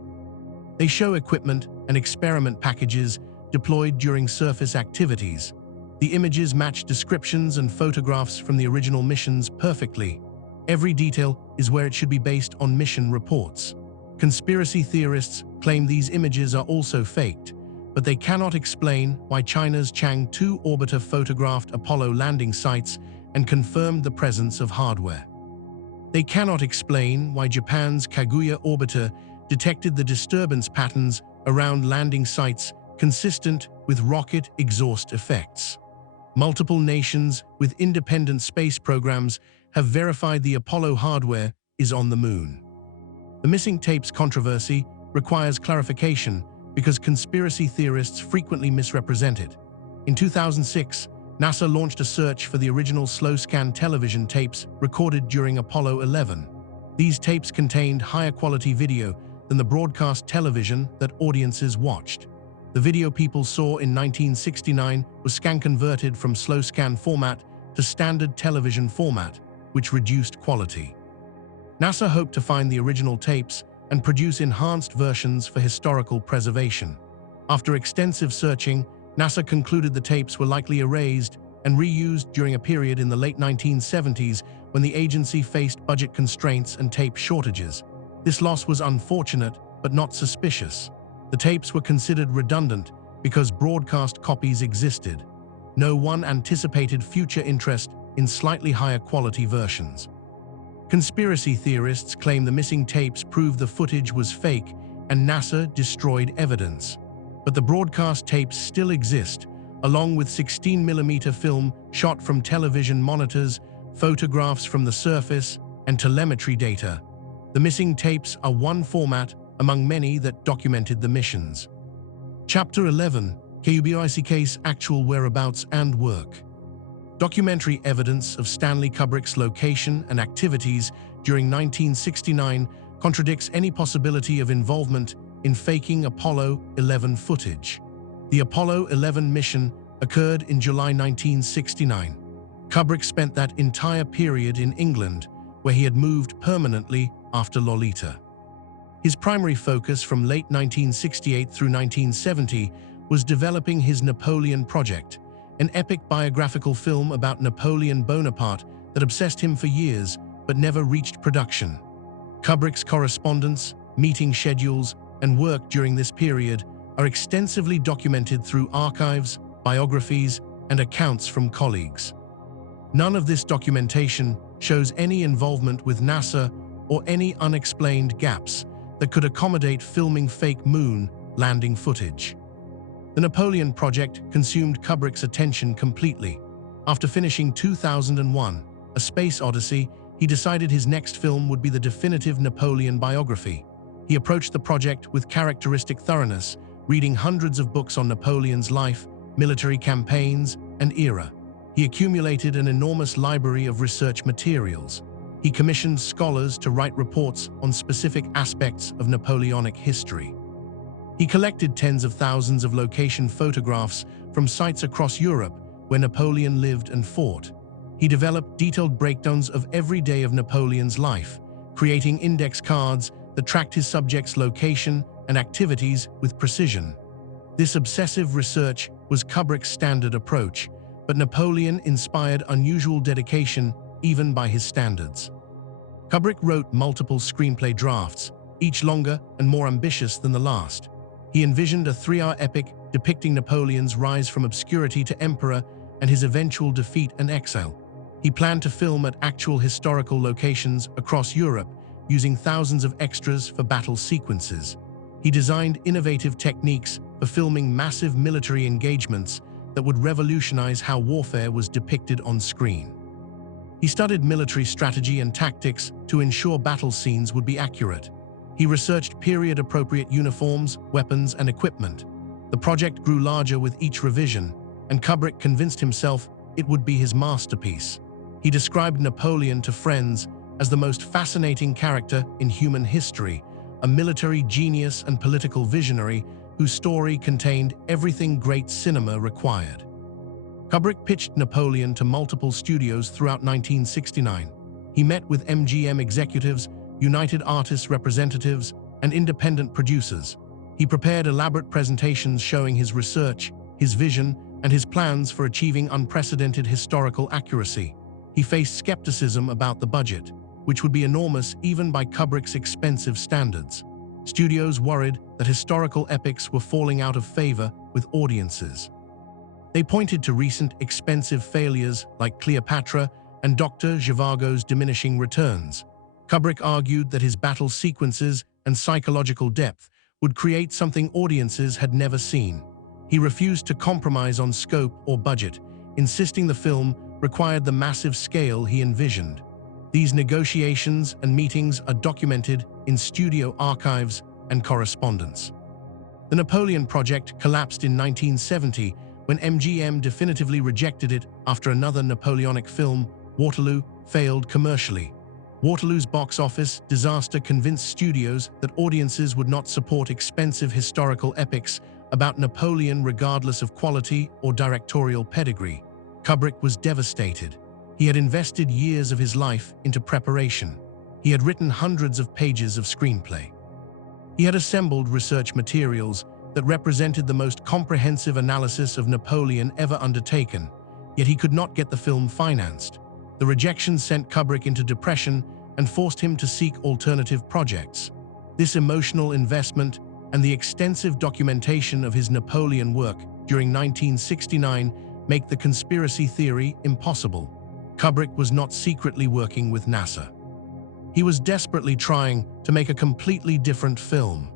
They show equipment and experiment packages deployed during surface activities. The images match descriptions and photographs from the original missions perfectly. Every detail is where it should be based on mission reports. Conspiracy theorists claim these images are also faked, but they cannot explain why China's Chang'e 2 orbiter photographed Apollo landing sites and confirmed the presence of hardware. They cannot explain why Japan's Kaguya orbiter detected the disturbance patterns around landing sites consistent with rocket exhaust effects. Multiple nations with independent space programs have verified the Apollo hardware is on the moon. The missing tapes controversy requires clarification because conspiracy theorists frequently misrepresent it. In 2006, NASA launched a search for the original slow-scan television tapes recorded during Apollo 11. These tapes contained higher quality video than the broadcast television that audiences watched. The video people saw in 1969 was scan-converted from slow-scan format to standard television format, which reduced quality. NASA hoped to find the original tapes and produce enhanced versions for historical preservation. After extensive searching, NASA concluded the tapes were likely erased and reused during a period in the late 1970s when the agency faced budget constraints and tape shortages. This loss was unfortunate, but not suspicious. The tapes were considered redundant because broadcast copies existed. No one anticipated future interest in slightly higher quality versions. Conspiracy theorists claim the missing tapes prove the footage was fake and NASA destroyed evidence. But the broadcast tapes still exist, along with 16mm film shot from television monitors, photographs from the surface, and telemetry data. The missing tapes are one format among many that documented the missions. Chapter 11: Kubrick's actual whereabouts and work. Documentary evidence of Stanley Kubrick's location and activities during 1969 contradicts any possibility of involvement in faking Apollo 11 footage. The Apollo 11 mission occurred in July 1969. Kubrick spent that entire period in England, where he had moved permanently after Lolita. His primary focus from late 1968 through 1970 was developing his Napoleon project, an epic biographical film about Napoleon Bonaparte that obsessed him for years but never reached production. Kubrick's correspondence, meeting schedules, and work during this period are extensively documented through archives, biographies, and accounts from colleagues. None of this documentation shows any involvement with NASA or any unexplained gaps that could accommodate filming fake moon landing footage. The Napoleon project consumed Kubrick's attention completely. After finishing 2001, A Space Odyssey, he decided his next film would be the definitive Napoleon biography. He approached the project with characteristic thoroughness, reading hundreds of books on Napoleon's life, military campaigns, and era. He accumulated an enormous library of research materials. He commissioned scholars to write reports on specific aspects of Napoleonic history. He collected tens of thousands of location photographs from sites across Europe where Napoleon lived and fought. He developed detailed breakdowns of every day of Napoleon's life, creating index cards that tracked his subjects' location and activities with precision. This obsessive research was Kubrick's standard approach, but Napoleon inspired unusual dedication even by his standards. Kubrick wrote multiple screenplay drafts, each longer and more ambitious than the last. He envisioned a 3-hour epic depicting Napoleon's rise from obscurity to emperor and his eventual defeat and exile. He planned to film at actual historical locations across Europe, using thousands of extras for battle sequences. He designed innovative techniques for filming massive military engagements that would revolutionize how warfare was depicted on screen. He studied military strategy and tactics to ensure battle scenes would be accurate. He researched period-appropriate uniforms, weapons, and equipment. The project grew larger with each revision, and Kubrick convinced himself it would be his masterpiece. He described Napoleon to friends as the most fascinating character in human history, a military genius and political visionary whose story contained everything great cinema required. Kubrick pitched Napoleon to multiple studios throughout 1969. He met with MGM executives united artists representatives, and independent producers. He prepared elaborate presentations showing his research, his vision, and his plans for achieving unprecedented historical accuracy. He faced skepticism about the budget, which would be enormous even by Kubrick's expensive standards. Studios worried that historical epics were falling out of favor with audiences. They pointed to recent expensive failures like Cleopatra and Dr. Zhivago's diminishing returns. Kubrick argued that his battle sequences and psychological depth would create something audiences had never seen. He refused to compromise on scope or budget, insisting the film required the massive scale he envisioned. These negotiations and meetings are documented in studio archives and correspondence. The Napoleon project collapsed in 1970 when MGM definitively rejected it after another Napoleonic film, Waterloo, failed commercially. Waterloo's box office disaster convinced studios that audiences would not support expensive historical epics about Napoleon regardless of quality or directorial pedigree. Kubrick was devastated. He had invested years of his life into preparation. He had written hundreds of pages of screenplay. He had assembled research materials that represented the most comprehensive analysis of Napoleon ever undertaken, yet he could not get the film financed. The rejection sent Kubrick into depression and forced him to seek alternative projects. This emotional investment and the extensive documentation of his Napoleon work during 1969 make the conspiracy theory impossible. Kubrick was not secretly working with NASA. He was desperately trying to make a completely different film.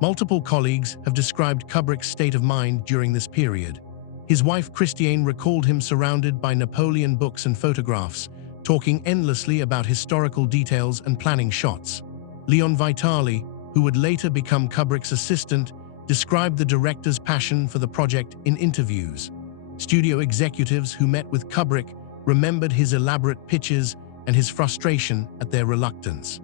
Multiple colleagues have described Kubrick's state of mind during this period. His wife Christiane recalled him surrounded by Napoleon books and photographs, talking endlessly about historical details and planning shots. Leon Vitali, who would later become Kubrick's assistant, described the director's passion for the project in interviews. Studio executives who met with Kubrick remembered his elaborate pitches and his frustration at their reluctance.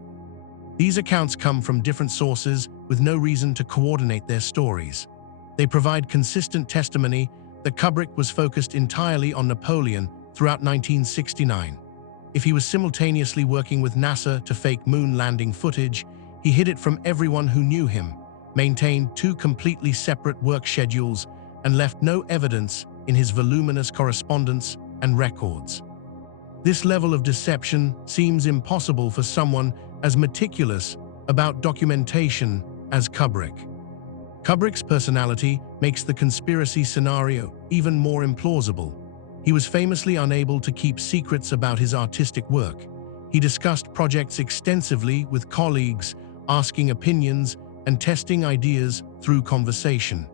These accounts come from different sources with no reason to coordinate their stories. They provide consistent testimony that Kubrick was focused entirely on Napoleon throughout 1969. If he was simultaneously working with NASA to fake moon landing footage, he hid it from everyone who knew him, maintained two completely separate work schedules, and left no evidence in his voluminous correspondence and records. This level of deception seems impossible for someone as meticulous about documentation as Kubrick. Kubrick's personality makes the conspiracy scenario even more implausible. He was famously unable to keep secrets about his artistic work. He discussed projects extensively with colleagues, asking opinions and testing ideas through conversation.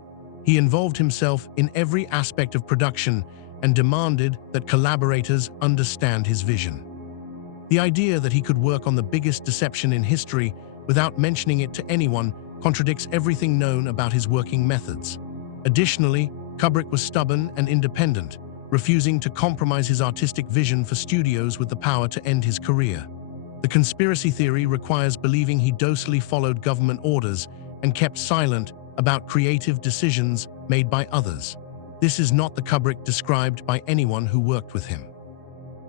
He involved himself in every aspect of production and demanded that collaborators understand his vision. The idea that he could work on the biggest deception in history without mentioning it to anyone contradicts everything known about his working methods. Additionally, Kubrick was stubborn and independent, refusing to compromise his artistic vision for studios with the power to end his career. The conspiracy theory requires believing he docilely followed government orders and kept silent about creative decisions made by others. This is not the Kubrick described by anyone who worked with him.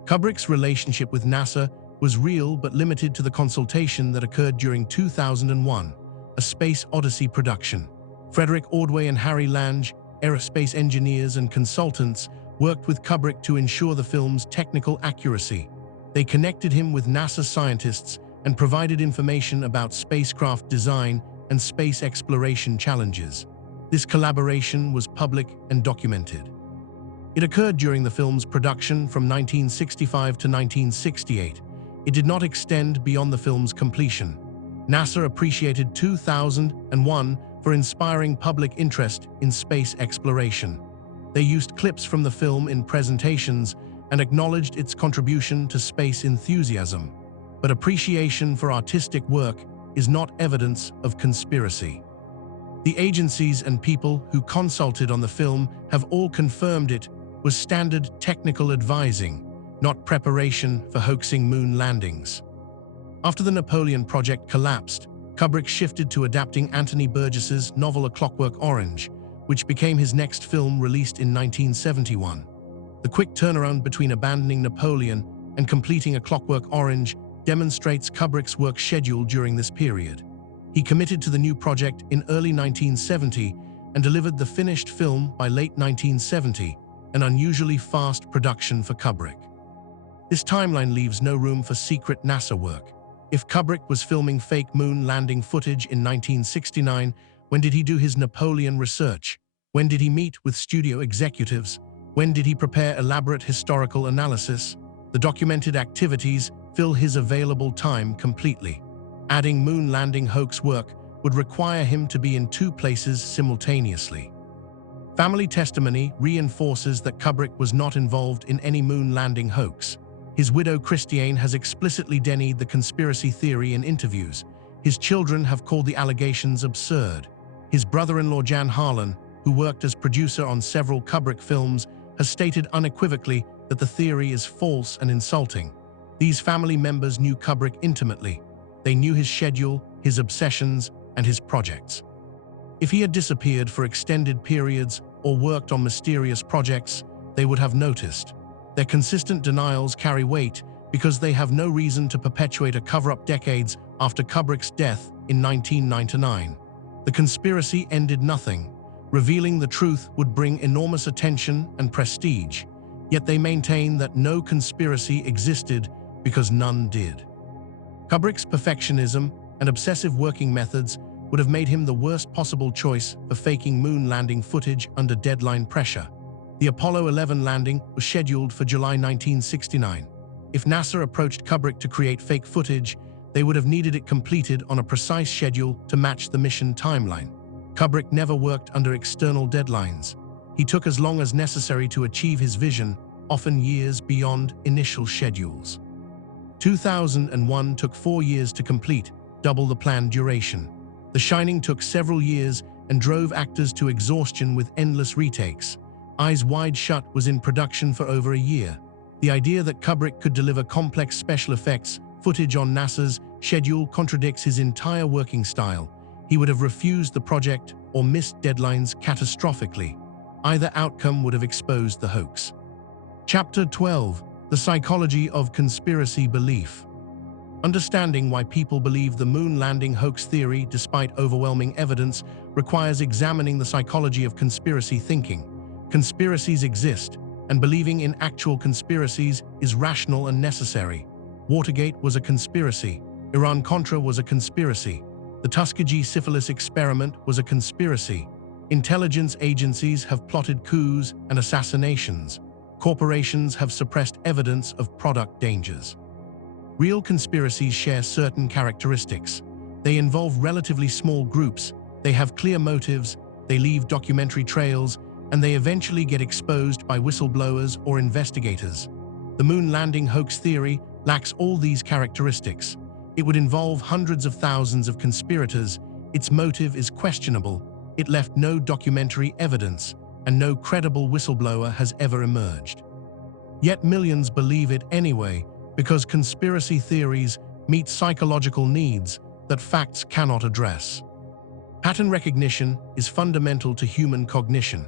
Kubrick's relationship with NASA was real but limited to the consultation that occurred during 2001, a Space Odyssey production. Frederick Ordway and Harry Lange, aerospace engineers and consultants, worked with Kubrick to ensure the film's technical accuracy. They connected him with NASA scientists and provided information about spacecraft design and space exploration challenges. This collaboration was public and documented. It occurred during the film's production from 1965 to 1968. It did not extend beyond the film's completion. NASA appreciated 2001 for inspiring public interest in space exploration. They used clips from the film in presentations and acknowledged its contribution to space enthusiasm. But appreciation for artistic work is not evidence of conspiracy. The agencies and people who consulted on the film have all confirmed it was standard technical advising, not preparation for hoaxing moon landings. After the Napoleon project collapsed, Kubrick shifted to adapting Anthony Burgess's novel A Clockwork Orange, which became his next film released in 1971. The quick turnaround between abandoning Napoleon and completing A Clockwork Orange demonstrates Kubrick's work schedule during this period. He committed to the new project in early 1970 and delivered the finished film by late 1970, an unusually fast production for Kubrick. This timeline leaves no room for secret NASA work. If Kubrick was filming fake moon landing footage in 1969, when did he do his Napoleon research? When did he meet with studio executives? When did he prepare elaborate historical analysis? The documented activities fill his available time completely. Adding moon landing hoax work would require him to be in two places simultaneously. Family testimony reinforces that Kubrick was not involved in any moon landing hoax. His widow Christiane has explicitly denied the conspiracy theory in interviews. His children have called the allegations absurd. His brother-in-law Jan Harlan, who worked as producer on several Kubrick films, has stated unequivocally that the theory is false and insulting. These family members knew Kubrick intimately. They knew his schedule, his obsessions, and his projects. If he had disappeared for extended periods or worked on mysterious projects, they would have noticed. Their consistent denials carry weight because they have no reason to perpetuate a cover-up decades after Kubrick's death in 1999. The conspiracy ended nothing. Revealing the truth would bring enormous attention and prestige, yet they maintain that no conspiracy existed because none did. Kubrick's perfectionism and obsessive working methods would have made him the worst possible choice for faking moon landing footage under deadline pressure. The Apollo 11 landing was scheduled for July 1969. If NASA approached Kubrick to create fake footage, they would have needed it completed on a precise schedule to match the mission timeline. Kubrick never worked under external deadlines. He took as long as necessary to achieve his vision, often years beyond initial schedules. 2001 took 4 years to complete, double the planned duration. The Shining took several years and drove actors to exhaustion with endless retakes. Eyes Wide Shut was in production for over a year. The idea that Kubrick could deliver complex special effects footage on NASA's schedule contradicts his entire working style. He would have refused the project or missed deadlines catastrophically. Either outcome would have exposed the hoax. Chapter 12: The Psychology of Conspiracy Belief. Understanding why people believe the moon landing hoax theory despite overwhelming evidence requires examining the psychology of conspiracy thinking. Conspiracies exist, and believing in actual conspiracies is rational and necessary. Watergate was a conspiracy. Iran-Contra was a conspiracy. The Tuskegee syphilis experiment was a conspiracy. Intelligence agencies have plotted coups and assassinations. Corporations have suppressed evidence of product dangers. Real conspiracies share certain characteristics. They involve relatively small groups, they have clear motives, they leave documentary trails, and they eventually get exposed by whistleblowers or investigators. The moon landing hoax theory lacks all these characteristics. It would involve hundreds of thousands of conspirators. Its motive is questionable. It left no documentary evidence, and no credible whistleblower has ever emerged. Yet millions believe it anyway, because conspiracy theories meet psychological needs that facts cannot address. Pattern recognition is fundamental to human cognition.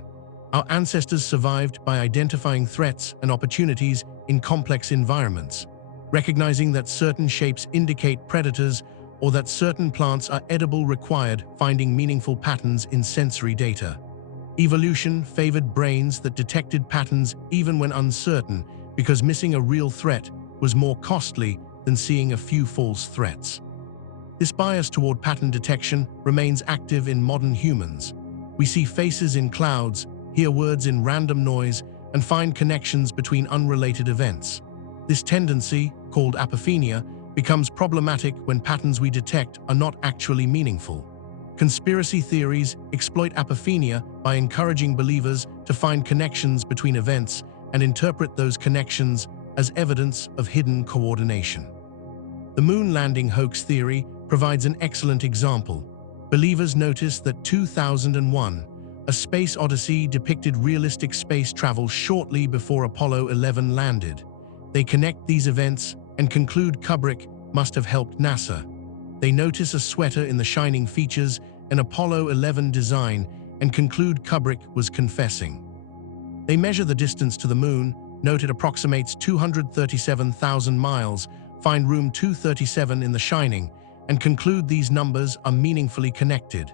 Our ancestors survived by identifying threats and opportunities in complex environments, recognizing that certain shapes indicate predators or that certain plants are edible required finding meaningful patterns in sensory data. Evolution favored brains that detected patterns even when uncertain, because missing a real threat was more costly than seeing a few false threats. This bias toward pattern detection remains active in modern humans. We see faces in clouds, hear words in random noise, and find connections between unrelated events. This tendency, called apophenia, becomes problematic when patterns we detect are not actually meaningful. Conspiracy theories exploit apophenia by encouraging believers to find connections between events and interpret those connections as evidence of hidden coordination. The moon landing hoax theory provides an excellent example. Believers notice that 2001, A Space Odyssey depicted realistic space travel shortly before Apollo 11 landed. They connect these events and conclude Kubrick must have helped NASA. They notice a sweater in The Shining features an Apollo 11 design and conclude Kubrick was confessing. They measure the distance to the moon, note it approximates 237,000 miles, find room 237 in The Shining, and conclude these numbers are meaningfully connected.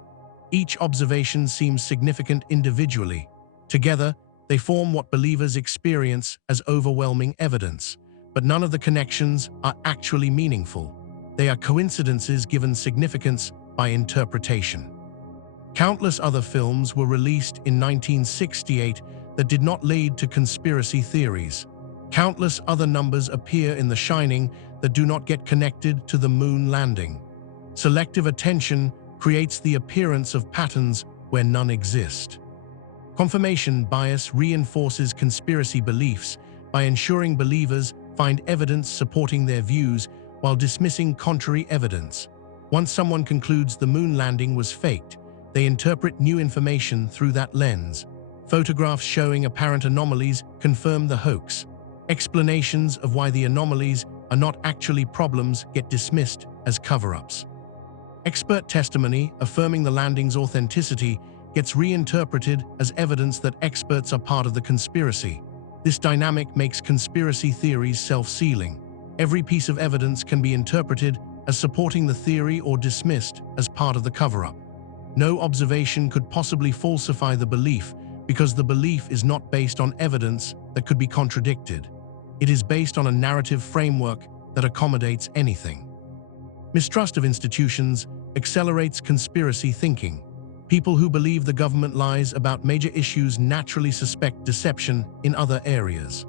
Each observation seems significant individually. Together, they form what believers experience as overwhelming evidence, but none of the connections are actually meaningful. They are coincidences given significance by interpretation. Countless other films were released in 1968 that did not lead to conspiracy theories. Countless other numbers appear in The Shining that do not get connected to the moon landing. Selective attention creates the appearance of patterns where none exist. Confirmation bias reinforces conspiracy beliefs by ensuring believers find evidence supporting their views while dismissing contrary evidence. Once someone concludes the moon landing was faked, they interpret new information through that lens. Photographs showing apparent anomalies confirm the hoax. Explanations of why the anomalies are not actually problems get dismissed as cover-ups. Expert testimony affirming the landing's authenticity gets reinterpreted as evidence that experts are part of the conspiracy. This dynamic makes conspiracy theories self-sealing. Every piece of evidence can be interpreted as supporting the theory or dismissed as part of the cover-up. No observation could possibly falsify the belief because the belief is not based on evidence that could be contradicted. It is based on a narrative framework that accommodates anything. Mistrust of institutions accelerates conspiracy thinking. People who believe the government lies about major issues naturally suspect deception in other areas.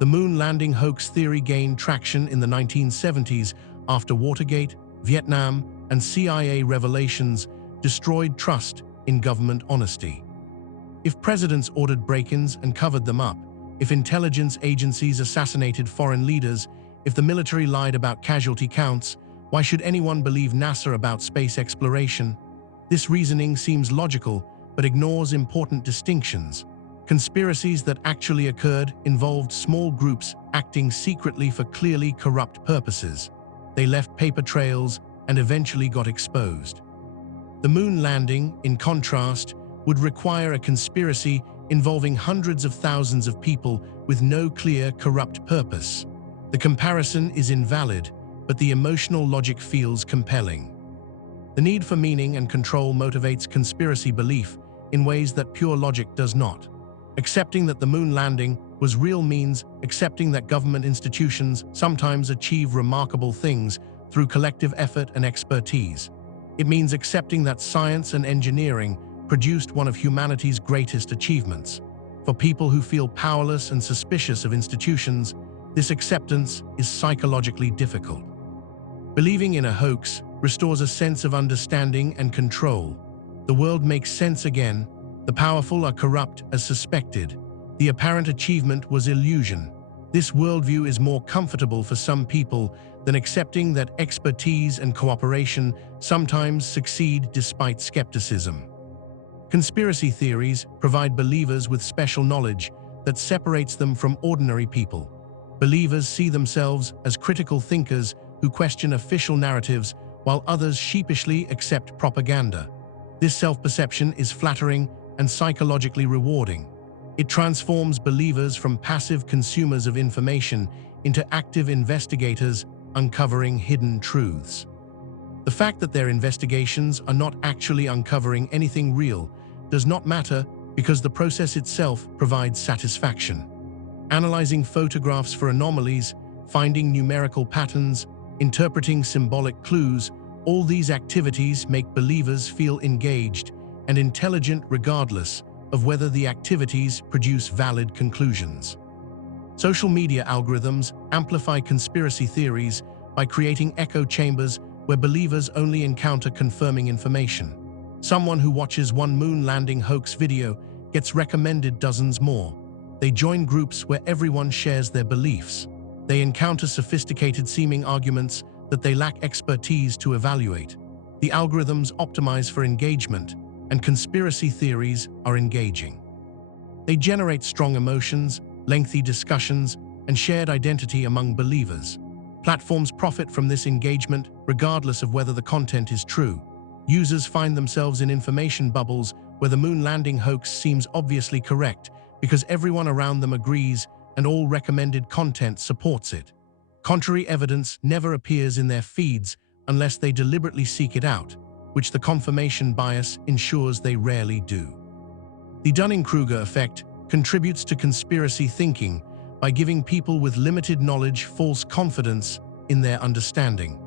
The moon landing hoax theory gained traction in the 1970s after Watergate, Vietnam, and CIA revelations destroyed trust in government honesty. If presidents ordered break-ins and covered them up, if intelligence agencies assassinated foreign leaders, if the military lied about casualty counts, why should anyone believe NASA about space exploration? This reasoning seems logical, but ignores important distinctions. Conspiracies that actually occurred involved small groups acting secretly for clearly corrupt purposes. They left paper trails and eventually got exposed. The moon landing, in contrast, would require a conspiracy involving hundreds of thousands of people with no clear corrupt purpose. The comparison is invalid, but the emotional logic feels compelling. The need for meaning and control motivates conspiracy belief in ways that pure logic does not. Accepting that the moon landing was real means accepting that government institutions sometimes achieve remarkable things through collective effort and expertise. It means accepting that science and engineering produced one of humanity's greatest achievements. For people who feel powerless and suspicious of institutions, this acceptance is psychologically difficult. Believing in a hoax restores a sense of understanding and control. The world makes sense again. The powerful are corrupt as suspected. The apparent achievement was illusion. This worldview is more comfortable for some people than accepting that expertise and cooperation sometimes succeed despite skepticism. Conspiracy theories provide believers with special knowledge that separates them from ordinary people. Believers see themselves as critical thinkers who question official narratives while others sheepishly accept propaganda. This self-perception is flattering and psychologically rewarding. It transforms believers from passive consumers of information into active investigators uncovering hidden truths. The fact that their investigations are not actually uncovering anything real does not matter because the process itself provides satisfaction. Analyzing photographs for anomalies, finding numerical patterns, interpreting symbolic clues, all these activities make believers feel engaged and intelligent regardless of whether the activities produce valid conclusions. Social media algorithms amplify conspiracy theories by creating echo chambers where believers only encounter confirming information. Someone who watches one moon landing hoax video gets recommended dozens more. They join groups where everyone shares their beliefs. They encounter sophisticated-seeming arguments that they lack expertise to evaluate. The algorithms optimize for engagement, and conspiracy theories are engaging. They generate strong emotions, lengthy discussions, and shared identity among believers. Platforms profit from this engagement regardless of whether the content is true. Users find themselves in information bubbles where the moon landing hoax seems obviously correct because everyone around them agrees and all recommended content supports it. Contrary evidence never appears in their feeds unless they deliberately seek it out, which the confirmation bias ensures they rarely do. The Dunning-Kruger effect contributes to conspiracy thinking by giving people with limited knowledge false confidence in their understanding.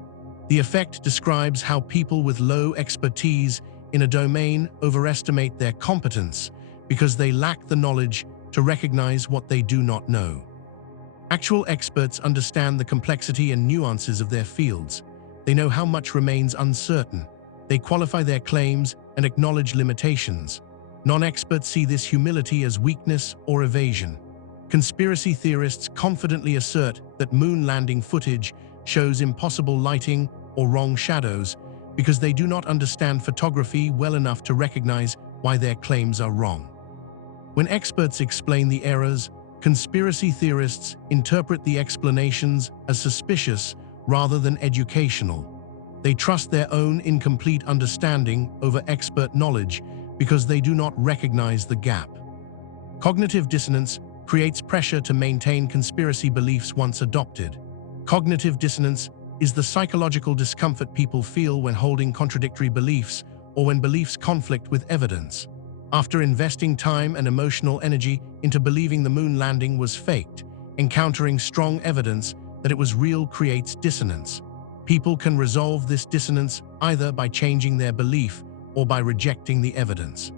The effect describes how people with low expertise in a domain overestimate their competence because they lack the knowledge to recognize what they do not know. Actual experts understand the complexity and nuances of their fields. They know how much remains uncertain. They qualify their claims and acknowledge limitations. Non-experts see this humility as weakness or evasion. Conspiracy theorists confidently assert that moon landing footage shows impossible lighting or wrong shadows because they do not understand photography well enough to recognize why their claims are wrong. When experts explain the errors, conspiracy theorists interpret the explanations as suspicious rather than educational. They trust their own incomplete understanding over expert knowledge because they do not recognize the gap. Cognitive dissonance creates pressure to maintain conspiracy beliefs once adopted. Cognitive dissonance is the psychological discomfort people feel when holding contradictory beliefs or when beliefs conflict with evidence. After investing time and emotional energy into believing the moon landing was faked, encountering strong evidence that it was real creates dissonance. People can resolve this dissonance either by changing their belief or by rejecting the evidence.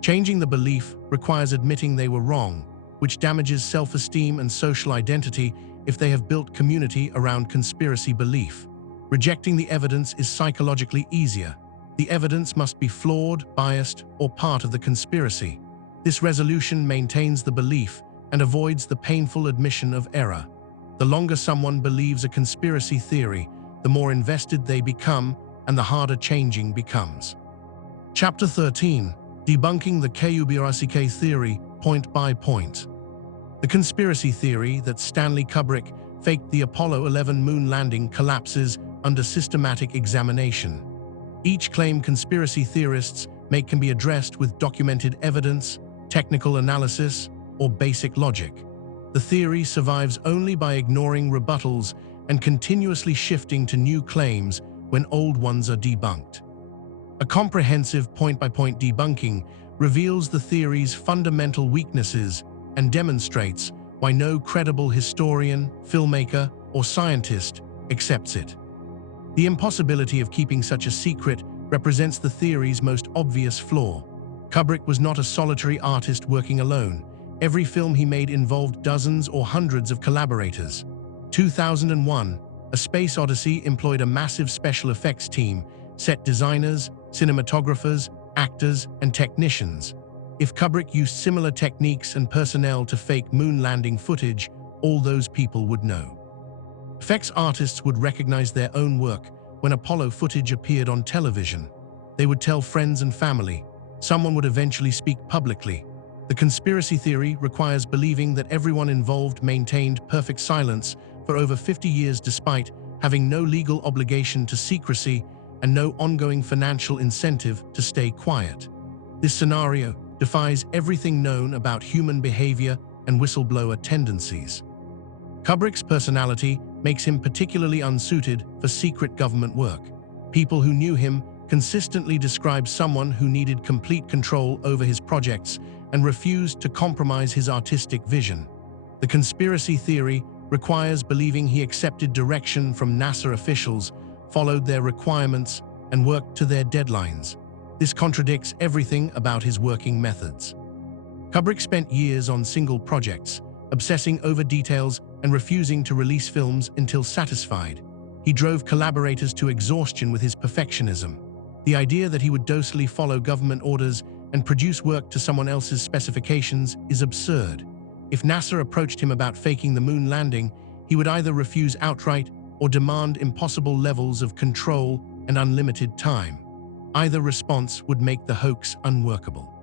Changing the belief requires admitting they were wrong, which damages self-esteem and social identity if they have built community around conspiracy belief. Rejecting the evidence is psychologically easier. The evidence must be flawed, biased, or part of the conspiracy. This resolution maintains the belief and avoids the painful admission of error. The longer someone believes a conspiracy theory, the more invested they become and the harder changing becomes. Chapter 13. Debunking the conspiracy theory, point by point. The conspiracy theory that Stanley Kubrick faked the Apollo 11 moon landing collapses under systematic examination. Each claim conspiracy theorists make can be addressed with documented evidence, technical analysis, or basic logic. The theory survives only by ignoring rebuttals and continuously shifting to new claims when old ones are debunked. A comprehensive point-by-point debunking reveals the theory's fundamental weaknesses and demonstrates why no credible historian, filmmaker, or scientist accepts it. The impossibility of keeping such a secret represents the theory's most obvious flaw. Kubrick was not a solitary artist working alone. Every film he made involved dozens or hundreds of collaborators. 2001, A Space Odyssey employed a massive special effects team, set designers, cinematographers, actors, and technicians. If Kubrick used similar techniques and personnel to fake moon landing footage, all those people would know. Effects artists would recognize their own work when Apollo footage appeared on television. They would tell friends and family. Someone would eventually speak publicly. The conspiracy theory requires believing that everyone involved maintained perfect silence for over 50 years despite having no legal obligation to secrecy and no ongoing financial incentive to stay quiet. This scenario defies everything known about human behavior and whistleblower tendencies. Kubrick's personality makes him particularly unsuited for secret government work. People who knew him consistently described someone who needed complete control over his projects and refused to compromise his artistic vision. The conspiracy theory requires believing he accepted direction from NASA officials, followed their requirements, and worked to their deadlines. This contradicts everything about his working methods. Kubrick spent years on single projects, obsessing over details and refusing to release films until satisfied. He drove collaborators to exhaustion with his perfectionism. The idea that he would docilely follow government orders and produce work to someone else's specifications is absurd. If NASA approached him about faking the moon landing, he would either refuse outright or demand impossible levels of control and unlimited time. Either response would make the hoax unworkable.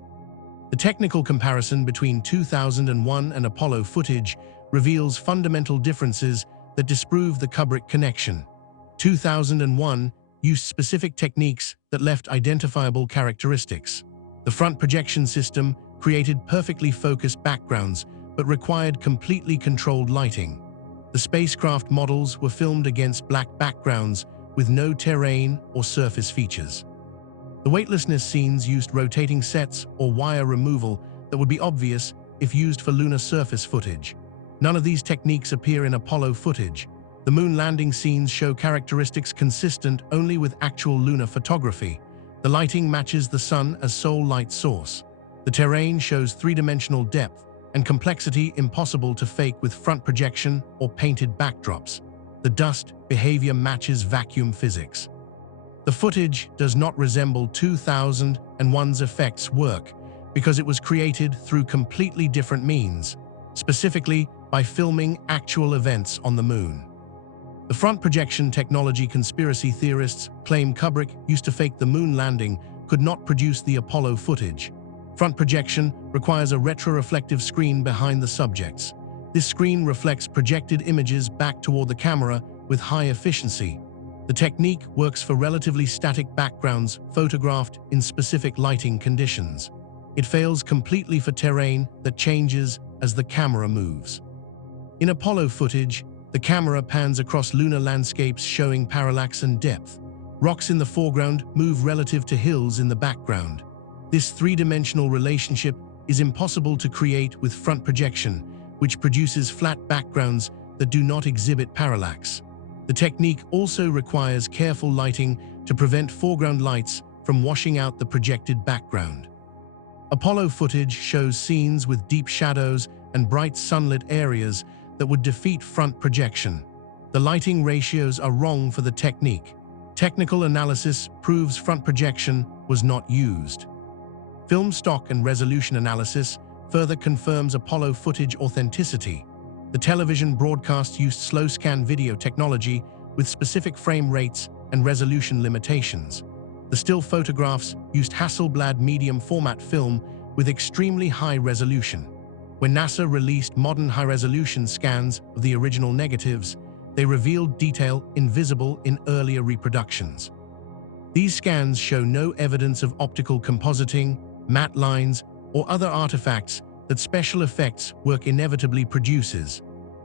The technical comparison between 2001 and Apollo footage reveals fundamental differences that disprove the Kubrick connection. 2001 used specific techniques that left identifiable characteristics. The front projection system created perfectly focused backgrounds but required completely controlled lighting. The spacecraft models were filmed against black backgrounds with no terrain or surface features. The weightlessness scenes used rotating sets or wire removal that would be obvious if used for lunar surface footage. None of these techniques appear in Apollo footage. The moon landing scenes show characteristics consistent only with actual lunar photography. The lighting matches the sun as sole light source. The terrain shows three-dimensional depth and complexity impossible to fake with front projection or painted backdrops. The dust behavior matches vacuum physics. The footage does not resemble 2001's effects work because it was created through completely different means, specifically by filming actual events on the moon. The front projection technology conspiracy theorists claim Kubrick used to fake the moon landing could not produce the Apollo footage. Front projection requires a retroreflective screen behind the subjects. This screen reflects projected images back toward the camera with high efficiency. The technique works for relatively static backgrounds photographed in specific lighting conditions. It fails completely for terrain that changes as the camera moves. In Apollo footage, the camera pans across lunar landscapes showing parallax and depth. Rocks in the foreground move relative to hills in the background. This three-dimensional relationship is impossible to create with front projection, which produces flat backgrounds that do not exhibit parallax. The technique also requires careful lighting to prevent foreground lights from washing out the projected background. Apollo footage shows scenes with deep shadows and bright sunlit areas that would defeat front projection. The lighting ratios are wrong for the technique. Technical analysis proves front projection was not used. Film stock and resolution analysis further confirms Apollo footage authenticity. The television broadcast used slow-scan video technology with specific frame rates and resolution limitations. The still photographs used Hasselblad medium format film with extremely high resolution. When NASA released modern high-resolution scans of the original negatives, they revealed detail invisible in earlier reproductions. These scans show no evidence of optical compositing, matte lines, or other artifacts that special effects work inevitably produces.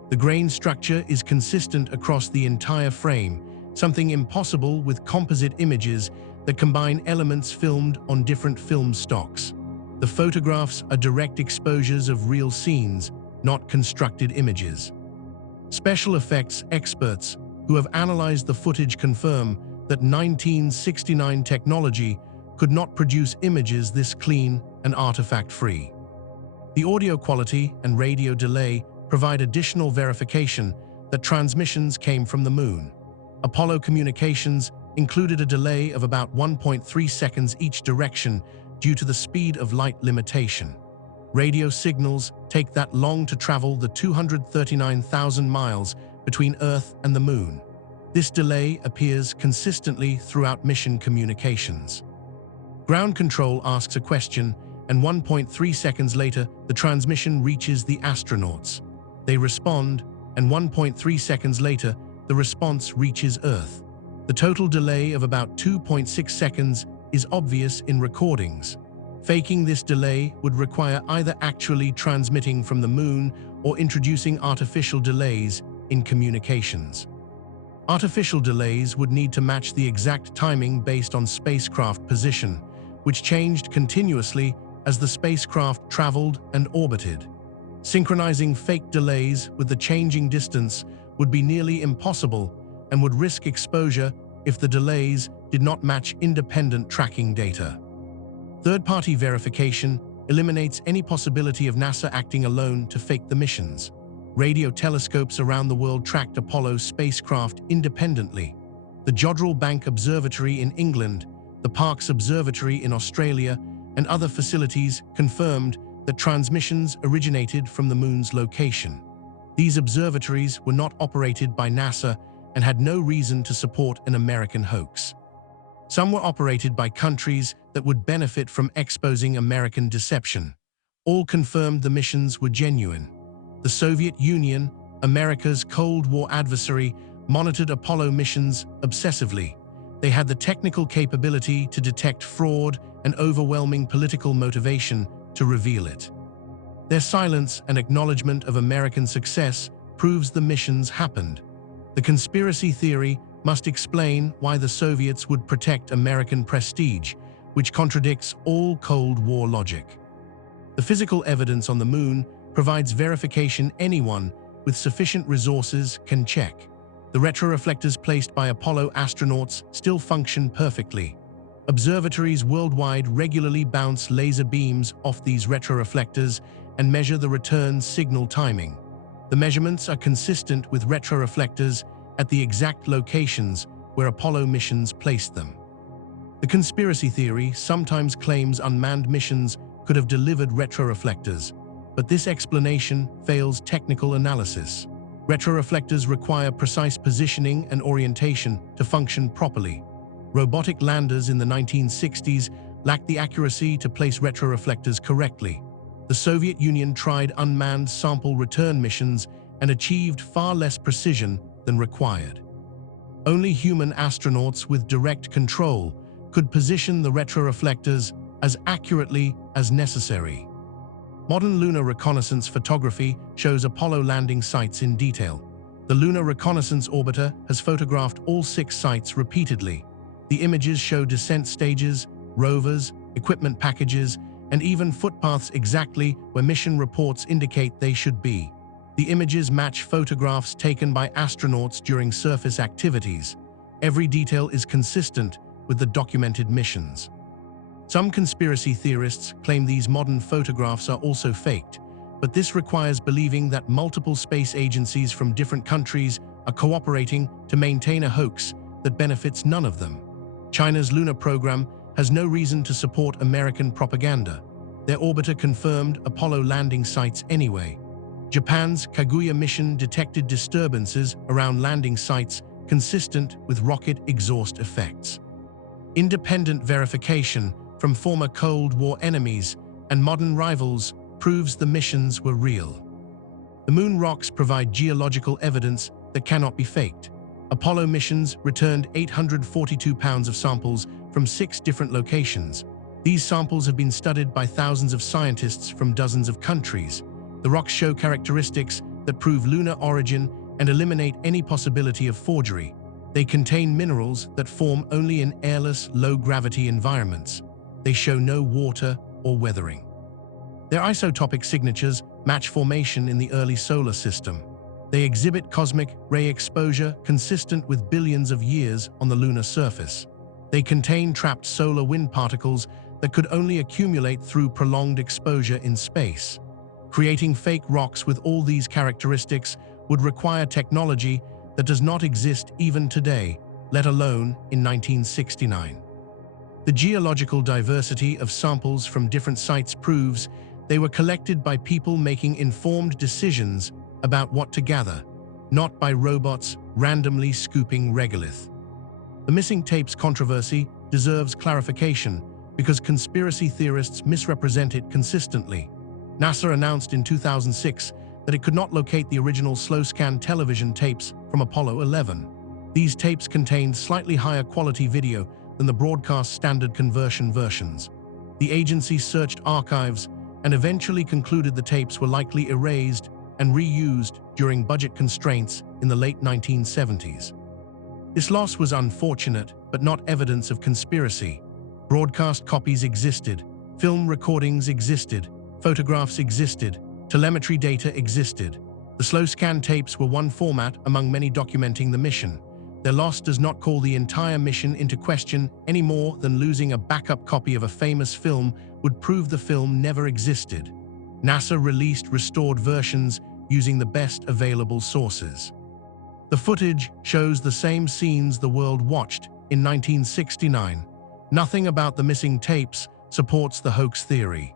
The grain structure is consistent across the entire frame, something impossible with composite images that combine elements filmed on different film stocks. The photographs are direct exposures of real scenes, not constructed images. Special effects experts who have analyzed the footage confirm that 1969 technology could not produce images this clean and artifact-free. The audio quality and radio delay provide additional verification that transmissions came from the moon. Apollo communications included a delay of about 1.3 seconds each direction due to the speed of light limitation. Radio signals take that long to travel the 239,000 miles between Earth and the moon. This delay appears consistently throughout mission communications. Ground control asks a question, and 1.3 seconds later, the transmission reaches the astronauts. They respond, and 1.3 seconds later, the response reaches Earth. The total delay of about 2.6 seconds is obvious in recordings. Faking this delay would require either actually transmitting from the moon or introducing artificial delays in communications. Artificial delays would need to match the exact timing based on spacecraft position, which changed continuously as the spacecraft traveled and orbited. Synchronizing fake delays with the changing distance would be nearly impossible and would risk exposure if the delays did not match independent tracking data. Third-party verification eliminates any possibility of NASA acting alone to fake the missions. Radio telescopes around the world tracked Apollo spacecraft independently. The Jodrell Bank Observatory in England, the Parkes Observatory in Australia, and other facilities confirmed that transmissions originated from the moon's location. These observatories were not operated by NASA and had no reason to support an American hoax. Some were operated by countries that would benefit from exposing American deception. All confirmed the missions were genuine. The Soviet Union, America's Cold War adversary, monitored Apollo missions obsessively. They had the technical capability to detect fraud and overwhelming political motivation to reveal it. Their silence and acknowledgement of American success proves the missions happened. The conspiracy theory must explain why the Soviets would protect American prestige, which contradicts all Cold War logic. The physical evidence on the moon provides verification anyone with sufficient resources can check. The retroreflectors placed by Apollo astronauts still function perfectly. Observatories worldwide regularly bounce laser beams off these retroreflectors and measure the return signal timing. The measurements are consistent with retroreflectors at the exact locations where Apollo missions placed them. The conspiracy theory sometimes claims unmanned missions could have delivered retroreflectors, but this explanation fails technical analysis. Retroreflectors require precise positioning and orientation to function properly. Robotic landers in the 1960s lacked the accuracy to place retroreflectors correctly. The Soviet Union tried unmanned sample return missions and achieved far less precision than required. Only human astronauts with direct control could position the retroreflectors as accurately as necessary. Modern lunar reconnaissance photography shows Apollo landing sites in detail. The Lunar Reconnaissance Orbiter has photographed all 6 sites repeatedly. The images show descent stages, rovers, equipment packages, and even footpaths exactly where mission reports indicate they should be. The images match photographs taken by astronauts during surface activities. Every detail is consistent with the documented missions. Some conspiracy theorists claim these modern photographs are also faked, but this requires believing that multiple space agencies from different countries are cooperating to maintain a hoax that benefits none of them. China's lunar program has no reason to support American propaganda. Their orbiter confirmed Apollo landing sites anyway. Japan's Kaguya mission detected disturbances around landing sites consistent with rocket exhaust effects. Independent verification from former Cold War enemies and modern rivals proves the missions were real. The moon rocks provide geological evidence that cannot be faked. Apollo missions returned 842 pounds of samples from 6 different locations. These samples have been studied by thousands of scientists from dozens of countries. The rocks show characteristics that prove lunar origin and eliminate any possibility of forgery. They contain minerals that form only in airless, low-gravity environments. They show no water or weathering. Their isotopic signatures match formation in the early solar system. They exhibit cosmic ray exposure consistent with billions of years on the lunar surface. They contain trapped solar wind particles that could only accumulate through prolonged exposure in space. Creating fake rocks with all these characteristics would require technology that does not exist even today, let alone in 1969. The geological diversity of samples from different sites proves they were collected by people making informed decisions about what to gather, not by robots randomly scooping regolith. The missing tapes controversy deserves clarification because conspiracy theorists misrepresent it consistently. NASA announced in 2006 that it could not locate the original slow-scan television tapes from Apollo 11. These tapes contained slightly higher quality video than the broadcast standard conversion versions. The agency searched archives and eventually concluded the tapes were likely erased and reused during budget constraints in the late 1970s. This loss was unfortunate, but not evidence of conspiracy. Broadcast copies existed, film recordings existed, photographs existed, telemetry data existed. The slow-scan tapes were one format among many documenting the mission. Their loss does not call the entire mission into question any more than losing a backup copy of a famous film would prove the film never existed. NASA released restored versions using the best available sources. The footage shows the same scenes the world watched in 1969. Nothing about the missing tapes supports the hoax theory.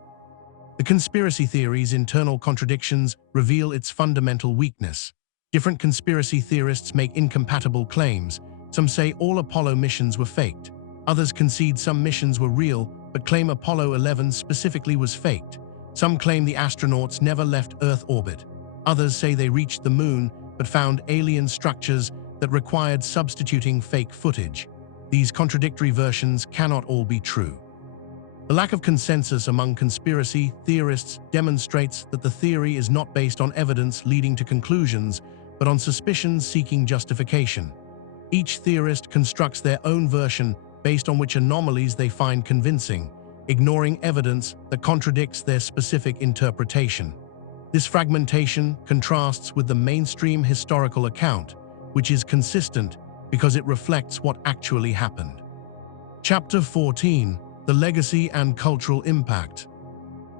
The conspiracy theory's internal contradictions reveal its fundamental weakness. Different conspiracy theorists make incompatible claims. Some say all Apollo missions were faked. Others concede some missions were real, but claim Apollo 11 specifically was faked. Some claim the astronauts never left Earth orbit. Others say they reached the moon, but found alien structures that required substituting fake footage. These contradictory versions cannot all be true. The lack of consensus among conspiracy theorists demonstrates that the theory is not based on evidence leading to conclusions, but on suspicions seeking justification. Each theorist constructs their own version based on which anomalies they find convincing, ignoring evidence that contradicts their specific interpretation. This fragmentation contrasts with the mainstream historical account, which is consistent because it reflects what actually happened. Chapter 14: The Legacy and Cultural Impact.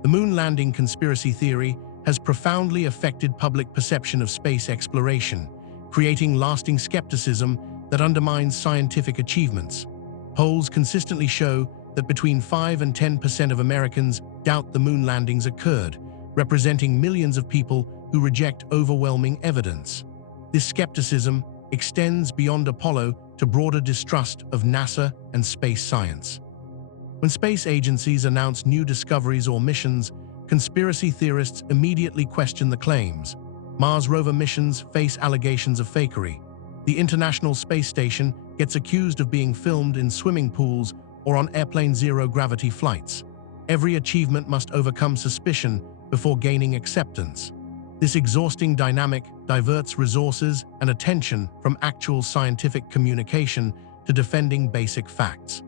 The moon landing conspiracy theory has profoundly affected public perception of space exploration, creating lasting skepticism that undermines scientific achievements. Polls consistently show that between 5 and 10% of Americans doubt the moon landings occurred, representing millions of people who reject overwhelming evidence. This skepticism extends beyond Apollo to broader distrust of NASA and space science. When space agencies announce new discoveries or missions, conspiracy theorists immediately question the claims. Mars rover missions face allegations of fakery. The International Space Station gets accused of being filmed in swimming pools or on airplane zero-gravity flights. Every achievement must overcome suspicion before gaining acceptance. This exhausting dynamic diverts resources and attention from actual scientific communication to defending basic facts.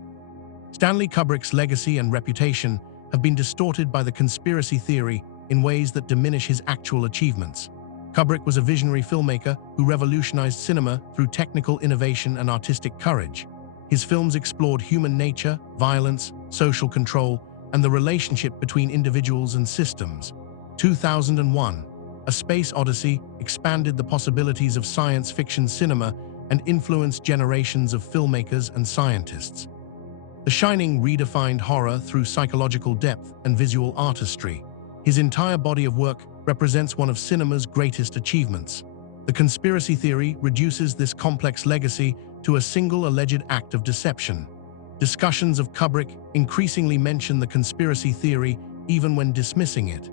Stanley Kubrick's legacy and reputation have been distorted by the conspiracy theory in ways that diminish his actual achievements. Kubrick was a visionary filmmaker who revolutionized cinema through technical innovation and artistic courage. His films explored human nature, violence, social control, and the relationship between individuals and systems. 2001: A Space Odyssey expanded the possibilities of science fiction cinema and influenced generations of filmmakers and scientists. The Shining redefined horror through psychological depth and visual artistry. His entire body of work represents one of cinema's greatest achievements. The conspiracy theory reduces this complex legacy to a single alleged act of deception. Discussions of Kubrick increasingly mention the conspiracy theory even when dismissing it.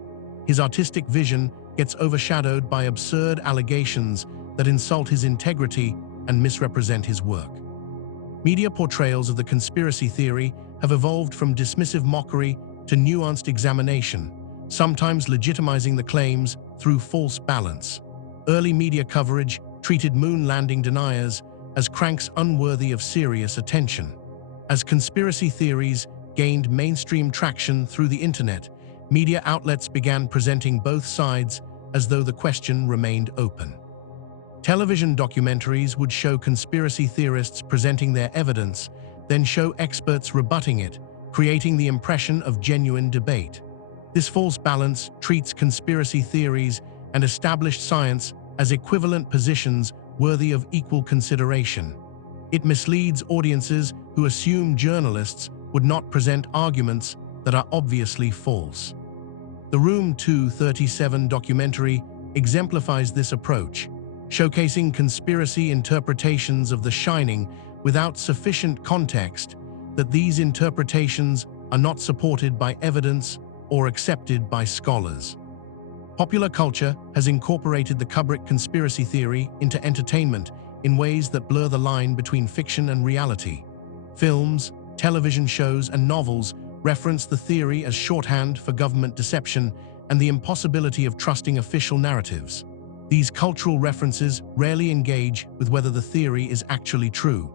His artistic vision gets overshadowed by absurd allegations that insult his integrity and misrepresent his work. Media portrayals of the conspiracy theory have evolved from dismissive mockery to nuanced examination, sometimes legitimizing the claims through false balance. Early media coverage treated moon landing deniers as cranks unworthy of serious attention. As conspiracy theories gained mainstream traction through the internet, media outlets began presenting both sides as though the question remained open. Television documentaries would show conspiracy theorists presenting their evidence, then show experts rebutting it, creating the impression of genuine debate. This false balance treats conspiracy theories and established science as equivalent positions worthy of equal consideration. It misleads audiences who assume journalists would not present arguments that are obviously false. The Room 237 documentary exemplifies this approach, showcasing conspiracy interpretations of The Shining without sufficient context that these interpretations are not supported by evidence or accepted by scholars. Popular culture has incorporated the Kubrick conspiracy theory into entertainment in ways that blur the line between fiction and reality. Films, television shows, and novels reference the theory as shorthand for government deception and the impossibility of trusting official narratives. These cultural references rarely engage with whether the theory is actually true.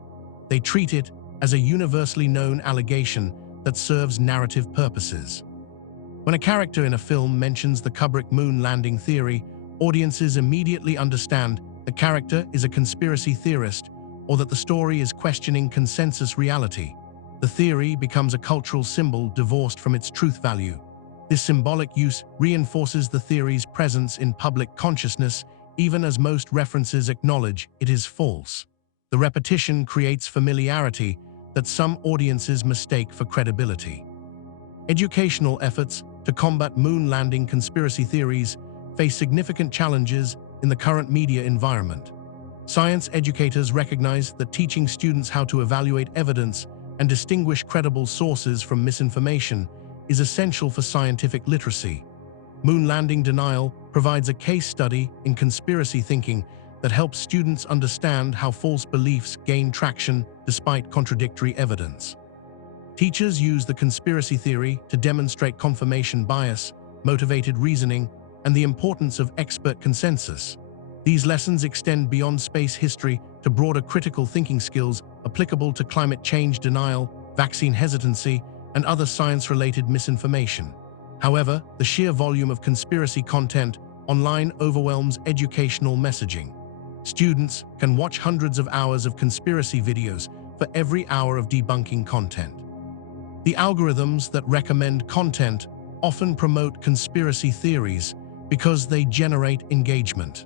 They treat it as a universally known allegation that serves narrative purposes. When a character in a film mentions the Kubrick moon landing theory, audiences immediately understand the character is a conspiracy theorist or that the story is questioning consensus reality. The theory becomes a cultural symbol divorced from its truth value. This symbolic use reinforces the theory's presence in public consciousness, even as most references acknowledge it is false. The repetition creates familiarity that some audiences mistake for credibility. Educational efforts to combat moon landing conspiracy theories face significant challenges in the current media environment. Science educators recognize that teaching students how to evaluate evidence and distinguish credible sources from misinformation is essential for scientific literacy. Moon landing denial provides a case study in conspiracy thinking that helps students understand how false beliefs gain traction despite contradictory evidence. Teachers use the conspiracy theory to demonstrate confirmation bias, motivated reasoning, and the importance of expert consensus. These lessons extend beyond space history to broader critical thinking skills applicable to climate change denial, vaccine hesitancy, and other science-related misinformation. However, the sheer volume of conspiracy content online overwhelms educational messaging. Students can watch hundreds of hours of conspiracy videos for every hour of debunking content. The algorithms that recommend content often promote conspiracy theories because they generate engagement.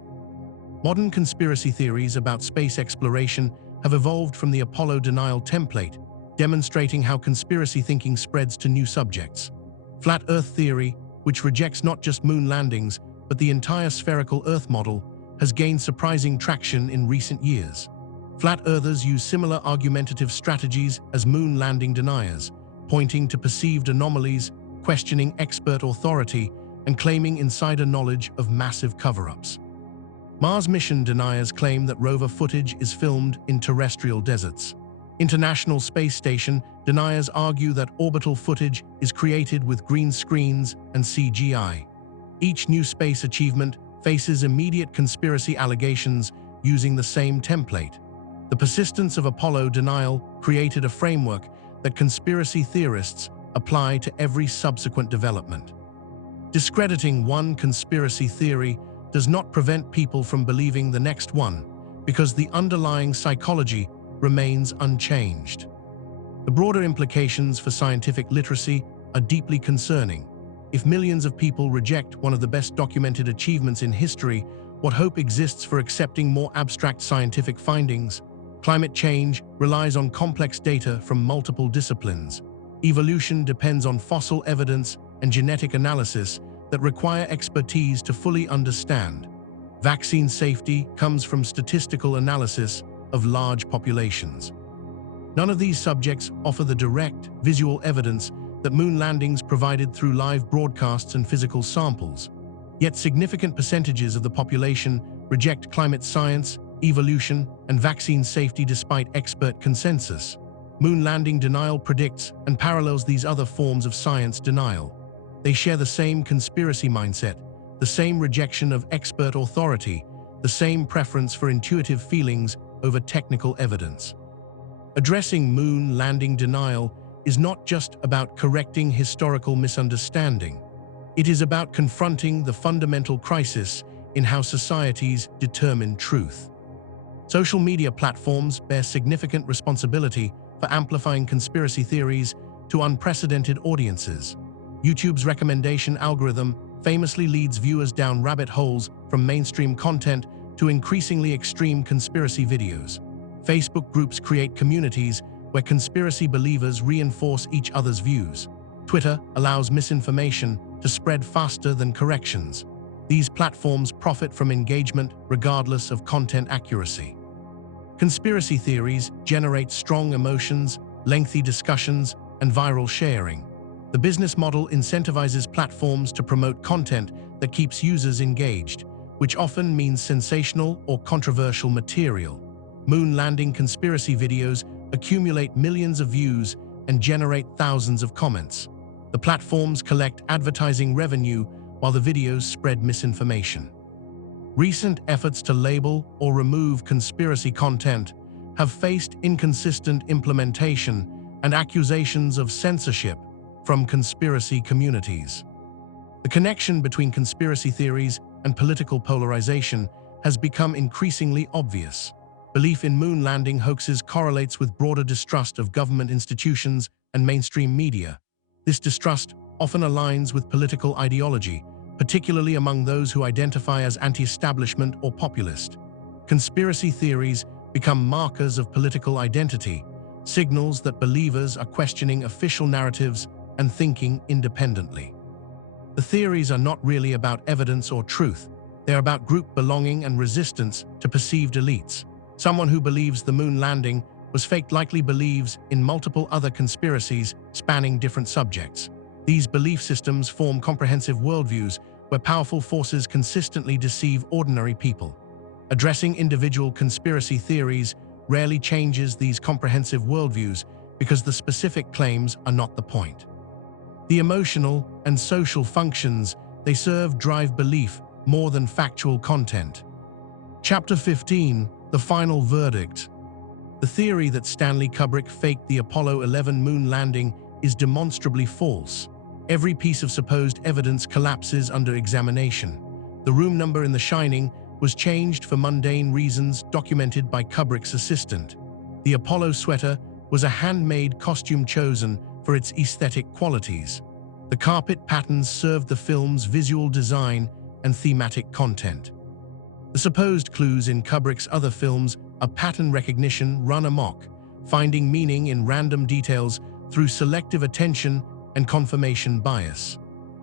Modern conspiracy theories about space exploration have evolved from the Apollo denial template, demonstrating how conspiracy thinking spreads to new subjects. Flat Earth theory, which rejects not just moon landings, but the entire spherical Earth model, has gained surprising traction in recent years. Flat Earthers use similar argumentative strategies as moon landing deniers, pointing to perceived anomalies, questioning expert authority, and claiming insider knowledge of massive cover-ups. Mars mission deniers claim that rover footage is filmed in terrestrial deserts. International Space Station deniers argue that orbital footage is created with green screens and CGI. Each new space achievement faces immediate conspiracy allegations using the same template. The persistence of Apollo denial created a framework that conspiracy theorists apply to every subsequent development. Discrediting one conspiracy theory does not prevent people from believing the next one, because the underlying psychology remains unchanged. The broader implications for scientific literacy are deeply concerning. If millions of people reject one of the best documented achievements in history, what hope exists for accepting more abstract scientific findings? Climate change relies on complex data from multiple disciplines. Evolution depends on fossil evidence and genetic analysis that require expertise to fully understand. Vaccine safety comes from statistical analysis of large populations. None of these subjects offer the direct, visual evidence that moon landings provided through live broadcasts and physical samples. Yet significant percentages of the population reject climate science, evolution, and vaccine safety despite expert consensus. Moon landing denial predicts and parallels these other forms of science denial. They share the same conspiracy mindset, the same rejection of expert authority, the same preference for intuitive feelings over technical evidence. Addressing moon landing denial is not just about correcting historical misunderstanding. It is about confronting the fundamental crisis in how societies determine truth. Social media platforms bear significant responsibility for amplifying conspiracy theories to unprecedented audiences. YouTube's recommendation algorithm famously leads viewers down rabbit holes from mainstream content to increasingly extreme conspiracy videos. Facebook groups create communities where conspiracy believers reinforce each other's views. Twitter allows misinformation to spread faster than corrections. These platforms profit from engagement regardless of content accuracy. Conspiracy theories generate strong emotions, lengthy discussions, and viral sharing. The business model incentivizes platforms to promote content that keeps users engaged, which often means sensational or controversial material. Moon landing conspiracy videos accumulate millions of views and generate thousands of comments. The platforms collect advertising revenue while the videos spread misinformation. Recent efforts to label or remove conspiracy content have faced inconsistent implementation and accusations of censorship from conspiracy communities. The connection between conspiracy theories and political polarization has become increasingly obvious. Belief in moon landing hoaxes correlates with broader distrust of government institutions and mainstream media. This distrust often aligns with political ideology, particularly among those who identify as anti-establishment or populist. Conspiracy theories become markers of political identity, signals that believers are questioning official narratives and thinking independently. The theories are not really about evidence or truth. They're about group belonging and resistance to perceived elites. Someone who believes the moon landing was faked likely believes in multiple other conspiracies spanning different subjects. These belief systems form comprehensive worldviews where powerful forces consistently deceive ordinary people. Addressing individual conspiracy theories rarely changes these comprehensive worldviews because the specific claims are not the point. The emotional and social functions they serve drive belief more than factual content. Chapter 15, The Final Verdict. The theory that Stanley Kubrick faked the Apollo 11 moon landing is demonstrably false. Every piece of supposed evidence collapses under examination. The room number in The Shining was changed for mundane reasons documented by Kubrick's assistant. The Apollo sweater was a handmade costume chosen for its aesthetic qualities. The carpet patterns served the film's visual design and thematic content. The supposed clues in Kubrick's other films are pattern recognition run amok, finding meaning in random details through selective attention and confirmation bias.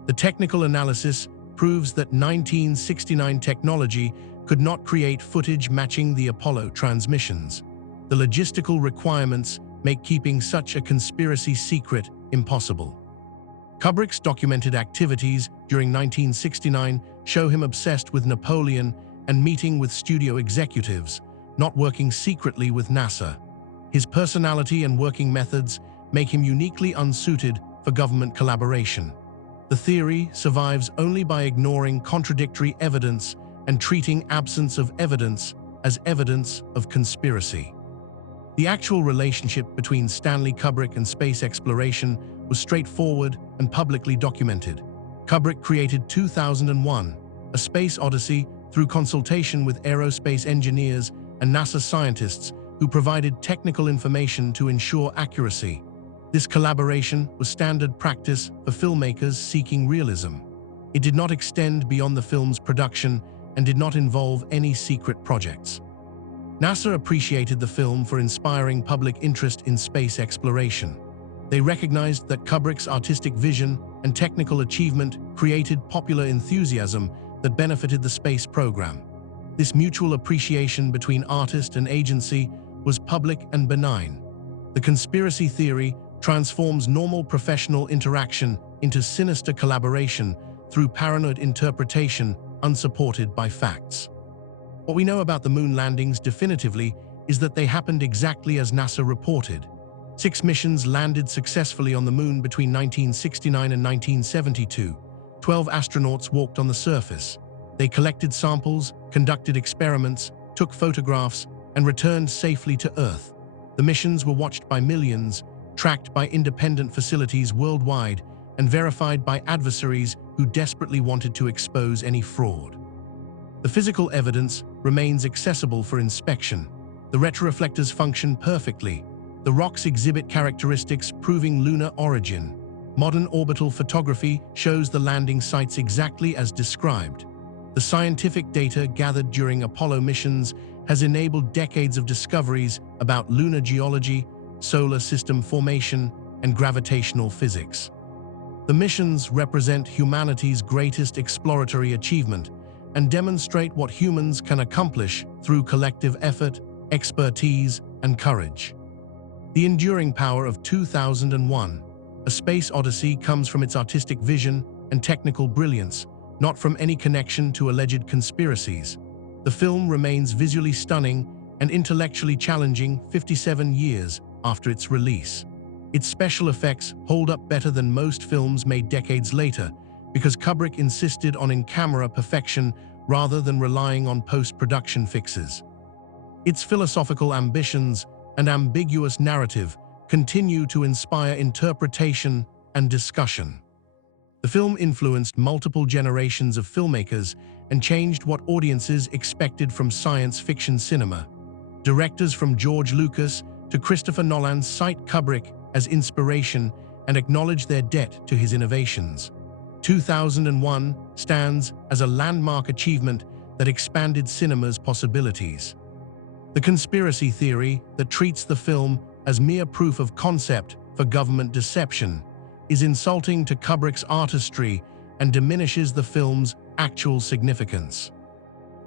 The technical analysis proves that 1969 technology could not create footage matching the Apollo transmissions. The logistical requirements make keeping such a conspiracy secret impossible. Kubrick's documented activities during 1969 show him obsessed with Napoleon and meeting with studio executives, not working secretly with NASA. His personality and working methods make him uniquely unsuited for government collaboration. The theory survives only by ignoring contradictory evidence and treating absence of evidence as evidence of conspiracy. The actual relationship between Stanley Kubrick and space exploration was straightforward and publicly documented. Kubrick created 2001, A Space Odyssey, through consultation with aerospace engineers and NASA scientists who provided technical information to ensure accuracy. This collaboration was standard practice for filmmakers seeking realism. It did not extend beyond the film's production and did not involve any secret projects. NASA appreciated the film for inspiring public interest in space exploration. They recognized that Kubrick's artistic vision and technical achievement created popular enthusiasm that benefited the space program. This mutual appreciation between artist and agency was public and benign. The conspiracy theory transforms normal professional interaction into sinister collaboration through paranoid interpretation unsupported by facts. What we know about the moon landings definitively is that they happened exactly as NASA reported. 6 missions landed successfully on the moon between 1969 and 1972. 12 astronauts walked on the surface. They collected samples, conducted experiments, took photographs, and returned safely to Earth. The missions were watched by millions, tracked by independent facilities worldwide, and verified by adversaries who desperately wanted to expose any fraud. The physical evidence remains accessible for inspection. The retroreflectors function perfectly. The rocks exhibit characteristics proving lunar origin. Modern orbital photography shows the landing sites exactly as described. The scientific data gathered during Apollo missions has enabled decades of discoveries about lunar geology, solar system formation, and gravitational physics. The missions represent humanity's greatest exploratory achievement and demonstrate what humans can accomplish through collective effort, expertise, and courage. The enduring power of 2001, A Space Odyssey, comes from its artistic vision and technical brilliance, not from any connection to alleged conspiracies. The film remains visually stunning and intellectually challenging 57 years after its release. Its special effects hold up better than most films made decades later because Kubrick insisted on in-camera perfection rather than relying on post-production fixes. Its philosophical ambitions and ambiguous narrative continue to inspire interpretation and discussion. The film influenced multiple generations of filmmakers and changed what audiences expected from science fiction cinema. Directors from George Lucas to Christopher Nolan cite Kubrick as inspiration and acknowledge their debt to his innovations. 2001 stands as a landmark achievement that expanded cinema's possibilities. The conspiracy theory that treats the film as mere proof of concept for government deception is insulting to Kubrick's artistry and diminishes the film's actual significance.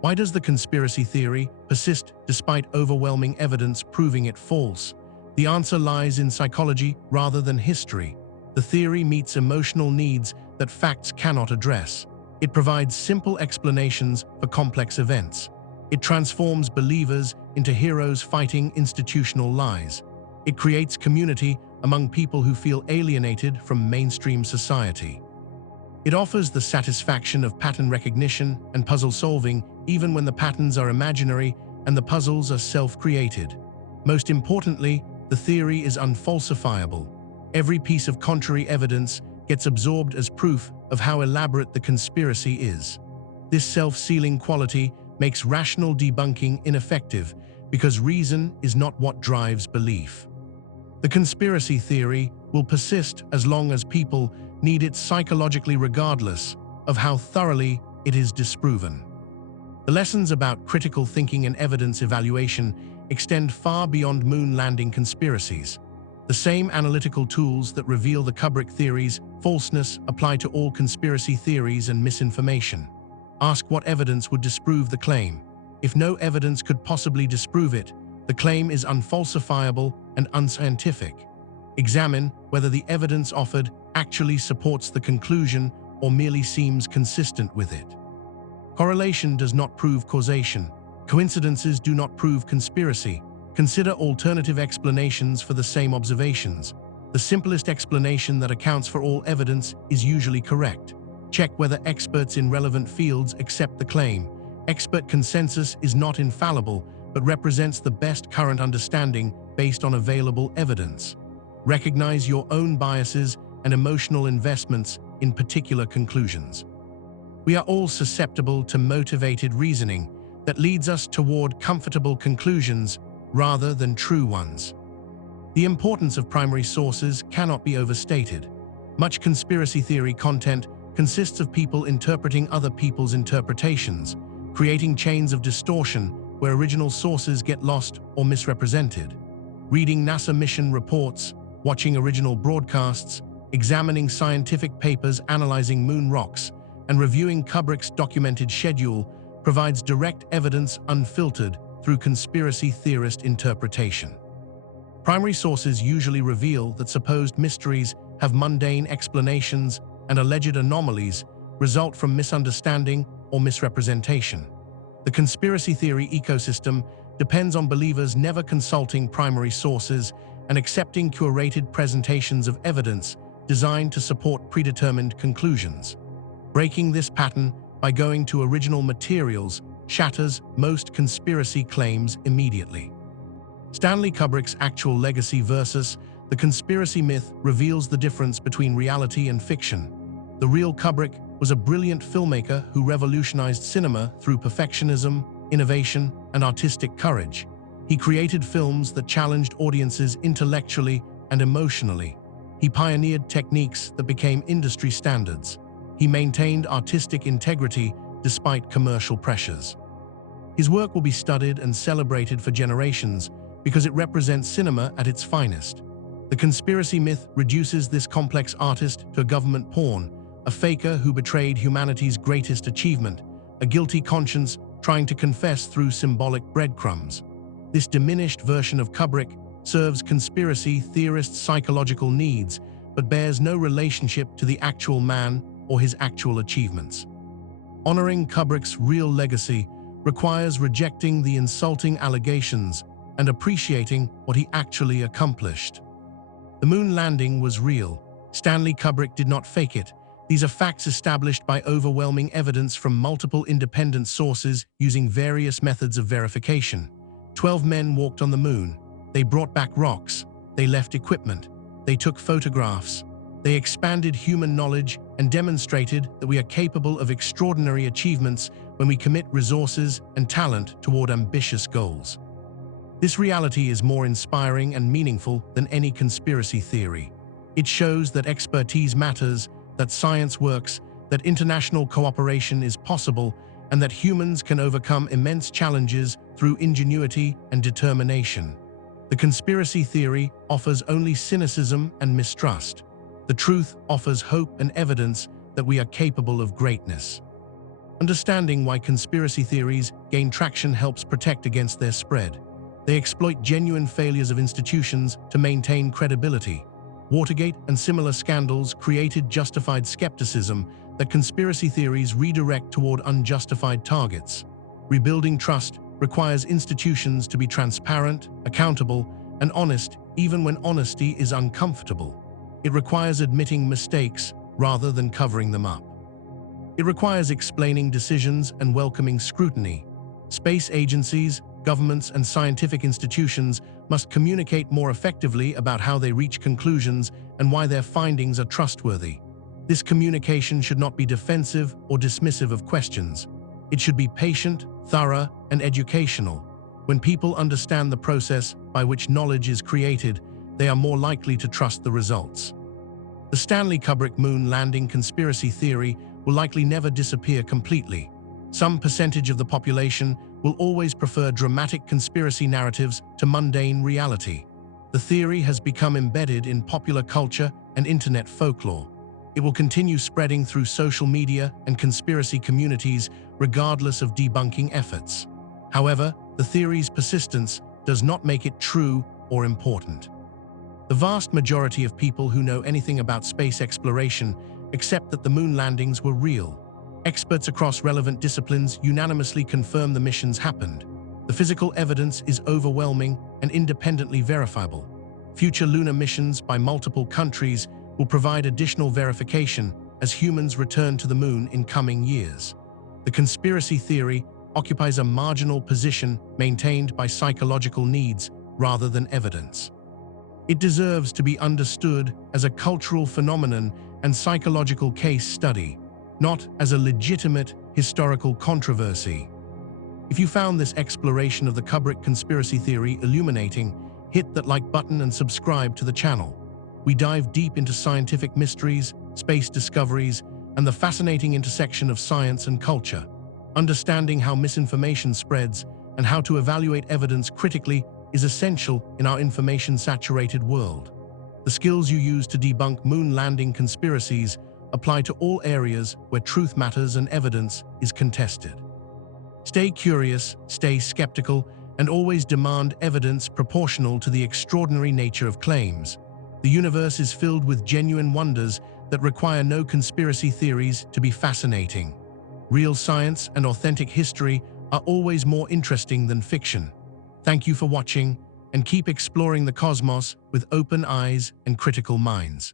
Why does the conspiracy theory persist despite overwhelming evidence proving it false? The answer lies in psychology rather than history. The theory meets emotional needs that facts cannot address. It provides simple explanations for complex events. It transforms believers into heroes fighting institutional lies. It creates community among people who feel alienated from mainstream society. It offers the satisfaction of pattern recognition and puzzle solving even when the patterns are imaginary and the puzzles are self-created. Most importantly, the theory is unfalsifiable. Every piece of contrary evidence gets absorbed as proof of how elaborate the conspiracy is. This self-sealing quality makes rational debunking ineffective because reason is not what drives belief. The conspiracy theory will persist as long as people need it psychologically regardless of how thoroughly it is disproven. The lessons about critical thinking and evidence evaluation extend far beyond moon landing conspiracies. The same analytical tools that reveal the Kubrick theory's falseness apply to all conspiracy theories and misinformation. Ask what evidence would disprove the claim. If no evidence could possibly disprove it, the claim is unfalsifiable and unscientific. Examine whether the evidence offered actually supports the conclusion or merely seems consistent with it. Correlation does not prove causation. Coincidences do not prove conspiracy. Consider alternative explanations for the same observations. The simplest explanation that accounts for all evidence is usually correct. Check whether experts in relevant fields accept the claim. Expert consensus is not infallible, but represents the best current understanding based on available evidence. Recognize your own biases and emotional investments in particular conclusions. We are all susceptible to motivated reasoning that leads us toward comfortable conclusions rather than true ones. The importance of primary sources cannot be overstated. Much conspiracy theory content consists of people interpreting other people's interpretations, creating chains of distortion where original sources get lost or misrepresented. Reading NASA mission reports, watching original broadcasts, examining scientific papers analyzing moon rocks, and reviewing Kubrick's documented schedule provides direct evidence unfiltered through conspiracy theorist interpretation. Primary sources usually reveal that supposed mysteries have mundane explanations and alleged anomalies result from misunderstanding or misrepresentation. The conspiracy theory ecosystem depends on believers never consulting primary sources and accepting curated presentations of evidence designed to support predetermined conclusions. Breaking this pattern by going to original materials shatters most conspiracy claims immediately. Stanley Kubrick's actual legacy versus the conspiracy myth reveals the difference between reality and fiction. The real Kubrick was a brilliant filmmaker who revolutionized cinema through perfectionism, innovation, and artistic courage. He created films that challenged audiences intellectually and emotionally. He pioneered techniques that became industry standards. He maintained artistic integrity despite commercial pressures. His work will be studied and celebrated for generations because it represents cinema at its finest. The conspiracy myth reduces this complex artist to a government pawn, a faker who betrayed humanity's greatest achievement, a guilty conscience trying to confess through symbolic breadcrumbs. This diminished version of Kubrick serves conspiracy theorists' psychological needs, but bears no relationship to the actual man or his actual achievements. Honoring Kubrick's real legacy requires rejecting the insulting allegations and appreciating what he actually accomplished. The moon landing was real. Stanley Kubrick did not fake it. These are facts established by overwhelming evidence from multiple independent sources using various methods of verification. 12 men walked on the moon. They brought back rocks. They left equipment. They took photographs. They expanded human knowledge and demonstrated that we are capable of extraordinary achievements when we commit resources and talent toward ambitious goals. This reality is more inspiring and meaningful than any conspiracy theory. It shows that expertise matters, that science works, that international cooperation is possible, and that humans can overcome immense challenges through ingenuity and determination. The conspiracy theory offers only cynicism and mistrust. The truth offers hope and evidence that we are capable of greatness. Understanding why conspiracy theories gain traction helps protect against their spread. They exploit genuine failures of institutions to maintain credibility. Watergate and similar scandals created justified skepticism that conspiracy theories redirect toward unjustified targets. Rebuilding trust requires institutions to be transparent, accountable, and honest even when honesty is uncomfortable. It requires admitting mistakes rather than covering them up. It requires explaining decisions and welcoming scrutiny. Space agencies, governments, and scientific institutions must communicate more effectively about how they reach conclusions and why their findings are trustworthy. This communication should not be defensive or dismissive of questions. It should be patient, thorough, and educational. When people understand the process by which knowledge is created, they are more likely to trust the results. The Stanley Kubrick moon landing conspiracy theory will likely never disappear completely. Some percentage of the population will always prefer dramatic conspiracy narratives to mundane reality. The theory has become embedded in popular culture and internet folklore. It will continue spreading through social media and conspiracy communities regardless of debunking efforts. However, the theory's persistence does not make it true or important. The vast majority of people who know anything about space exploration accept that the moon landings were real. Experts across relevant disciplines unanimously confirm the missions happened. The physical evidence is overwhelming and independently verifiable. Future lunar missions by multiple countries will provide additional verification as humans return to the moon in coming years. The conspiracy theory occupies a marginal position maintained by psychological needs rather than evidence. It deserves to be understood as a cultural phenomenon and psychological case study, not as a legitimate historical controversy. If you found this exploration of the Kubrick conspiracy theory illuminating, hit that like button and subscribe to the channel. We dive deep into scientific mysteries, space discoveries, and the fascinating intersection of science and culture. Understanding how misinformation spreads and how to evaluate evidence critically is essential in our information-saturated world. The skills you use to debunk moon landing conspiracies apply to all areas where truth matters and evidence is contested. Stay curious, stay skeptical, and always demand evidence proportional to the extraordinary nature of claims. The universe is filled with genuine wonders that require no conspiracy theories to be fascinating. Real science and authentic history are always more interesting than fiction. Thank you for watching, and keep exploring the cosmos with open eyes and critical minds.